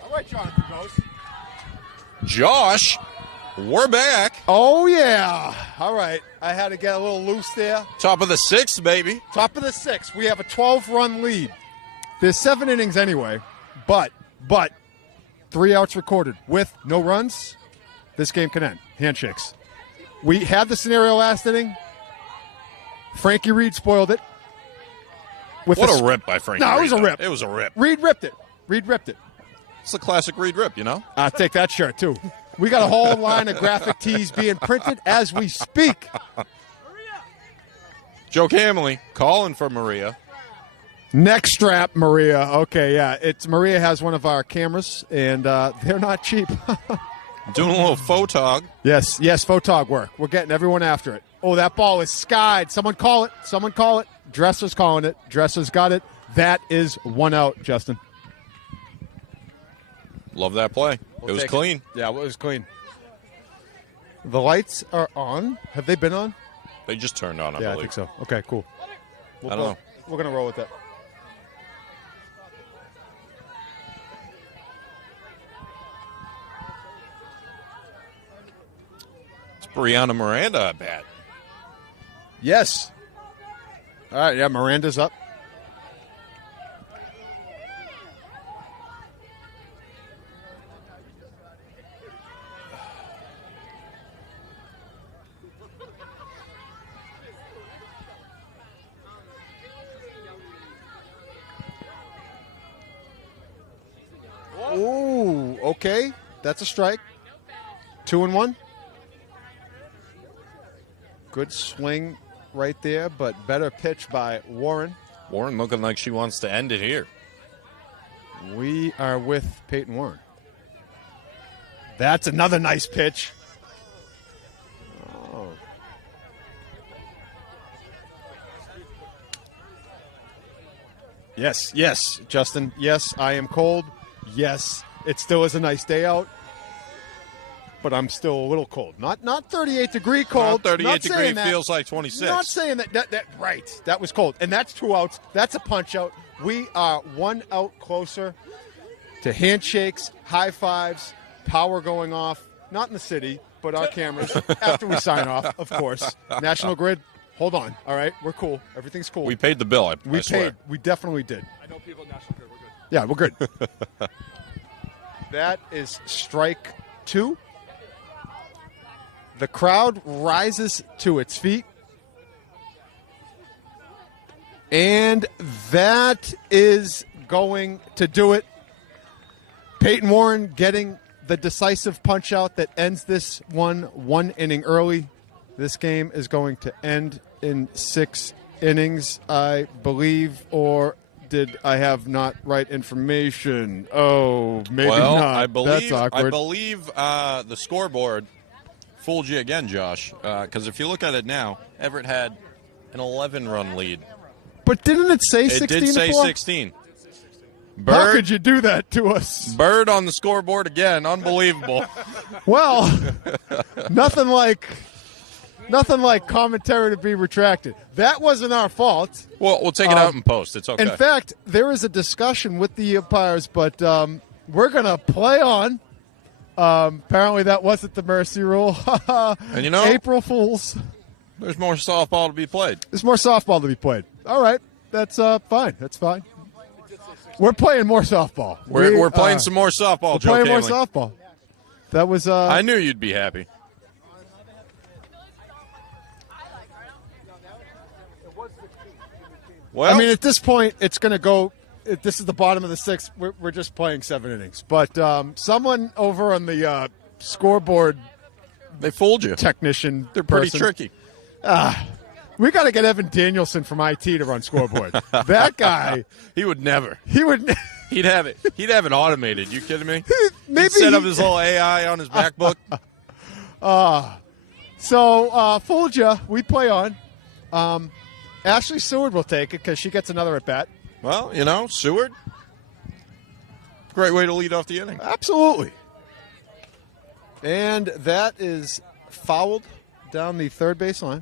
All right, Jonathan goes. Josh, we're back. Oh, yeah. All right. I had to get a little loose there. Top of the sixth, baby. Top of the sixth. We have a 12-run lead. There's 7 innings anyway, but 3 outs recorded with no runs. This game can end. Handshakes. We had the scenario last inning. Frankie Reed spoiled it. What a rip by Frankie Reed. No, it was a rip. It was a rip. Reed ripped it. It's the classic Reed rip, you know? I'll take that shirt, too. We got a whole line of graphic tees being printed as we speak. Joe Camley calling for Maria. Neck strap, Maria. Okay, yeah. It's Maria has one of our cameras, and they're not cheap. Doing a little photog. Yes, photog work. We're getting everyone after it. Oh, that ball is skied. Someone call it. Dresser's calling it. Dresser's got it. That is 1 out, Justin. Love that play. It was clean. Yeah, it was clean. The lights are on. Have they been on? They just turned on, I Yeah, believe. I think so. Okay, cool. I don't know. We're going to roll with that. It's Brianna Miranda at bat. Yes. All right, yeah, Miranda's up. Ooh, okay. That's a strike. 2-1. Good swing right there, but better pitch by Warren. Warren looking like she wants to end it here. We are with Peyton Warren. That's another nice pitch. Oh. Yes, yes, Justin. Yes, I am cold. Yes, it still is a nice day out. But I'm still a little cold. Not 38-degree cold. Not 38 not degree that. feels like 26. Not saying that. Right. That was cold. And that's 2 outs. That's a punch out. We are 1 out closer to handshakes, high fives, power going off. Not in the city, but our cameras after we sign off, of course. National Grid, hold on. All right, we're cool. Everything's cool. We paid the bill. I We swear. paid. We definitely did. I know people at National Grid. We're good. Yeah, we're good. That is strike 2. The crowd rises to its feet. And that is going to do it. Peyton Warren getting the decisive punch out that ends this one inning early. This game is going to end in 6 innings, I believe, or did I have not right information? Oh, maybe well, not. I believe, That's awkward. I believe the scoreboard fooled you again, Josh, because if you look at it now, Everett had an 11-run lead. But didn't it say It 16 did say to 4? 16. How could you do that to us? Bird on the scoreboard again. Unbelievable. Well, nothing like commentary to be retracted. That wasn't our fault. Well, we'll take it out in post. It's okay. In fact, there is a discussion with the umpires, but we're going to play on. Apparently that wasn't the mercy rule. And you know, April Fools. There's more softball to be played. There's more softball to be played. All right. That's fine. That's fine. We're playing more softball. We're playing some more softball, We're Joe playing more Canley. softball. That was. I knew you'd be happy. Well, I mean, at this point, it's going to go. This is the bottom of the 6th. We're just playing 7 innings. But someone over on the scoreboard, they fooled you. Technician, They're pretty person, tricky. We got to get Evan Danielson from IT to run scoreboard. That guy, he would never. He would. He'd have it. He'd have it automated. You kidding me? Maybe He'd set up his little AI on his MacBook. So fooled you. We play on. Ashley Seward will take it because she gets another at bat. Well, you know, Seward, great way to lead off the inning. Absolutely. And that is fouled down the third baseline.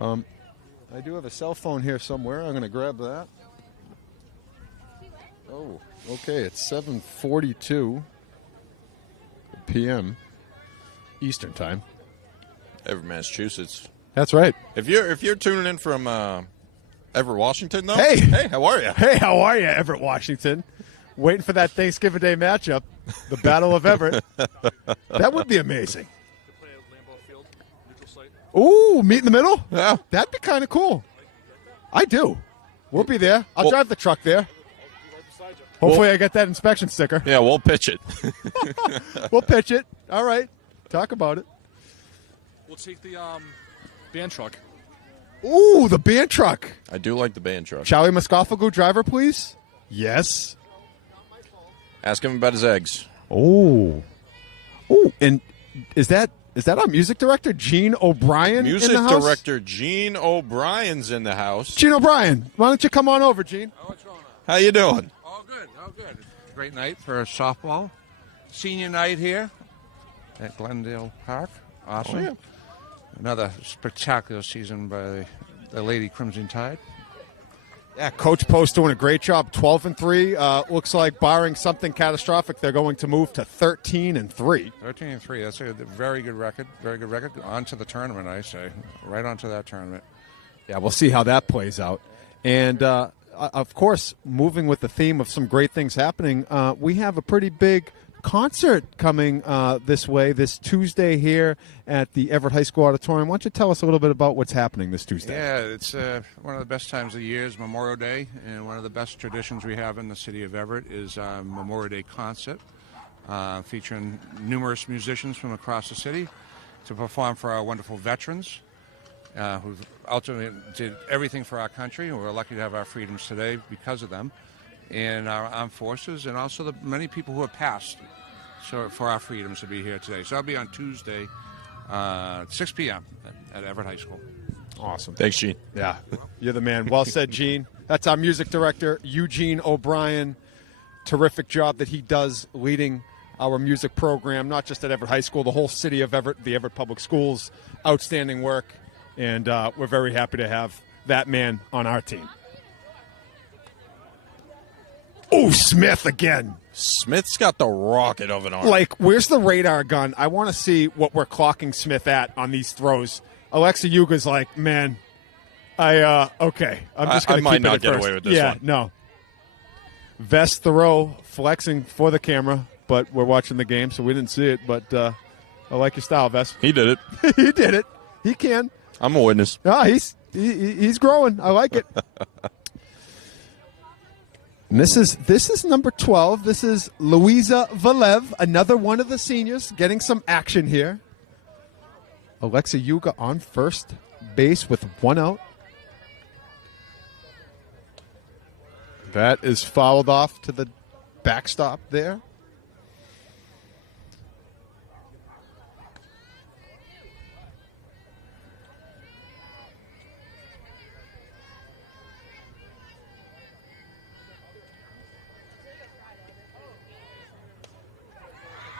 I do have a cell phone here somewhere. I'm going to grab that. Oh, okay. It's 7:42 p.m. Eastern time. Everett, Massachusetts. That's right. If you're tuning in from Everett, Washington, though. Hey, how are you? Hey, how are you, Everett, Washington? Waiting for that Thanksgiving Day matchup, the Battle of Everett. That would be amazing. Ooh, meet in the middle? Yeah. That'd be kind of cool. I do. We'll be there. I'll drive the truck there. Hopefully I get that inspection sticker. Yeah, we'll pitch it. We'll pitch it. All right. Talk about it. We'll take the band truck. Ooh, the band truck. I do like the band truck. Charlie Moscofagu, driver, please. Yes. Ask him about his eggs. Oh. Ooh, and is that our music director, Gene O'Brien, Music in the house? director Gene O'Brien's in the house. Gene O'Brien, why don't you come on over, Gene? How you doing? Oh, good. Great night for softball. Senior night here at Glendale Park. Awesome. Oh, yeah. Another spectacular season by the Lady Crimson Tide. Yeah, Coach Post doing a great job. 12-3. Looks like, barring something catastrophic, they're going to move to 13-3. 13-3. That's a very good record. Very good record. On to the tournament, I say. Right on to that tournament. Yeah, we'll see how that plays out. And, of course, moving with the theme of some great things happening, we have a pretty big concert coming this way, this Tuesday here at the Everett High School Auditorium. Why don't you tell us a little bit about what's happening this Tuesday? Yeah, it's one of the best times of the year is Memorial Day, and one of the best traditions we have in the city of Everett is Memorial Day concert, featuring numerous musicians from across the city to perform for our wonderful veterans. who ultimately did everything for our country, and we're lucky to have our freedoms today because of them, and our armed forces, and also the many people who have passed for our freedoms to be here today. So I'll be on Tuesday, 6 p.m. at Everett High School. Awesome. Thanks, Gene. Yeah, you're the man. Well said, Gene. That's our music director, Eugene O'Brien. Terrific job that he does leading our music program, not just at Everett High School, the whole city of Everett, the Everett Public Schools. Outstanding work, and we're very happy to have that man on our team. Oh, Smith again. Smith's got the rocket of an arm. Like, where's the radar gun? I want to see what we're clocking Smith at on these throws. Alexa Yuga's like, man, okay. I'm just going to keep it might not at get first. away with this one. No. Vest Thoreau flexing for the camera, but we're watching the game, so we didn't see it. But I like your style, Vest. He did it. He did it. He can. I'm a witness. Ah, he's growing. I like it. And this is number 12. This is Louisa Valev, another one of the seniors, getting some action here. Alexa Yuga on first base with one out. That is fouled off to the backstop there.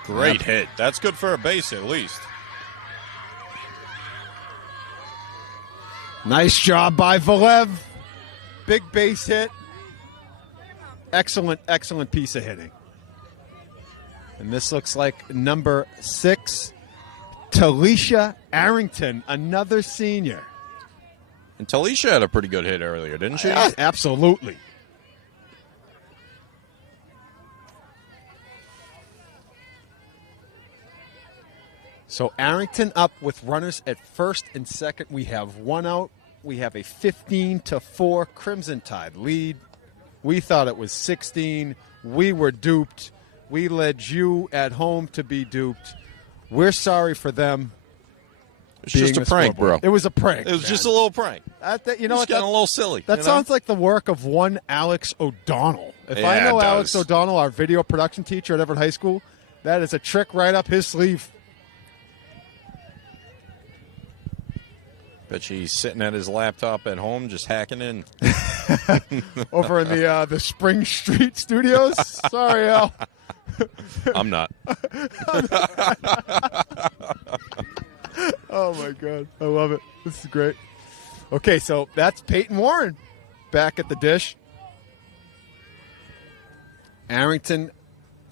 Great hit. That's good for a base at least. Nice job by Valev. Big base hit. Excellent, excellent piece of hitting. And this looks like number 6, Talisha Arrington, another senior. And Talisha had a pretty good hit earlier, didn't she? Yeah, absolutely. So Arrington up with runners at first and second. We have one out. We have a 15-4 Crimson Tide lead. We thought it was 16. We were duped. We led you at home to be duped. We're sorry for them. It's just a prank, bro. It was a prank. It was just a little prank. You know, Just getting a little silly. That sounds like the work of one Alex O'Donnell. If I Yeah, know it Alex does. O'Donnell, our video production teacher at Everett High School, that is a trick right up his sleeve. Bet he's sitting at his laptop at home just hacking in. Over in the Spring Street studios. Sorry, Al. I'm not. Oh, my God. I love it. This is great. Okay, so that's Peyton Warren back at the dish. Arrington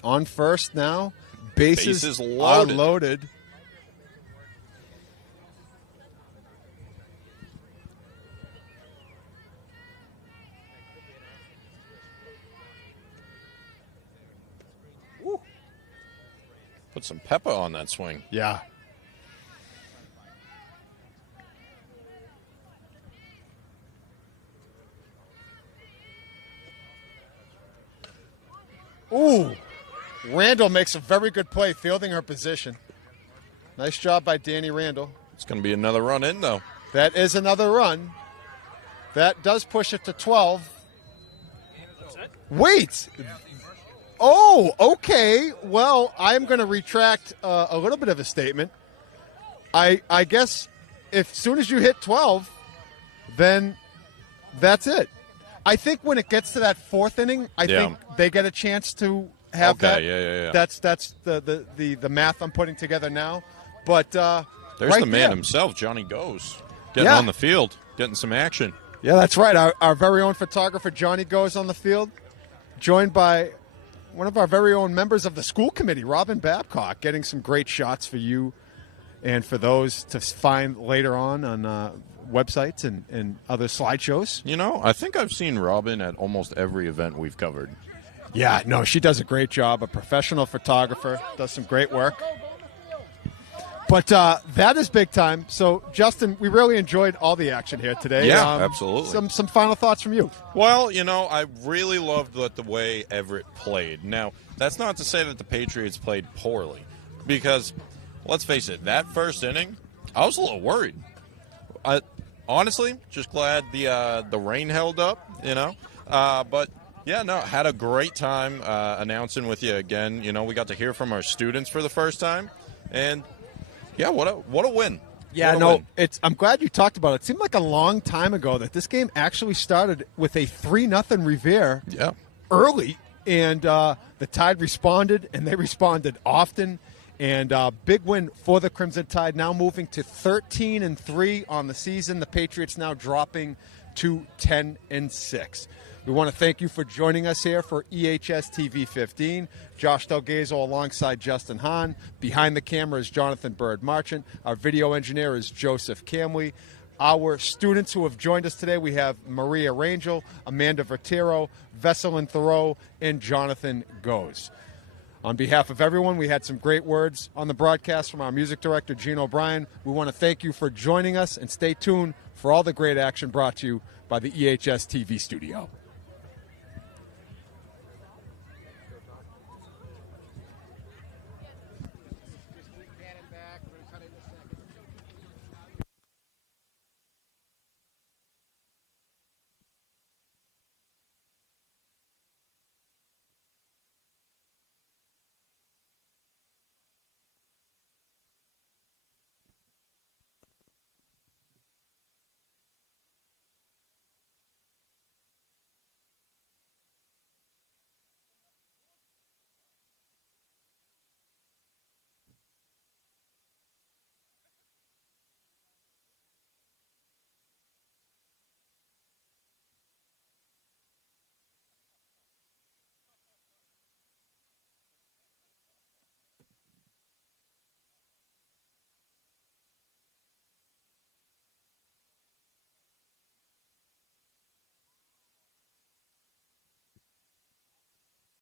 on first now. Bases loaded. are loaded. Put some pepper on that swing. Yeah. Ooh. Randall makes a very good play fielding her position. Nice job by Danny Randall. It's going to be another run in, though. That is another run. That does push it to 12. Wait. Oh, okay. Well, I'm going to retract a little bit of a statement. I guess if soon as you hit 12, then that's it. I think when it gets to that fourth inning, I think they get a chance to have that. Yeah. That's the math I'm putting together now. But There's right the man there. himself, Johnny Goes, getting on the field, getting some action. Yeah, that's right. Our very own photographer, Johnny, goes on the field, joined by one of our very own members of the school committee, Robin Babcock, getting some great shots for you and for those to find later on websites and other slideshows. You know, I think I've seen Robin at almost every event we've covered. Yeah, no, she does a great job. A professional photographer, does some great work. But that is big time. So, Justin, we really enjoyed all the action here today. Yeah, absolutely. Some final thoughts from you. Well, you know, I really loved the way Everett played. Now, that's not to say that the Patriots played poorly, because let's face it, that first inning, I was a little worried. honestly, just glad the rain held up, but yeah, no, had a great time announcing with you again. We got to hear from our students for the first time, and yeah, what a win. Yeah, What a no, win. I'm glad you talked about it. It seemed like a long time ago that this game actually started with a 3-0 Revere early, and the Tide responded, and they responded often. And big win for the Crimson Tide, now moving to 13-3 on the season. The Patriots now dropping to 10-6. We want to thank you for joining us here for EHS TV 15. Josh Delgazo alongside Justin Hahn. Behind the camera is Jonathan Bird Marchant. Our video engineer is Joseph Camley. Our students who have joined us today, we have Maria Rangel, Amanda Vertero, Vesselin Thoreau, and Jonathan Goes. On behalf of everyone, we had some great words on the broadcast from our music director, Gene O'Brien. We want to thank you for joining us, and stay tuned for all the great action brought to you by the EHS TV studio.